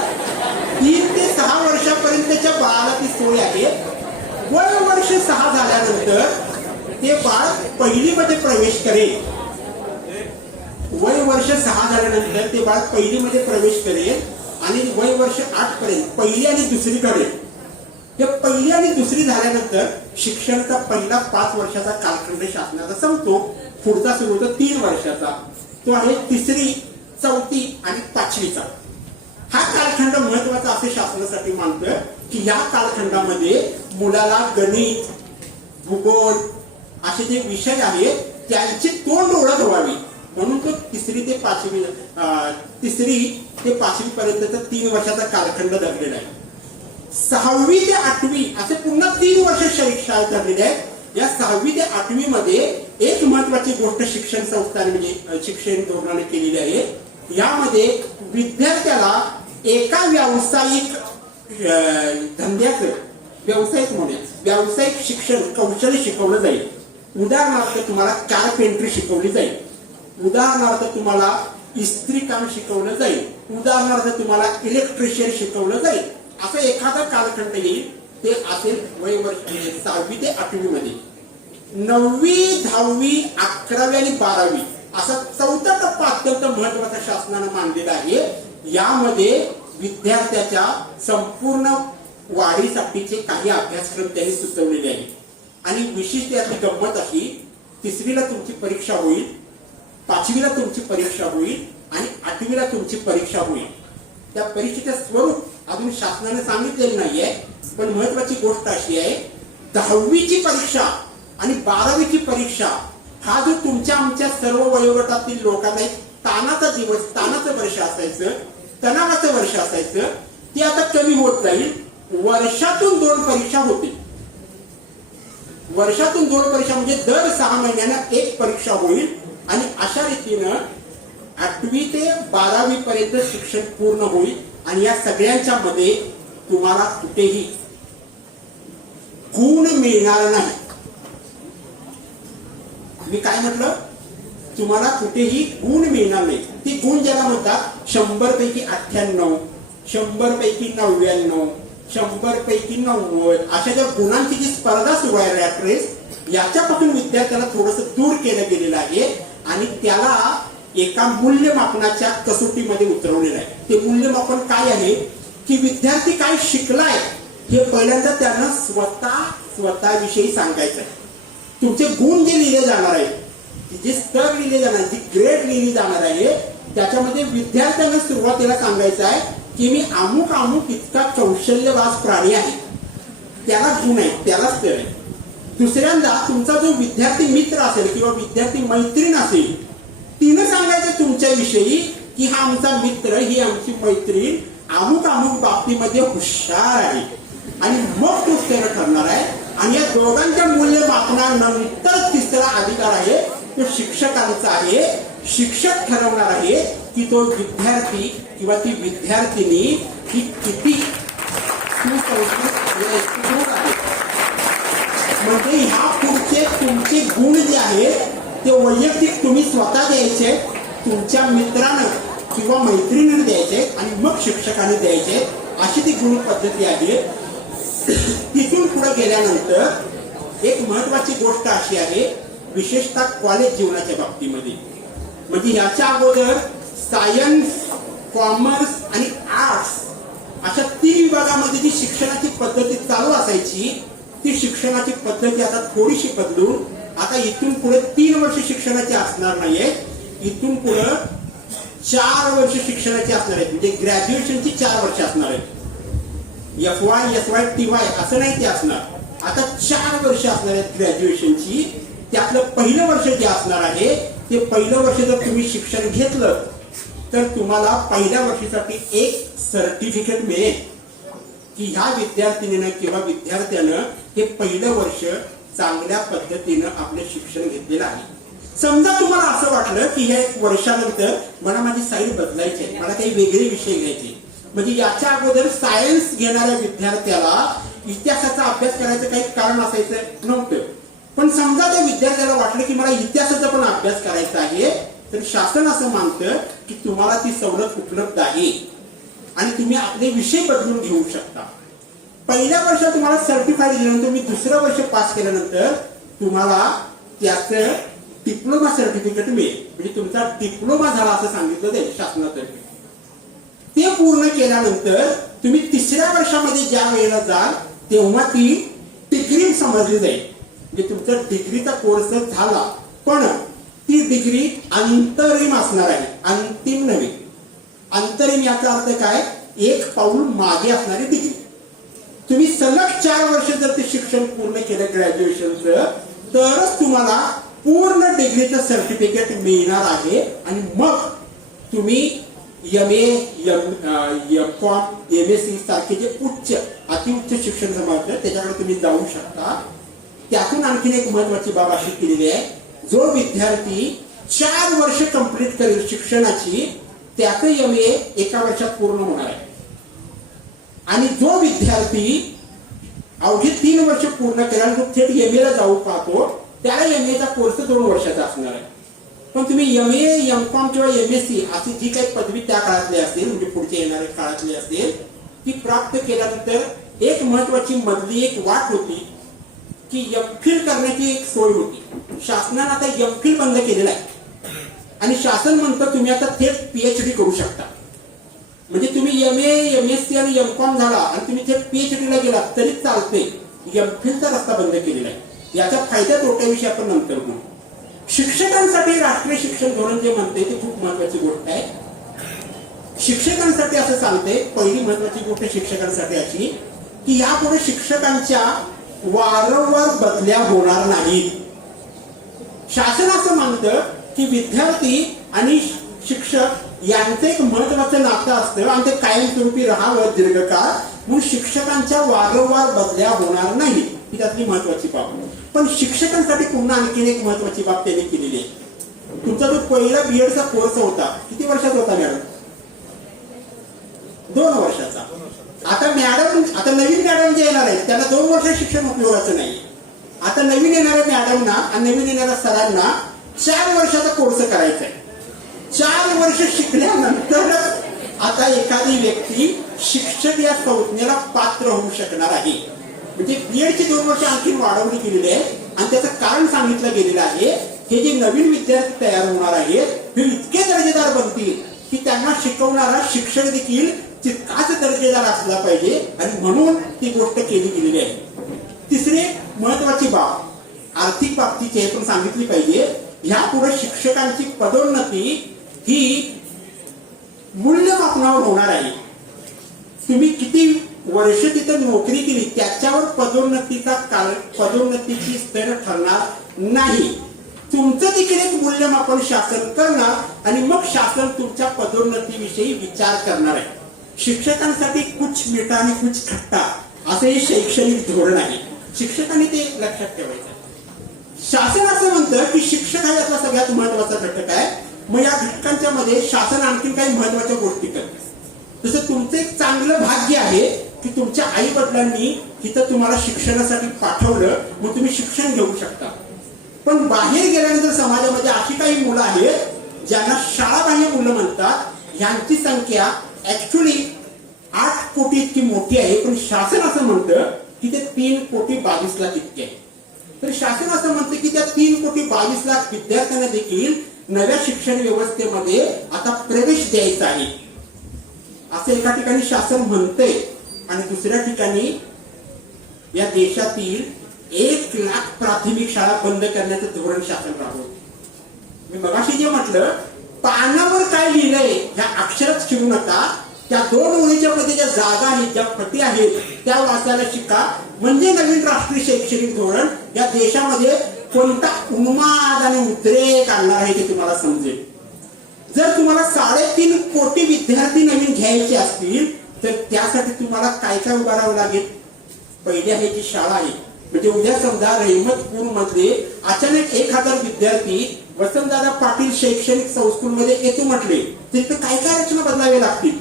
3 ते 6 वर्षापर्यंतच्या बाळाला ती सोय आहे. वय वर्ष 6 झाल्यानंतर ते बाळ पहिलीमध्ये प्रवेश करेल. वय वर्ष 6 झाल्यानंतर ते बाळ पहिलीमध्ये प्रवेश करेल आणि वय वर्ष 8 पर्यंत पहिली आणि दुसरी करेल. हे पहिली आणि दुसरी झाल्यानंतर शिक्षणाचा पहिला 5 वर्षाचा कालखंड शासनाचा संपतो. पुढचा सुरू होतो 3 वर्षाचा. तो आहे 3री, 4थी आणि 5वीचा. हा कालखंड महत्वाचा असे शासनासाठी मानतोय की या कालखंडामध्ये मुलाला गणित, भूगोल असे जे विषय आहेत त्यांची तोंड ओळख व्हावी म्हणून तो 3री ते 5वी पर्यंतचा 3 वर्षाचा कालखंड धरलेला आहे. 6वी ते 8वी असे पुन्हा 3 वर्ष शाळेत धरलेले आहेत. या 6वी ते 8वी मध्ये एक महत्वाची गोष्ट शिक्षण संस्थाने म्हणजे शिक्षण धोरणाने केलेली आहे. यामध्ये विद्यार्थ्याला एका व्यावसायिक धंद्याचं व्यावसायिक शिक्षण कौशल्य शिकवलं जाईल. उदाहरणार्थ तुम्हाला कारपेंट्री शिकवली जाईल, उदाहरणार्थ तुम्हाला इस्त्री काम शिकवलं जाईल, उदाहरणार्थ तुम्हाला इलेक्ट्रिशियन शिकवलं जाईल. असं एखादा कालखंड येईल, ते असेल वय वर्ष 6वी ते 8वी मध्ये. 9वी 10वी 11वी आणि 12वी असा 4था टप्पा अत्यंत महत्वाचा शासनानं मानलेला आहे. यामध्ये विद्यार्थ्याच्या संपूर्ण वाढीसाठीचे काही अभ्यासक्रम त्यांनी सुचवलेले आहेत. आणि विशिष्ट याची गंमत अशी, 3रीला तुमची परीक्षा होईल, 5वीला तुमची परीक्षा होईल आणि 8वीला तुमची परीक्षा होईल. त्या परीक्षेचं स्वरूप अजून शासनाने सांगितलेलं नाहीये, पण महत्वाची गोष्ट अशी आहे, 10वीची परीक्षा आणि 12वीची परीक्षा हा जो तुमच्या आमच्या सर्व वयोगटातील लोकांना एक ताणाचा दिवस, ताणाचं वर्ष असायचं, तणावाचं वर्ष असायचं, ते आता कमी होत जाईल. वर्षातून 2 परीक्षा होतील. वर्षातून 2 परीक्षा म्हणजे दर 6 महिन्यानं एक परीक्षा होईल. आणि अशा रीतीनं 8वी ते 12वी पर्यंत शिक्षण पूर्ण होईल. आणि या सगळ्यांच्या मध्ये तुम्हाला कुठेही गुण मिळणार नाही. मी काय म्हटलं, तुम्हाला कुठेही गुण मिळणार नाही. ती गुण ज्याला म्हणतात 100 पैकी 98, 100 पैकी 99, 100 पैकी 90 अशा ज्या गुणांची जी स्पर्धा सुरू आहे रॅट रेस, याच्यापासून विद्यार्थ्याला थोडस दूर केलं गेलेलं आहे. आणि त्याला एका मूल्यमापनाच्या कसोटीमध्ये उतरवलेलं आहे. ते मूल्यमापन काय आहे की विद्यार्थी काय शिकलाय हे पहिल्यांदा त्यांना स्वतःविषयी सांगायचं आहे. तुमचे गुण जे लिहिले जाणार आहेत, जे स्तर लिहिले जाणार, जी ग्रेड लिहिली जाणार आहे, त्याच्यामध्ये विद्यार्थ्यांना सुरुवातीला सांगायचं आहे की मी अमुक अमुक इतका कौशल्यवान प्राणी आहे, त्याला गुण आहे, त्याला स्तर आहे. दुसऱ्यांदा तुमचा जो विद्यार्थी मित्र असेल किंवा विद्यार्थी मैत्रीण असेल, तिनं सांगायचं तुमच्याविषयी की हा आमचा मित्र, ही आमची मैत्रीण अमुक अमुक बाबतीमध्ये हुशार आहे. आणि मग तो स्तर ठरणार आहे. आणि या दोघांच्या मूल्यमापनानंतर 3रा अधिकार आहे, तो शिक्षकांचा आहे. शिक्षक ठरवणार आहे की तो विद्यार्थी किंवा ती विद्यार्थिनी ही किती सुसंस्कृत आहे. म्हणजे ह्या पुढचे तुमचे गुण जे आहेत ते वैयक्तिक तुम्ही स्वतः द्यायचे, तुमच्या मित्रानं किंवा मैत्रिणीने द्यायचे आणि मग शिक्षकाने द्यायचे. अशी ती गुण पद्धती आहे. तिथून पुढे गेल्यानंतर एक महत्वाची गोष्ट अशी आहे, विशेषतः कॉलेज जीवनाच्या बाबतीमध्ये, म्हणजे याच्या अगोदर सायन्स, कॉमर्स आणि आर्ट्स अशा 3 विभागामध्ये जी शिक्षणाची पद्धती चालू असायची, ती शिक्षणाची पद्धती आता थोडीशी बदलून आता इथून पुढे 3 वर्ष शिक्षणाची असणार नाहीये. इथून पुढे 4 वर्ष शिक्षणाची असणार आहेत. म्हणजे ग्रॅज्युएशनची 4 वर्ष असणार आहेत. FY, SY, TY असं नाही ते असणार. आता 4 वर्ष असणार आहेत ग्रॅज्युएशनची. त्यातलं पहिलं वर्ष जे असणार आहे, ते पहिलं वर्ष जर तुम्ही शिक्षण घेतलं तर तुम्हाला पहिल्या वर्षासाठी एक सर्टिफिकेट मिळेल की ह्या विद्यार्थिनीनं किंवा विद्यार्थ्यानं हे पहिलं वर्ष चांगल्या पद्धतीनं आपलं शिक्षण घेतलेलं आहे. समजा तुम्हाला असं वाटलं की ह्या 1 वर्षानंतर मला माझी साईड बदलायची आहे, मला काही वेगळे विषय घ्यायचे, म्हणजे याच्या अगोदर सायन्स घेणाऱ्या विद्यार्थ्याला इतिहासाचा अभ्यास करायचं काही कारण असायचं नव्हतं. पण समजा त्या विद्यार्थ्याला वाटलं की मला इतिहासाचा पण अभ्यास करायचा आहे, तर शासन असं मानतं की तुम्हाला ती सवलत उपलब्ध आहे आणि तुम्ही आपले विषय बदलून घेऊ शकता. पहिल्या वर्षात तुम्हाला सर्टिफाईड दिल्यानंतर, मी 2रं वर्ष पास केल्यानंतर तुम्हाला त्याचं डिप्लोमा सर्टिफिकेट मिळेल. म्हणजे तुमचा डिप्लोमा झाला असं सांगितलं जाईल शासनातर्फे. ते पूर्ण केल्यानंतर तुम्ही 3ऱ्या वर्षामध्ये ज्या वेळेला जाल तेव्हा ती डिग्री समजली जाईल. म्हणजे तुमचा डिग्रीचा कोर्स झाला, पण ती डिग्री अंतरिम असणार आहे, अंतिम नव्हे. अंतरिम याचा अर्थ काय, 1 पाऊल मागे असणारी डिग्री. तुम्ही सलग 4 वर्ष जर ते शिक्षण पूर्ण केलं ग्रॅज्युएशनचं, तरच तुम्हाला पूर्ण डिग्रीचं सर्टिफिकेट मिळणार आहे. आणि मग तुम्ही MA, MCOM, MSc सारखे जे अतिउच्च शिक्षण समाज त्याच्याकडे तुम्ही जाऊ शकता. त्यातून आणखीन एक महत्वाची बाब अशी केलेली आहे, जो विद्यार्थी 4 वर्ष कंप्लीट करेल शिक्षणाची, त्याचं MA 1 वर्षात पूर्ण होणार आहे. आणि जो विद्यार्थी अवघी 3 वर्ष पूर्ण केला, तो थेट MA ला जाऊ पाहतो, त्याला MA चा कोर्स 2 वर्षाचा असणार आहे. पण तुम्ही MA, M.Com किंवा MSc अशी जी काही पदवी त्या काळातली असेल, म्हणजे पुढच्या येणाऱ्या काळातली असेल, ती प्राप्त केल्यानंतर एक महत्वाची मधली एक वाट होती की MPhil करण्याची एक सोय होती. शासनाने आता MPhil बंद केलेला आहे आणि शासन म्हणतं तुम्ही आता थेट PhD करू शकता. म्हणजे तुम्ही MA, MSc आणि M.Com झाला आणि तुम्ही थेट PhD ला गेला तरी चालते. MPhilचा रस्ता बंद केलेला आहे. याचा फायदा तोट्याविषयी आपण नंतर बोलू. शिक्षकांसाठी राष्ट्रीय शिक्षण धोरण जे म्हणते ते खूप महत्वाची गोष्ट आहे. शिक्षकांसाठी असं सांगते, पहिली महत्वाची गोष्ट शिक्षकांसाठी अशी की यापुढे शिक्षकांच्या वारंवार बदल्या होणार नाहीत. शासन असं मानतं की विद्यार्थी आणि शिक्षक यांचं एक महत्वाचं नातं असतं आणि ते कायमस्वरूपी राहावं दीर्घकाळ, म्हणून शिक्षकांच्या वारंवार बदल्या होणार नाही, ही त्यातली महत्वाची बाब. पण शिक्षकांसाठी पुन्हा आणखीन एक महत्वाची बाब त्यांनी केलेली आहे. तुमचा जो पहिला BEd चा कोर्स होता किती वर्षाचा होता मॅडम? 2 वर्षाचा. आता नवीन मॅडम जे येणार आहेत त्यांना 2 वर्ष शिक्षण उपयोगाचं नाही. आता नवीन येणाऱ्या मॅडमना आणि नवीन येणाऱ्या सरांना 4 वर्षाचा कोर्स करायचा आहे. 4 वर्ष शिकल्यानंतर आता एखादी व्यक्ती शिक्षक या संज्ञेला पात्र होऊ शकणार आहे. म्हणजे BEd ची 2 वर्ष आणखी वाढवणी केलेली आहे आणि त्याचं कारण सांगितलं गेलेलं आहे. हे जे नवीन विद्यार्थी तयार होणार आहेत हे इतके दर्जेदार बनतील की त्यांना शिकवणारा शिक्षक देखील तितकाच दर्जेदार असला पाहिजे आणि म्हणून ती गोष्ट केली गेलेली आहे. तिसरी महत्वाची बाब आर्थिक बाबतीची पण सांगितली पाहिजे. ह्यापुढे शिक्षकांची पदोन्नती ही मूल्यमापनावर होणार आहे. तुम्ही किती वर्ष तिथे नोकरी केली त्याच्यावर पदोन्नतीची स्तर ठरणार नाही. तुमचं देखील एक मूल्यमापन शासन करणार आणि मग शासन तुमच्या पदोन्नतीविषयी विचार करणार आहे. शिक्षकांसाठी कुछ मीठा आणि कुछ खट्टा असं हे शैक्षणिक धोरण आहे. शिक्षकांनी ते लक्षात ठेवायचं. शासन असं म्हणतं की शिक्षक हा यातला सगळ्यात महत्वाचा घटक आहे. मग या घटकांच्या मध्ये शासन आणखी काही महत्वाच्या गोष्टी करते. जसं तुमचं एक चांगलं भाग्य आहे की तुमच्या आई वडिलांनी तिथं तुम्हाला शिक्षणासाठी पाठवलं, मग तुम्ही शिक्षण घेऊ शकता. पण बाहेर गेल्यानंतर समाजामध्ये अशी काही मुलं आहेत ज्यांना शाळाबाह्य मुलं म्हणतात. ह्यांची संख्या ऍक्च्युली 8 कोटी इतकी मोठी आहे, पण शासन असं म्हणतं की ते 3 कोटी 22 लाख इतके आहे. तर शासन असं म्हणतं की त्या 3 कोटी 22 लाख विद्यार्थ्यांना देखील नव्या शिक्षण व्यवस्थेमध्ये आता प्रवेश द्यायचा आहे असं एका ठिकाणी शासन म्हणतंय आणि दुसऱ्या ठिकाणी या देशातील 1 लाख प्राथमिक शाळा बंद करण्याचं धोरण शासन राबवतं. मी मगाशी जे म्हटलं पानावर काय लिहिलंय ह्या अक्षरात शिकू नका. त्या 2 ओळीच्या मध्ये ज्या जागा आहेत, ज्या फटी आहेत त्या वाचायला शिका. म्हणजे नवीन राष्ट्रीय शैक्षणिक धोरण या देशामध्ये कोणता उन्माद आणि उद्रेक आणणार आहे ते तुम्हाला समजेल. जर तुम्हाला 3.5 कोटी विद्यार्थी नवीन घ्यायचे असतील तर त्यासाठी तुम्हाला काय काय उभारावं लागेल? पहिली आहे जी शाळा आहे. म्हणजे उद्या समजा रहमतपूर मध्ये अचानक 1000 विद्यार्थी वसंतदादा पाटील शैक्षणिक संस्कूल मध्ये येतो म्हटले तर काय काय रचना बदलावे लागतील.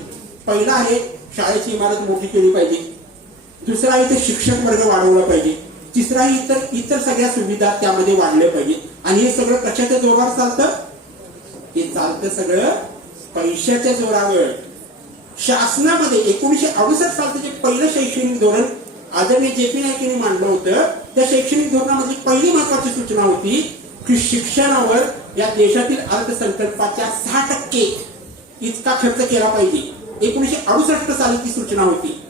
पहिला आहे शाळेची इमारत मोठी केली पाहिजे. दुसरा आहे ते शिक्षक वर्ग वाढवला पाहिजे. तिसरा इतर सगळ्या सुविधा त्यामध्ये वाढल्या पाहिजे. आणि हे सगळं कशाच्या जोरावर चालतं? हे चालतं सगळं पैशाच्या जोरावर. शासनामध्ये 1968 सालचं जे पहिलं शैक्षणिक धोरण आदरणीय JP नाईक यांनी मांडलं होतं त्या शैक्षणिक धोरणामध्ये पहिली महत्वाची सूचना होती की शिक्षणावर या देशातील अर्थसंकल्पाच्या 6% इतका खर्च केला पाहिजे. 1968 साली ती सूचना होती.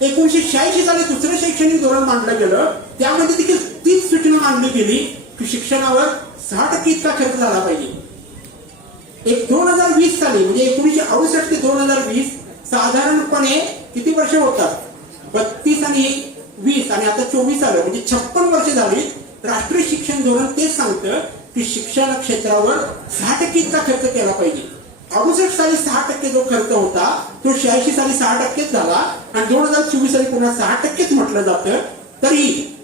1986 साली दुसरं शैक्षणिक धोरण मांडलं गेलं त्यामध्ये देखील तीच सूचना मांडली गेली की शिक्षणावर 6% इतका खर्च झाला पाहिजे. 2020 साली म्हणजे 1968 ते 2020 साधारणपणे किती वर्ष होतात? 32 आणि 20 आणि आता 24 आलं म्हणजे 56 वर्ष झाली. राष्ट्रीय शिक्षण धोरण तेच सांगतं की शिक्षण क्षेत्रावर 6% इतका खर्च केला पाहिजे. 68 साली 6% जो खर्च होता तो 86 साली 6%च झाला आणि 2024 साली पुन्हा 6%च म्हटलं जातं. तरी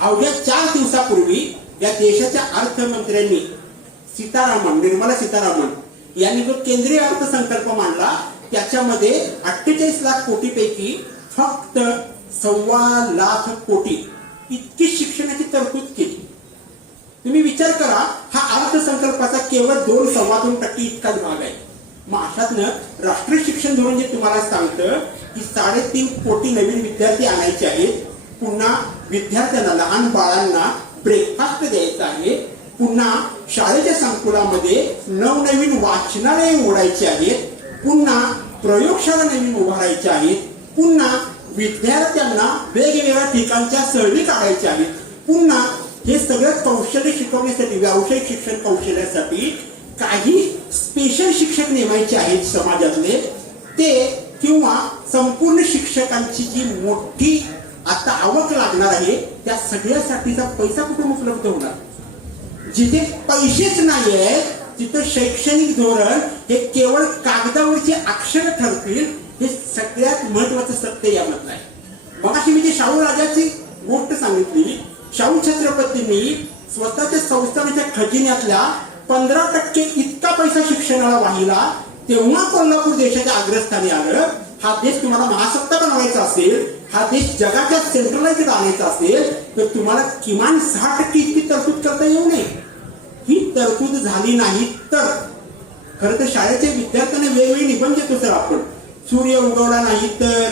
अवघ्या 4 दिवसापूर्वी या देशाच्या अर्थमंत्र्यांनी निर्मला सीतारामन यांनी जो केंद्रीय अर्थसंकल्प मांडला त्याच्यामध्ये 48 लाख कोटीपैकी फक्त 1.25 लाख कोटी इतकी शिक्षणाची तरतूद केली. तुम्ही विचार करा, हा अर्थसंकल्पाचा केवळ 2-2.25% इतकाच भाग आहे. मग अशातनं राष्ट्रीय शिक्षण धोरण जे तुम्हाला सांगतं की 3.5 कोटी नवीन विद्यार्थी आणायचे आहेत, पुन्हा विद्यार्थ्यांना, लहान बाळांना ब्रेकफास्ट द्यायचा आहे, पुन्हा शाळेच्या संकुलामध्ये नवनवीन वाचनालये उघडायची आहेत, पुन्हा प्रयोगशाळा नवीन उभारायच्या आहेत, पुन्हा विद्यार्थ्यांना वेगवेगळ्या ठिकाणच्या सहली काढायच्या आहेत, पुन्हा हे सगळं कौशल्य शिकवण्यासाठी, व्यावसायिक शिक्षण कौशल्यासाठी काही स्पेशल शिक्षक नेमायचे आहेत समाजातले ते, किंवा संपूर्ण शिक्षकांची जी मोठी आता आवक लागणार आहे त्या सगळ्यासाठीचा पैसा कुठून उपलब्ध होणार. जिथे पैसेच नाही आहेत तिथं शैक्षणिक धोरण हे केवळ कागदावरचे अक्षर ठरतील, हे सगळ्यात महत्वाचं सत्य यामधलं आहे. मगाशी मी जी शाहू राजाची गोष्ट सांगितली, शाहू छत्रपतींनी स्वतःच्या संस्थानाच्या खजिन्यातल्या 15% इतका पैसा शिक्षणाला वाहिला, तेव्हा कोल्हापूर देशाच्या अग्रस्थानी आलं. हा देश तुम्हाला महासत्ता बनवायचा असेल, हा देश जगाच्या सेंट्रलाइज आणायचा असेल तर तुम्हाला किमान 6% इतकी तरतूद करता येऊ नये. ही तरतूद झाली नाही तर खरं तर शाळेच्या विद्यार्थ्यांना वेगवेगळी निबंध देतो सर आपण, सूर्य उगवला नाही तर,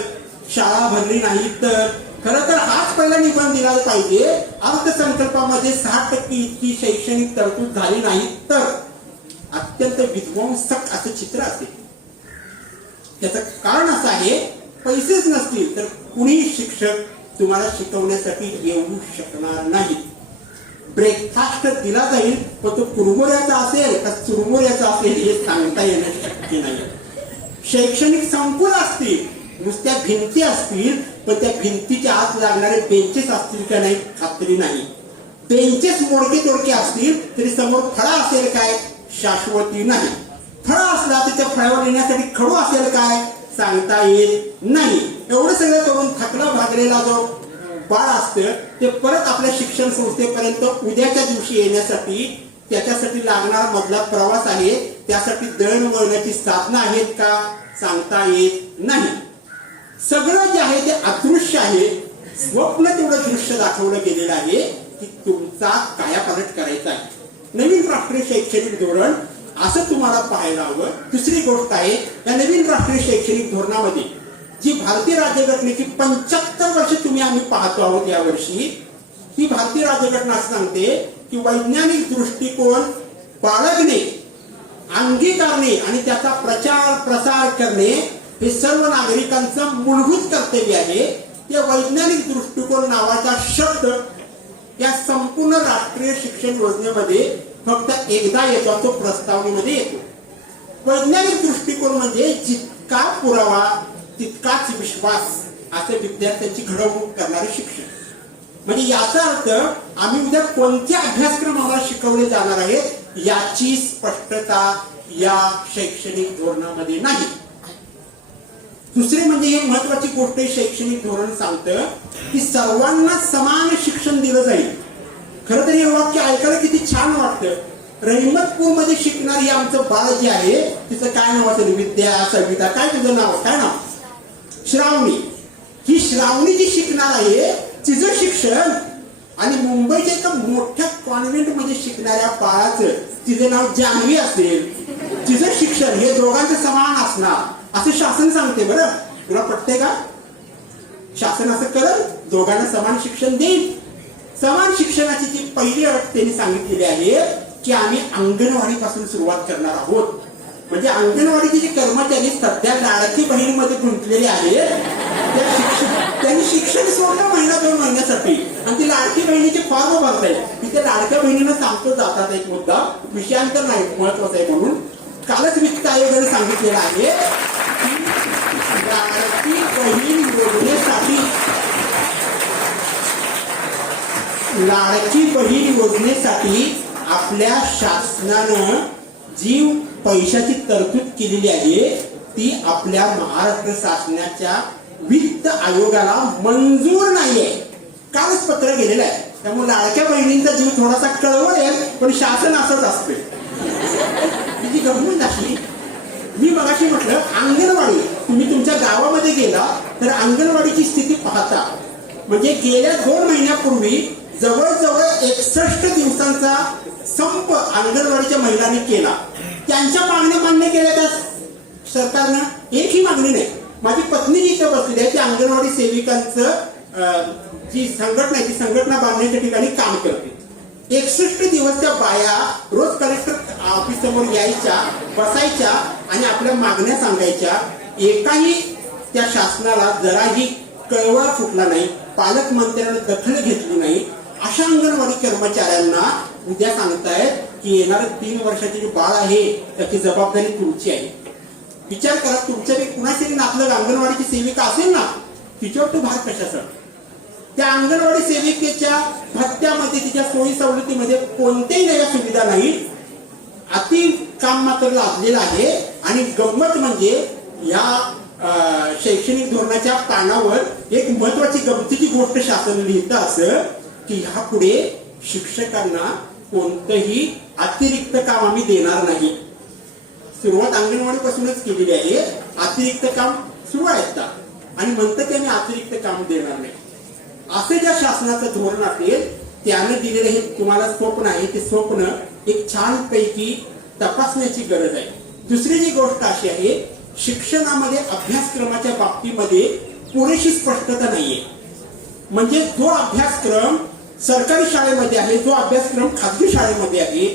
शाळा भरली नाही तर. खरं तर हाच पहिला निबंध दिला पाहिजे, अर्थसंकल्पामध्ये 6% इतकी शैक्षणिक तरतूद झाली नाही तर अत्यंत विध्वंसक असं चित्र असेल. त्याचं कारण असं आहे, पैसेच नसतील तर कुणीही शिक्षक तुम्हाला शिकवण्यासाठी येऊ शकणार नाही. ब्रेकफास्ट दिला जाईल पण तो कुरमुऱ्याचा असेल का चुरमुऱ्याचा असेल हे सांगता येणं शक्य नाही. शैक्षणिक संकुल असतील, नुसत्या भिंती असतील, पण त्या भिंतीच्या आत लागणारे बेंचेस असतील का नाही खात्री नाही. बेंचेस मोडके तोडके असतील तरी समोर फळा असेल काय, शाश्वती नाही. फळा असला तर त्या फळावर येण्यासाठी खडू असेल काय, सांगता येत नाही. एवढं सगळं करून थकला भागलेला जो बाळ असतं ते परत आपल्या शिक्षण संस्थेपर्यंत उद्याच्या दिवशी येण्यासाठी त्याच्यासाठी लागणारा मधला प्रवास आहे, त्यासाठी दळणवळणाची साधनं आहेत का, सांगता येत नाही. सगळं जे आहे ते अदृश्य आहे. स्वप्न तेवढं दृश्य दाखवलं गेलेलं आहे की तुमचा कायापालट करायचा आहे. नवीन राष्ट्रीय शैक्षणिक धोरण असं तुम्हाला पाहायला हवं. दुसरी गोष्ट आहे, या नवीन राष्ट्रीय शैक्षणिक धोरणामध्ये जी भारतीय राज्यघटनेची 75 वर्ष आम्ही पाहतो आहोत यावर्षी, ती भारतीय राज्यघटना असं सांगते की वैज्ञानिक दृष्टिकोन बाळगणे, अंगीकारणे आणि त्याचा प्रचार प्रसार करणे हे सर्व नागरिकांचं मूलभूत कर्तव्य आहे. त्या वैज्ञानिक दृष्टिकोन नावाचा शब्द या संपूर्ण राष्ट्रीय शिक्षण योजनेमध्ये फक्त एकदा येतो, तो प्रस्तावनेमध्ये येतो. वैज्ञानिक दृष्टिकोन म्हणजे जितका पुरावा तितकाच विश्वास असे विद्यार्थ्यांची घडवणूक करणारे शिक्षण. म्हणजे याचा अर्थ आम्ही उद्या कोणते अभ्यासक्रम आम्हाला शिकवले जाणार आहेत याची स्पष्टता या शैक्षणिक धोरणामध्ये नाही. दुसरे म्हणजे हे महत्वाची गोष्ट शैक्षणिक धोरण सांगतं की सर्वांना समान शिक्षण दिलं जाईल. खरं तर हे वाक्य ऐकायला किती छान वाटतं. रहिमतपूर मध्ये शिकणारी आमचं बाळ जे आहे तिचं काय नाव असेल, विद्या, सविता, काय तुझं नाव, काय नाव, श्रावणी. ही श्रावणी जी शिकणार आहे तिचं शिक्षण आणि मुंबईच्या एका मोठ्या कॉन्व्हेंट मध्ये शिकणाऱ्या बाळाचं तिचं नाव जान्हवी असेल, तिचं शिक्षण हे दोघांचं समान असणार असं शासन सांगते. बरं, तुला पटते का? शासन असं करत दोघांना समान शिक्षण देईल. समान शिक्षणाची जी पहिली अट त्यांनी सांगितलेली आहे की आम्ही अंगणवाडी पासून सुरुवात करणार आहोत. म्हणजे अंगणवाडीचे जे कर्मचारी सध्या लाडकी बहिणीमध्ये गुंतलेले आहेत त्यांनी शिक्षण सोडलं 1-2 महिन्यासाठी आणि ती लाडकी बहिणीचे फॉर्म भरतायत. तिथे लाडक्या बहिणीनं सांगतो जातात एक मुद्दा, विषयांतर नाही, महत्वाचा आहे म्हणून. कालच वित्त आयोगाने सांगितलेलं आहे की लाडकी बहीण योजनेसाठी आपल्या शासनानं जी पैशाची तरतूद केलेली आहे ती आपल्या महाराष्ट्र शासनाच्या वित्त आयोगाला मंजूर नाहीये. कालच पत्र गेलेलं आहे. त्यामुळे लाडक्या बहिणींचा जीव थोडासा कळवळेल, पण शासन असंच असते. जी गंमत अशी, मी मगाशी म्हटलं अंगणवाडी, तुम्ही तुमच्या गावामध्ये गेला तर अंगणवाडीची स्थिती पाहता म्हणजे गेल्या 2 महिन्यापूर्वी जवळजवळ 61 दिवसांचा संप अंगणवाडीच्या महिलांनी केला. त्यांच्या मागण्या मान्य केल्या त्या सरकारनं एकही मागणी नाही. माझी पत्नी जी इथं बसलेली आहे ती अंगणवाडी सेविकांचं जी संघटना आहे ती संघटना बांधण्याच्या ठिकाणी काम करते. 61 दिवस त्या बाया रोज कलेक्टर ऑफिस समोर यायच्या, बसायच्या आणि आपल्या मागण्या सांगायच्या. एकाही त्या शासनाला जराही कळवळा फुटला नाही, पालकमंत्र्यांना दखल घेतली नाही. अशा अंगणवाडी कर्मचाऱ्यांना उद्या सांगतायत की येणारं 3 वर्षाचे जे बाळ आहे त्याची जबाबदारी तुमची आहे. विचार करा, तुमच्यापैकी कुणाची आपलं अंगणवाडीची सेविका असेल ना, तिच्यावर तो भार कशाचा? त्या अंगणवाडी सेविकेच्या भत्त्यामध्ये, तिच्या सोयी सवलतीमध्ये कोणत्याही नव्या सुविधा नाही. अति काम मात्र लादलेलं आहे. आणि गंमत म्हणजे या शैक्षणिक धोरणाच्या पानावर एक महत्वाची गमतीची गोष्ट शासन लिहितं असं की ह्यापुढे शिक्षकांना कोणतंही अतिरिक्त काम आम्ही देणार नाही. सुरुवात अंगणवाडीपासूनच केलेली आहे. अतिरिक्त काम सुरू आहेत का आणि म्हणतं की आम्ही अतिरिक्त काम देणार नाही. असं ज्या शासनाचं धोरण असेल त्यानं दिलेलं हे तुम्हाला स्वप्न आहे, ते स्वप्न एक छानपैकी तपासण्याची गरज आहे. दुसरी जी गोष्ट अशी आहे, शिक्षणामध्ये अभ्यासक्रमाच्या बाबतीमध्ये पुरेशी स्पष्टता नाहीये. म्हणजे जो अभ्यासक्रम सरकारी शाळेमध्ये आहे, जो अभ्यासक्रम खाजगी शाळेमध्ये आहे,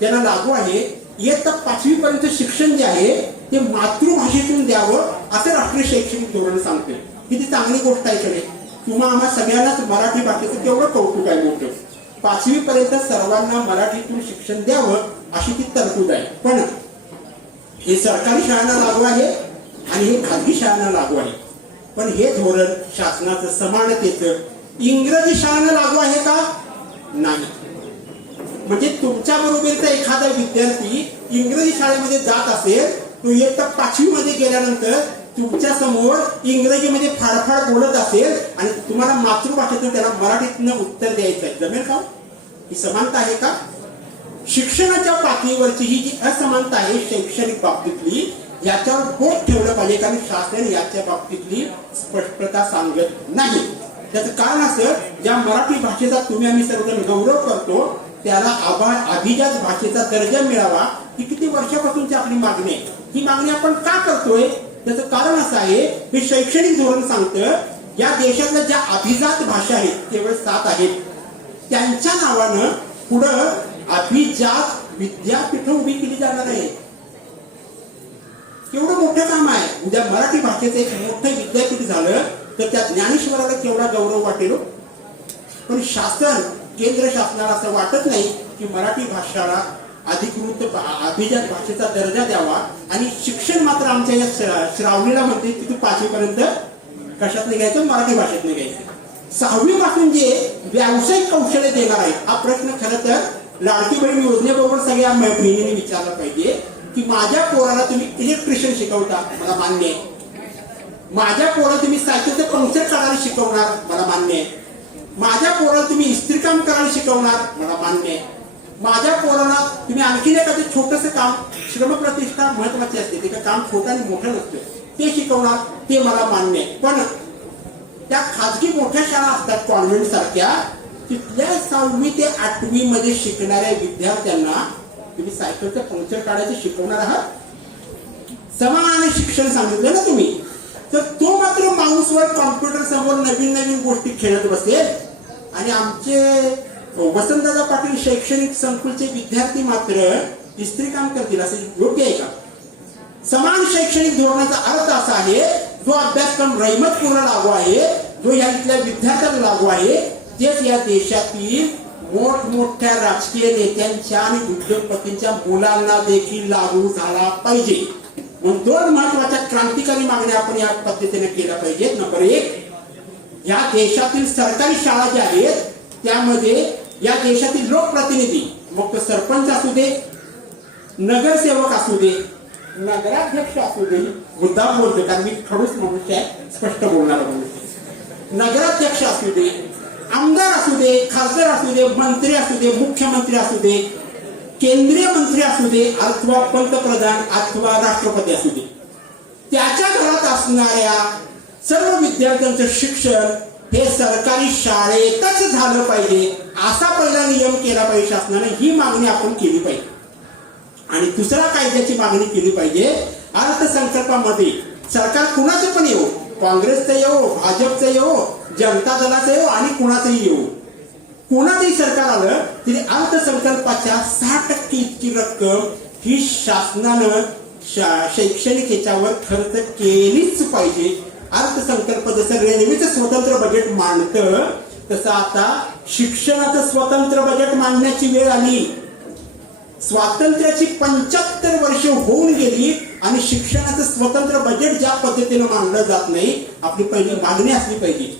त्यांना लागू आहे. इयत्ता 5वी पर्यंत शिक्षण जे आहे ते मातृभाषेतून द्यावं असं राष्ट्रीय शैक्षणिक धोरण सांगते. किती चांगली गोष्ट आहे कडे. तुम्हा आम्हा सगळ्यांनाच मराठी भाषेचं तेवढं कौतुक आहे मोठं. 5वी पर्यंत सर्वांना मराठीतून शिक्षण द्यावं अशी ती तरतूद आहे. पण हे सरकारी शाळांना लागू आहे आणि हे खाजगी शाळांना लागू आहे. पण हे धोरण शासनाचं समानतेचं इंग्रजी शाळांना लागू आहे का? नाही. म्हणजे तुमच्या बरोबरचा एखादा विद्यार्थी इंग्रजी शाळेमध्ये जात असेल, तो इयत्ता 5वी मध्ये गेल्यानंतर तुमच्या समोर इंग्रजीमध्ये फाडफाड बोलत असेल आणि तुम्हाला मातृभाषेतून त्याला मराठीतनं उत्तर द्यायचं आहे, जमेल का? ही समानता आहे का? शिक्षणाच्या पातळीवरची ही जी असमानता आहे शैक्षणिक बाबतीतली, याच्यावर बोट ठेवलं पाहिजे. कारण शासन याच्या बाबतीतली स्पष्टता सांगत नाही. त्याचं कारण असं, ज्या मराठी भाषेचा तुम्ही आम्ही सर्वजण गौरव करतो त्याला अभिजात भाषेचा दर्जा मिळावा ही किती वर्षापासूनची आपली मागणी आहे. ही मागणी आपण का करतोय? त्याचं कारण असं आहे, हे शैक्षणिक धोरण सांगतं या देशातल्या ज्या अभिजात भाषा आहेत, केवळ 7 आहेत, त्यांच्या नावानं पुढं अभिजात विद्यापीठ उभी केली जाणार आहे. केवढं मोठं काम आहे. उद्या मराठी भाषेचं एक मोठं विद्यापीठ झालं तर त्या ज्ञानेश्वराला केवढा गौरव वाटेल. पण शासन, केंद्र शासनाला असं वाटत नाही की मराठी भाषेला अधिकृत अभिजात भाषेचा दर्जा द्यावा. आणि शिक्षण मात्र आमच्या या श्रावणीला म्हणते की तू 5वी पर्यंत कशात घ्यायचं? मराठी भाषेत घ्यायचं. 6वी पासून जे व्यावसायिक कौशल्य देणार आहे, हा प्रश्न खरं तर लाडकी बहीण योजनेबरोबर सगळ्या बहिणींनी विचारला पाहिजे की माझ्या पोराला तुम्ही इलेक्ट्रिशियन शिकवता, मला मान्य आहे. माझ्या पोराला तुम्ही सायकलचं पंक्चर काढायला शिकवणार, मला मान्य आहे. माझ्या पोराला तुम्ही इस्त्रीकाम करायला शिकवणार, मला मान्य आहे. माझ्या पोराला तुम्ही आणखीन एखादं छोटंसं काम, श्रमप्रतिष्ठा महत्वाची असते, ते काम छोटं आणि मोठं नसतं, ते शिकवणार, ते मला मान्य आहे. पण त्या खाजगी मोठ्या शाळा असतात कॉन्व्हेंट सारख्या, तिथल्या 6वी ते 8वी मध्ये शिकणाऱ्या विद्यार्थ्यांना तुम्ही सायकलचं पंक्चर काढायचं शिकवणार आहात? समान शिक्षण सांगितलं ना तुम्ही, तर तो मात्र माऊसवर कॉम्प्युटर समोर नवीन नवीन गोष्टी खेळत बसेल. आणि आमचे वसंतदादा पाटील शैक्षणिक संकुलचे विद्यार्थी मात्र इस्त्री काम करतील, असं योग्य आहे का? समान शैक्षणिक धोरणाचा अर्थ असा आहे, जो अभ्यासक्रम रहिमतपूर्ण लागू आहे, जो या इथल्या विद्यार्थ्यांना लागू आहे, तेच या देशातील मोठमोठ्या राजकीय नेत्यांच्या आणि उद्योगपतींच्या मुलांना देखील लागू झाला पाहिजे. म्हणून 2 महत्वाच्या क्रांतिकारी मागण्या आपण या पद्धतीने केल्या पाहिजेत. नंबर 1, या देशातील सरकारी शाळा ज्या आहेत त्यामध्ये या देशातील लोकप्रतिनिधी, मग तो सरपंच असू दे, नगरसेवक असू दे, नगराध्यक्ष असू दे, मुद्दाम बोलतो कारण मी खडूस मनुष्य आहे, स्पष्ट बोलणारा मनुष्य, नगराध्यक्ष असू दे, आमदार असू दे, खासदार असू दे, मंत्री असू दे, मुख्यमंत्री असू दे, केंद्रीय मंत्री असू दे, अथवा पंतप्रधान अथवा राष्ट्रपती असू दे, त्याच्या घरात असणाऱ्या सर्व विद्यार्थ्यांचं शिक्षण हे सरकारी शाळेतच झालं पाहिजे असा पहिला नियम केला पाहिजे शासनाने. ही मागणी आपण केली पाहिजे. आणि दुसरा कायद्याची मागणी केली पाहिजे, अर्थसंकल्पामध्ये सरकार कुणाचं पण येऊ, काँग्रेसचं येऊ, भाजपचं येऊ, जनता दलाचं येऊ आणि कुणाचंही येऊ, कोणाचंही सरकार आलं तरी अर्थसंकल्पाच्या 60% इतकी रक्कम ही शासनानं शैक्षणिक ह्याच्यावर खर्च केलीच पाहिजे. अर्थसंकल्प जसं रेल्वेचं स्वतंत्र बजेट मांडतं तसं आता शिक्षणाचं स्वतंत्र बजेट मांडण्याची वेळ आली. स्वातंत्र्याची 75 वर्ष होऊन गेली आणि शिक्षणाचं स्वतंत्र बजेट ज्या पद्धतीनं मांडलं जात नाही, आपली पहिली मागणी असली पाहिजे.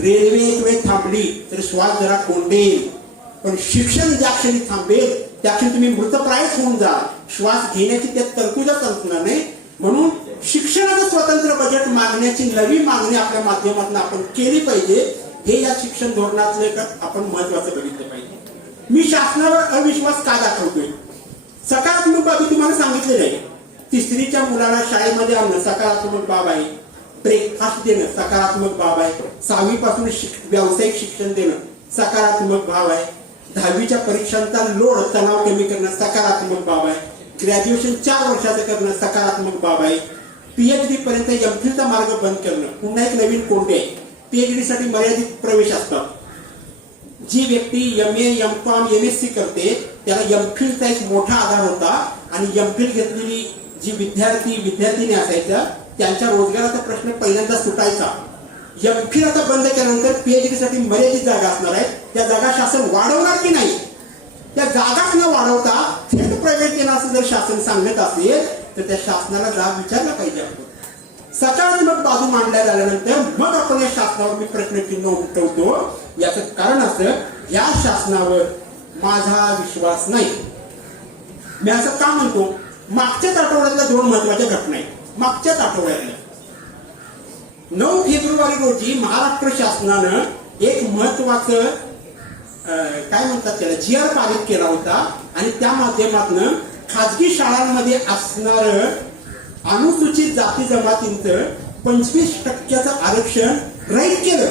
रेल्वे एक वेळ थांबली तर श्वास जरा कोंडेल, पण शिक्षण ज्या क्षणी थांबेल त्या क्षणी तुम्ही मृतप्रायच होऊन जा. श्वास घेण्याची त्यात तरतूदच असणार नाही. म्हणून शिक्षणाचं स्वतंत्र बजेट मागण्याची नवी मागणी आपल्या माध्यमातून आपण केली पाहिजे. हे या शिक्षण धोरणातले आपण महत्वाचं बघितलं पाहिजे. मी शासनावर अविश्वास का दाखवतोय? सकारात्मक बाबी तुम्हाला सांगितलेलं आहे. तिसरीच्या मुलाला शाळेमध्ये आणणं सकारात्मक बाब आहे. ब्रेकफास्ट देणं सकारात्मक बाब आहे. 6वी पासून व्यावसायिक शिक्षण देणं सकारात्मक बाब आहे. 10वीच्या परीक्षांचा लोड तणाव कमी करणं सकारात्मक बाब आहे. ग्रॅज्युएशन 4 वर्षाचं करणं सकारात्मक बाब आहे. PhD पर्यंत एमफिलचा मार्ग बंद करणं पुन्हा एक नवीन कोणते आहे. PhD साठी मर्यादित प्रवेश असतात. जी व्यक्ती MA, M.Com, MSc करते त्याला एमफिलचा एक मोठा आधार होता आणि एमफिल घेतलेली जी विद्यार्थिनी असायच्या त्यांच्या रोजगाराचा प्रश्न पहिल्यांदा सुटायचा. एमफिल आता बंद केल्यानंतर PhD साठी मर्यादित जागा असणार आहेत. त्या जागा शासन वाढवणार की नाही? त्या जागाच न वाढवता थेट प्रायव्हेट केलं असं जर शासन सांगत असेल तर त्या शासनाला जाब विचारला पाहिजे. आपण सकारात्मक बाजू मांडल्या झाल्यानंतर मग आपण या शासनावर मी प्रश्नचिन्ह उठवतो. याचं कारण असं, या शासनावर माझा विश्वास नाही. मी असं का म्हणतो? मागच्याच आठवड्यातल्या 2 महत्वाच्या घटना आहेत. मागच्याच आठवड्यातल्या 9 फेब्रुवारी रोजी महाराष्ट्र शासनानं एक महत्वाचं काय म्हणतात त्याला GR पारित केला होता आणि त्या माध्यमातून खाजगी शाळांमध्ये असणार अनुसूचित जाती जमातींचं 25% आरक्षण रहित केलं.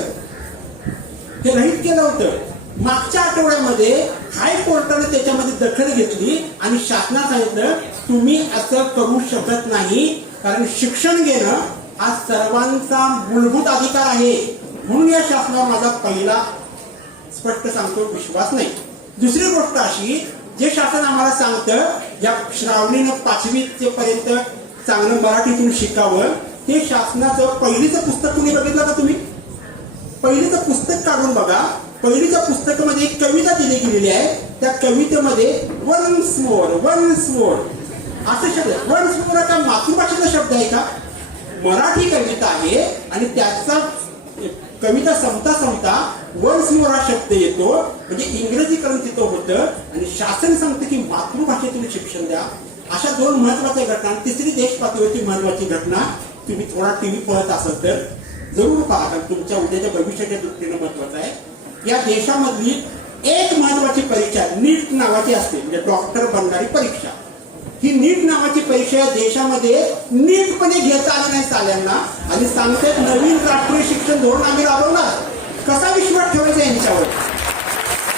हे रहित केलं होतं. मागच्या आठवड्यामध्ये हायकोर्टाने त्याच्यामध्ये दखल घेतली आणि शासनाने सांगितलं तुम्ही असं करू शकत नाही, कारण शिक्षण घेणं हा सर्वांचा मूलभूत अधिकार आहे. म्हणून या शासनावर माझा पहिला स्पष्ट सांगतो विश्वास नाही. दुसरी गोष्ट अशी, जे शासन आम्हाला सांगतं या श्रावणीनं 5वी पर्यंत चांगलं मराठीतून शिकावं, ते शासनाचं पहिलीचं पुस्तक तुम्ही बघितलं का? तुम्ही पहिलीचं पुस्तक काढून बघा. पहिलीच्या पुस्तकामध्ये एक कविता दिली गेलेली आहे. त्या कवितेमध्ये वन्स मोर असं शब्द. वन्स मोर का मातृभाषेचा शब्द आहे का? मराठी कविता आहे आणि त्याचा कविता संपता वन्स मोर हा शब्द येतो. म्हणजे इंग्रजीकरण तिथं होतं आणि शासन सांगतं की मातृभाषेतून शिक्षण द्या. अशा 2 महत्वाच्या घटना. तिसरी देश पातळीवरची महत्वाची घटना, तुम्ही थोडा TV पळत असाल तर जरूर पहा, कारण तुमच्या उद्याच्या भविष्याच्या दृष्टीने महत्वाचं आहे. या देशामधली एक महत्वाची परीक्षा नीट नावाची असते, म्हणजे डॉक्टर बनणारी परीक्षा. ही नीट नावाची परीक्षा या देशामध्ये नीटपणे घेता आली नाही चाल्यांना आणि सांगतात नवीन राष्ट्रीय शिक्षण धोरण आम्ही राबवणार. कसा विश्वास ठेवायचा यांच्यावर?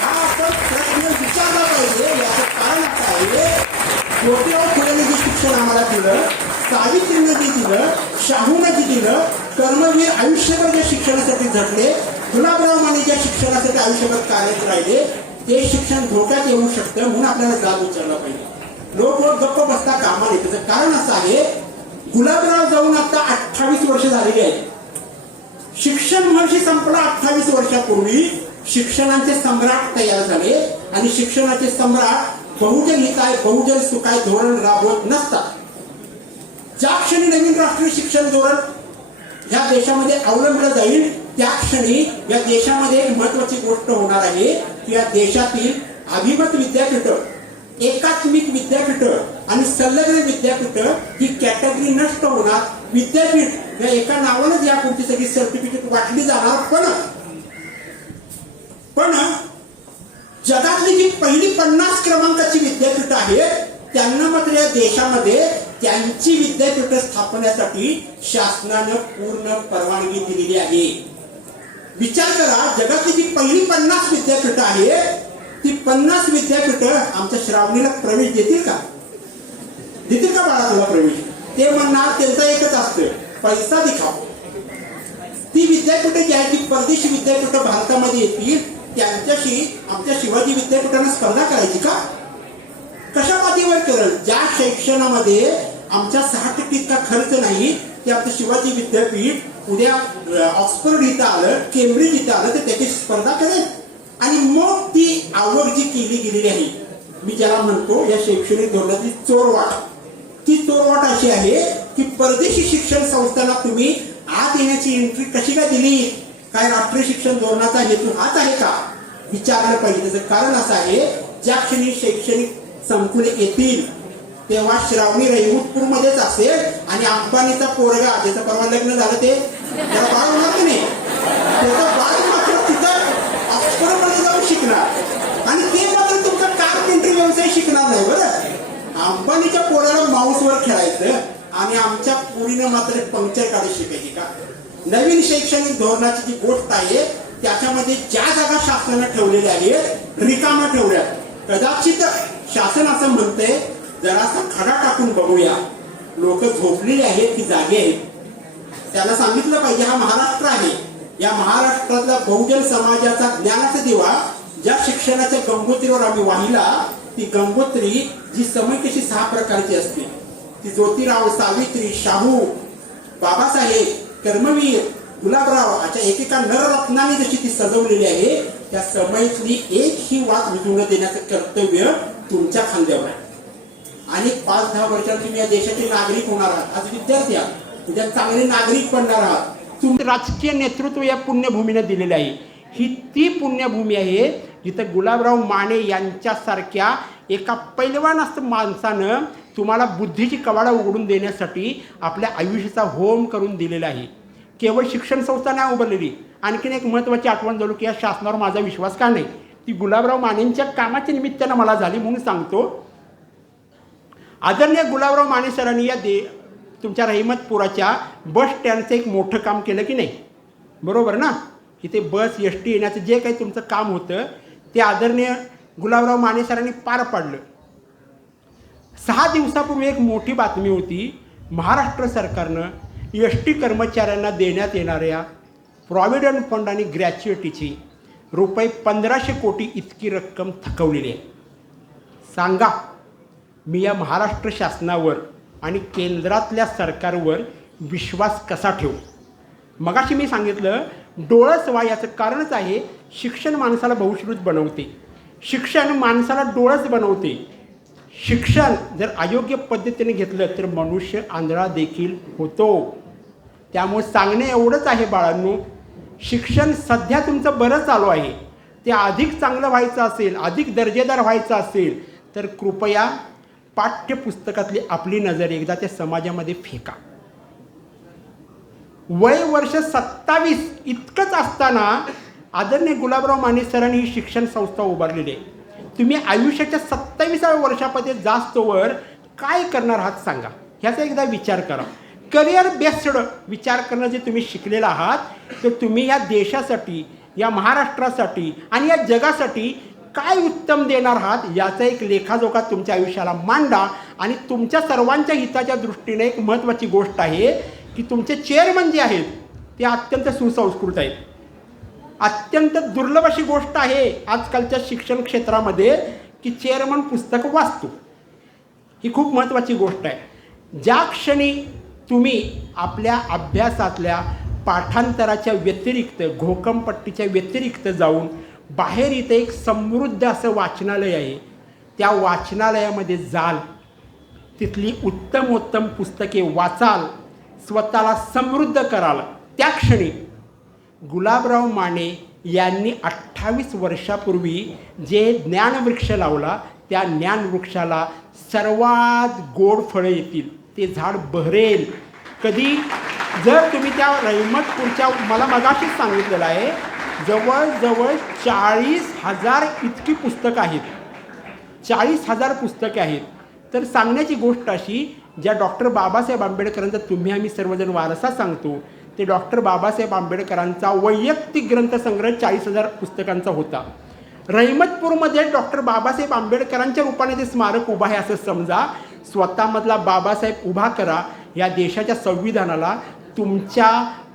हा आपण प्रश्न विचारला पाहिजे. याचं कारण असं आहे, ज्योतिराव फुलेने जे शिक्षण आम्हाला दिलं, सावित्रीनं जे दिलं, शाहूनं जे दिलं, कर्मवीर आयुष्यभर ज्या शिक्षणासाठी झटले, गुलाबराव माने ज्या शिक्षणासाठी आयुष्यभर कार्यरत राहिले, ते शिक्षण धोक्यात येऊ शकतं. म्हणून आपल्याला जाब विचारला पाहिजे. लोक गप्प बसता कामा नये. त्याचं कारण असं आहे, गुलाबराव जाऊन आता 28 वर्ष झालेली आहेत. शिक्षण महर्षी संपला 28 वर्षापूर्वी. शिक्षणाचे सम्राट तयार झाले आणि शिक्षणाचे सम्राट बहुजन हिताय बहुजन सुखाय धोरण राबवत नसतात. ज्या क्षणी नवीन राष्ट्रीय शिक्षण धोरण या देशामध्ये अवलंबलं जाईल त्या क्षणी या देशामध्ये एक महत्वाची गोष्ट होणार आहे की या देशातील अभिमत विद्यापीठ, एकात्मिक विद्यापीठ आणि संलग्न विद्यापीठ ही कॅटेगरी नष्ट होणार. विद्यापीठ या एका नावानंच या पुढची सगळी सर्टिफिकेट वाटली जाणार. पण जगातली जी पहिली 50 क्रमांकाची विद्यापीठ आहेत त्यांना मात्र या देशामध्ये त्यांची विद्यापीठ स्थापनेसाठी शासनानं पूर्ण परवानगी दिलेली आहे. विचार करा, जगातली जी पहिली 50 विद्यापीठं आहेत ती 50 विद्यापीठं आमच्या श्रावणीला प्रवेश देतील का? देतील का बाळा तुला प्रवेश? ते म्हणणार त्यांचं एकच असतं, पैसा दिखाव. ती विद्यापीठं जी आहे ती परदेशी विद्यापीठं भारतामध्ये येतील, त्यांच्याशी आमच्या शिवाजी विद्यापीठानं स्पर्धा करायची का? कशा पातळीवर करेल? ज्या शिक्षणामध्ये आमच्या 6% इतका खर्च नाही ते आमचं शिवाजी विद्यापीठ उद्या ऑक्सफर्ड इथं आलं, केम्ब्रिज इथं आलं तर त्याची स्पर्धा करेल. आणि मग ती आवड जी केली गेलेली आहे, मी ज्याला म्हणतो या शैक्षणिक धोरणाची चोरवाट, ती चोरवाट अशी आहे की परदेशी शिक्षण संस्थांना तुम्ही आत येण्याची एंट्री कशी काय दिली? काय राष्ट्रीय शिक्षण धोरणाचा हेतू हाच आहे का? विचारलं पाहिजे. त्याचं कारण असं आहे, ज्या क्षणी शैक्षणिक संकुले येतील तेव्हा श्रावणी रहिमतपूर मध्येच असेल आणि अंबानीचा पोरगा ज्याचं परवा लग्न झालं ते त्याला बाळ होणार की नाही, त्याचं बाळ मात्र तिथं ऑक्सफर्ड मध्ये जाऊन शिकणार आणि ते मात्र तुमचा कारपेंटरी व्यवसाय शिकणार नाही. बरं, अंबानीच्या पोराला माऊसवर खेळायचं आणि आमच्या पोरीनं मात्र पंक्चर काढी शिकायची का? नवीन शैक्षणिक धोरणाची जी गोष्ट आहे त्याच्यामध्ये ज्या जागा शासनानं ठेवलेल्या आहेत रिकाम्या ठेवल्या. कदाचित शासन असं म्हणतंय जरासा खडा टाकून बघूया, लोक झोपलेली आहेत की जागे आहेत. त्याला सांगितलं पाहिजे हा महाराष्ट्र आहे, या महाराष्ट्रातला बहुजन समाजाचा ज्ञानाचा दिवा ज्या शिक्षणाच्या गंगोत्रीवर आम्ही वाहिला, ती गंगोत्री जी समय कशी 6 प्रकारची असते, ती ज्योतिराव, सावित्री, शाहू, बाबासाहेब, कर्मवीर, गुलाबराव अशा एकेका नररत्नाने जशी ती सजवलेली आहे, त्या समयतली एक ही वाट विझवून देण्याचं कर्तव्य तुमच्या खांद्यावर आहे. आणि 5-10 वर्षांत तुम्ही या देशाचे नागरिक होणार आहात. आज विद्यार्थी आहात, उद्या चांगले नागरिक बनणार आहात. तुमचं राजकीय नेतृत्व या पुण्यभूमीने दिलेलं आहे. ही ती पुण्यभूमी आहे जिथं गुलाबराव माने यांच्यासारख्या एका पैलवान माणसानं तुम्हाला बुद्धीची कवाडं उघडून देण्यासाठी आपल्या आयुष्याचा होम करून दिलेला आहे. केवळ शिक्षण संस्था नाही उभारलेली. आणखीन एक महत्त्वाची आठवण झाली की या शासनावर माझा विश्वास का नाही, ती गुलाबराव मानेंच्या कामाच्या निमित्तानं मला झाली म्हणून सांगतो. आदरणीय गुलाबराव माने सरांनी या तुमच्या रहिमतपुराच्या बस स्टँडचं एक मोठं काम केलं की नाही, बरोबर ना? इथे बस एस टी येण्याचं जे काही तुमचं काम होतं ते आदरणीय गुलाबराव माने सरांनी पार पाडलं. 6 दिवसापूर्वी एक मोठी बातमी होती, महाराष्ट्र सरकारनं एस टी कर्मचाऱ्यांना देण्यात येणाऱ्या प्रॉव्हिडंट फंड आणि ग्रॅच्युइटीची रुपये 1500 कोटी इतकी रक्कम थकवलेली आहे. सांगा, मी या महाराष्ट्र शासनावर आणि केंद्रातल्या सरकारवर विश्वास कसा ठेवू? मगाशी मी सांगितलं डोळस व्हा, याचं कारणच आहे शिक्षण माणसाला बहुश्रुत बनवते, शिक्षण माणसाला डोळस बनवते. शिक्षण जर अयोग्य पद्धतीने घेतलं तर मनुष्य आंधळा देखील होतो. त्यामुळे सांगणे एवढंच आहे बाळांनो, शिक्षण सध्या तुमचं बरं चालू आहे, ते अधिक चांगलं व्हायचं असेल, अधिक दर्जेदार व्हायचं असेल तर कृपया पाठ्यपुस्तकातली आपली नजर एकदा त्या समाजामध्ये फेका. वय वर्ष 27 इतकंच असताना आदरणीय गुलाबराव माने सरांनी ही शिक्षण संस्था उभारलेली आहे. तुम्ही आयुष्याच्या 27व्या वर्षामध्ये जास्तवर काय करणार आहात सांगा, ह्याचा एकदा विचार करा. करिअर बेस्ड विचार करणं जे तुम्ही शिकलेलं आहात तर तुम्ही या देशासाठी, या महाराष्ट्रासाठी आणि या जगासाठी काय उत्तम देणार आहात याचा एक लेखाजोखा तुमच्या आयुष्याला मांडा. आणि तुमच्या सर्वांच्या हिताच्या दृष्टीने एक महत्त्वाची गोष्ट आहे की तुमचे चेअरमन जे आहेत ते अत्यंत सुसंस्कृत आहेत. अत्यंत दुर्लभ अशी गोष्ट आहे आजकालच्या शिक्षण क्षेत्रामध्ये की चेअरमन पुस्तक वाचतो. ही खूप महत्त्वाची गोष्ट आहे. ज्या क्षणी तुम्ही आपल्या अभ्यासातल्या पाठांतराच्या व्यतिरिक्त, घोकमपट्टीच्या व्यतिरिक्त जाऊन बाहेर इथं एक समृद्ध असं वाचनालय आहे, त्या वाचनालयामध्ये जाल, तिथली उत्तम पुस्तके वाचाल, स्वतःला समृद्ध कराल, त्या क्षणी गुलाबराव माने यांनी 28 वर्षापूर्वी जे ज्ञानवृक्ष लावला त्या ज्ञानवृक्षाला सर्वात गोड फळं येतील, ते झाड बहरेल. कधी जर तुम्ही त्या रहिमतपूरच्या, मला मगाशीच सांगितलेलं आहे, जवळजवळ 40,000 इतकी पुस्तकं आहेत, 40,000 पुस्तके आहेत. तर सांगण्याची गोष्ट अशी, ज्या डॉक्टर बाबासाहेब आंबेडकरांचा तुम्ही आम्ही सर्वजण वारसा सांगतो ते डॉक्टर बाबासाहेब आंबेडकरांचा वैयक्तिक ग्रंथसंग्रह 40,000 पुस्तकांचा होता. रहिमतपूरमध्ये डॉक्टर बाबासाहेब आंबेडकरांच्या रूपाने ते स्मारक उभा आहे असं समजा. स्वतःमधला बाबासाहेब उभा करा. या देशाच्या संविधानाला तुमच्या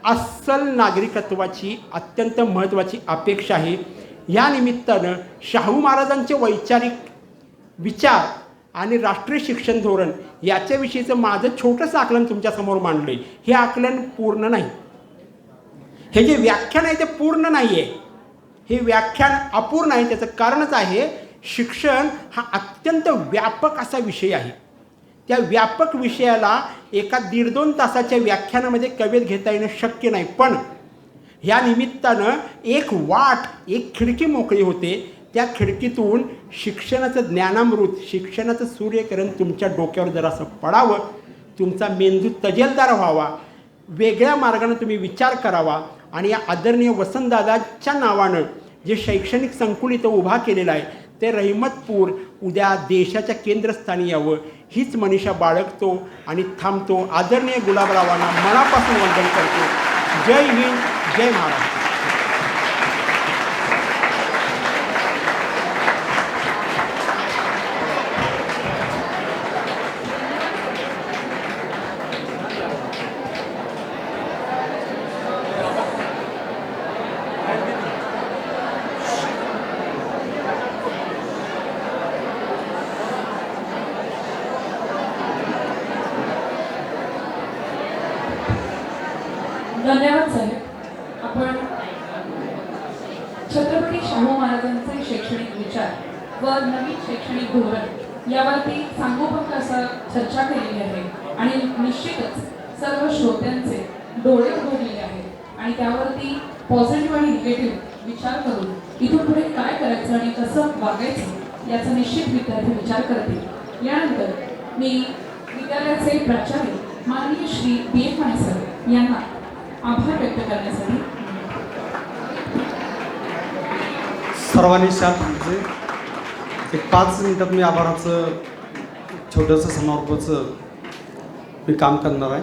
अस्सल नागरिकत्वाची अत्यंत महत्त्वाची अपेक्षा आहे. या निमित्तानं शाहू महाराजांचे वैचारिक विचार आणि राष्ट्रीय शिक्षण धोरण याच्याविषयीचं माझं छोटंसं आकलन तुमच्यासमोर मांडलं. हे आकलन पूर्ण नाही. हे जे व्याख्यान आहे ते पूर्ण नाही आहे. हे व्याख्यान अपूर्ण आहे. त्याचं कारणच आहे शिक्षण हा अत्यंत व्यापक असा विषय आहे. त्या व्यापक विषयाला एका 1.5-2 तासाच्या व्याख्यानामध्ये कवेत घेता येणं शक्य नाही. पण ह्या निमित्तानं एक वाट, एक खिडकी मोकळी होते. त्या खिडकीतून शिक्षणाचं ज्ञानामृत, शिक्षणाचं सूर्यकिरण तुमच्या डोक्यावर जरासं पडावं, तुमचा मेंदू तजेलदार व्हावा, वेगळ्या मार्गाने तुम्ही विचार करावा आणि या आदरणीय वसंतदादाच्या नावानं जे शैक्षणिक संकुल इथं उभा केलेलं आहे ते रहिमतपूर उद्या देशाच्या केंद्रस्थानी यावं हीच मनीषा बाळगतो आणि थांबतो. आदरणीय गुलाबरावांना मनापासून वंदन करतो. जय हिंद, जय महाराष्ट्र. धन्यवाद साहेब. आपण छत्रपती शाहू महाराजांचे शैक्षणिक विचार व नवीन शैक्षणिक धोरण यावरती सांगोपंख असं चर्चा केलेली आहे आणि निश्चितच सर्व श्रोत्यांचे डोळे उघडलेले आहेत आणि त्यावरती पॉझिटिव्ह आणि निगेटिव्ह विचार करून इथून पुढे काय करायचं आणि कसं वागायचं याचा निश्चित विद्यार्थी विचार करतील. यानंतर मी विद्यालयाचे प्राचार्य माननीय श्री B.A. माने सर यांना आभार व्यक्त करण्यासाठी सर्वांनी शांत म्हणजे एक 5 मिनिटात मी आभाराचं छोटंसं समारोपाचं मी काम करणार आहे.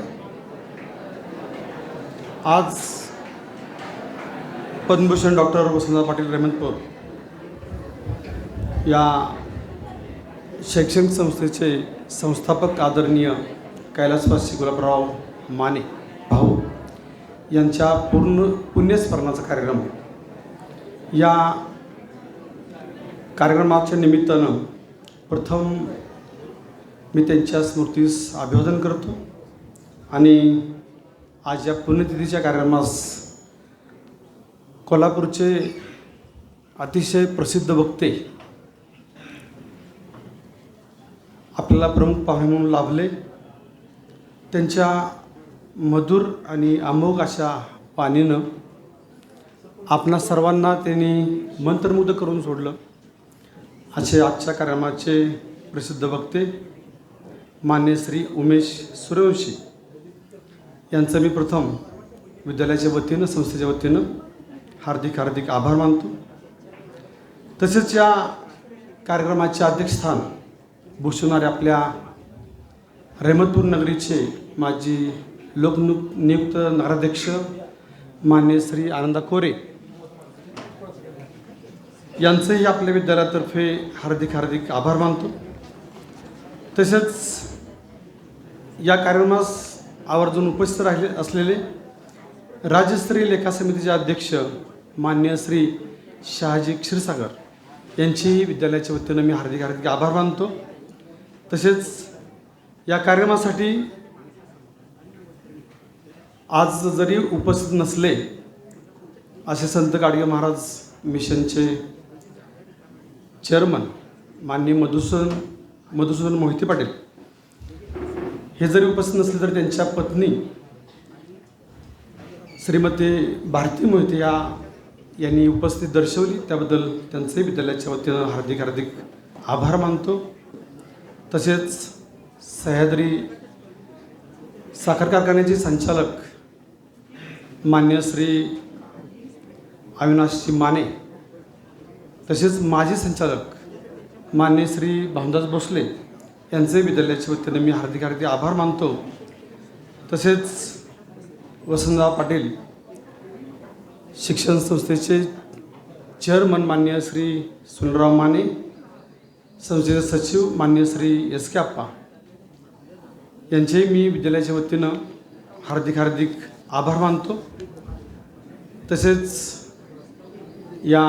आज पद्मभूषण डॉक्टर वसंतदादा पाटील रहिमतपूर या शैक्षणिक संस्थेचे संस्थापक आदरणीय कैलासवासी गुलाबराव माने भाऊ यांच्या पुण्यस्मरणाचा कार्यक्रम. या कार्यक्रमाच्या निमित्तानं प्रथम मी त्यांच्या स्मृतीस अभिवादन करतो आणि आज या पुण्यतिथीच्या कार्यक्रमास कोल्हापूरचे अतिशय प्रसिद्ध वक्ते आपल्याला प्रमुख पाहुणे म्हणून लाभले. त्यांच्या मधुर आणि अमोघ अशा वाणीनं आपणा सर्वांना त्यांनी मंत्रमुग्ध करून सोडलं. असे आजच्या कार्यक्रमाचे प्रसिद्ध वक्ते मान्य श्री उमेश सूर्यवंशी यांचं मी प्रथम विद्यालयाच्या वतीनं, संस्थेच्या वतीनं हार्दिक हार्दिक आभार मानतो. तसेच या कार्यक्रमाचे अध्यक्षस्थान भूषवणारे आपल्या रहिमतपूर नगरीचे माजी लोकनियुक्त नगराध्यक्ष मान्य श्री आनंदा कोरे यांचंही आपल्या विद्यालयातर्फे हार्दिक हार्दिक आभार मानतो. तसेच या कार्यक्रमास आवर्जून उपस्थित असलेले राज्यस्तरीय लेखा समितीचे अध्यक्ष मान्य श्री शहाजी क्षीरसागर यांचेही विद्यालयाच्या वतीनं मी हार्दिक हार्दिक आभार मानतो. तसेच या कार्यक्रमासाठी आज जरी उपस्थित नसले असे संत गाडगे महाराज मिशनचे चेअरमन माननीय मधुसूदन मोहिते पाटील हे जरी उपस्थित नसले तर त्यांच्या पत्नी श्रीमती भारती मोहिते यांनी उपस्थित दर्शवली. त्याबद्दल त्यांचे विद्यालयाच्या वतीनं हार्दिक हार्दिक आभार मानतो. तसेच सह्याद्री साखर कारखान्याचे संचालक मान्य श्री अविनाशजी माने तसेच माजी संचालक मान्य श्री भामदास भोसले यांचे विद्यालयाच्या वतीनं मी हार्दिक हार्दिक आभार मानतो. तसेच वसंतराव पाटील शिक्षण संस्थेचे चेअरमन मान्य श्री सुनीलराव माने, संस्थेचे सचिव मान्य श्री एस के आप्पा यांचे मी विद्यालयाच्या वतीनं हार्दिक आभार मानतो. तसेच या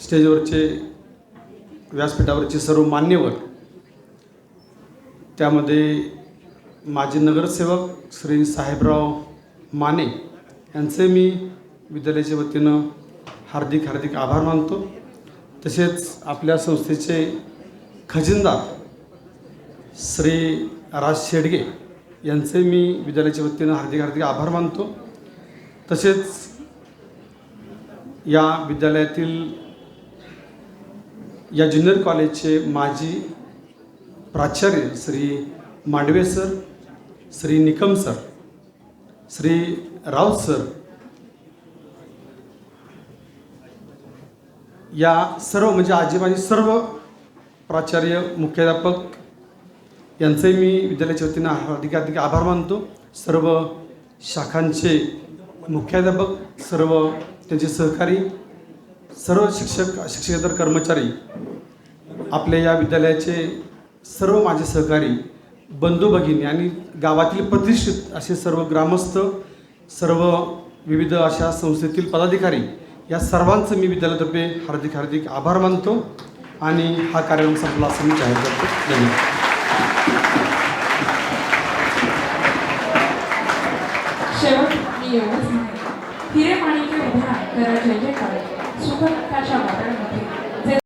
स्टेजवरचे व्यासपीठावरचे सर्व मान्यवर, त्यामध्ये माजी नगरसेवक श्री साहेबराव माने यांचे मी विद्यालयाच्या वतीनं हार्दिक आभार मानतो. तसेच आपल्या संस्थेचे खजिनदार श्री राज शेडगे यांचे मी विद्यालयाच्या वतीनं हार्दिक आभार मानतो. तसेच या विद्यालयातील या ज्युनियर कॉलेजचे माजी प्राचार्य Shri Mandve sir, Shri Nikam sir, Shri Raut sir, या सर्व म्हणजे आजीबाजी सर्व प्राचार्य मुख्याध्यापक यांचे मी विद्यालयाच्या वतीनं हार्दिक आभार मानतो. सर्व शाखांचे मुख्याध्यापक, सर्व त्यांचे सहकारी, सर्व शिक्षकेतर कर्मचारी, आपल्या या विद्यालयाचे सर्व माझे सहकारी, बंधू भगिनी आणि गावातील प्रतिष्ठित असे सर्व ग्रामस्थ, सर्व विविध अशा संस्थेतील पदाधिकारी, या सर्वांचं मी विद्यालयातर्फे हार्दिक आभार मानतो आणि हा कार्यक्रम संपला असं मी जाहीर करतो. धन्यवाद. शेवट मी एवढंच म्हणेन, हिरे माणिके उभा करा जय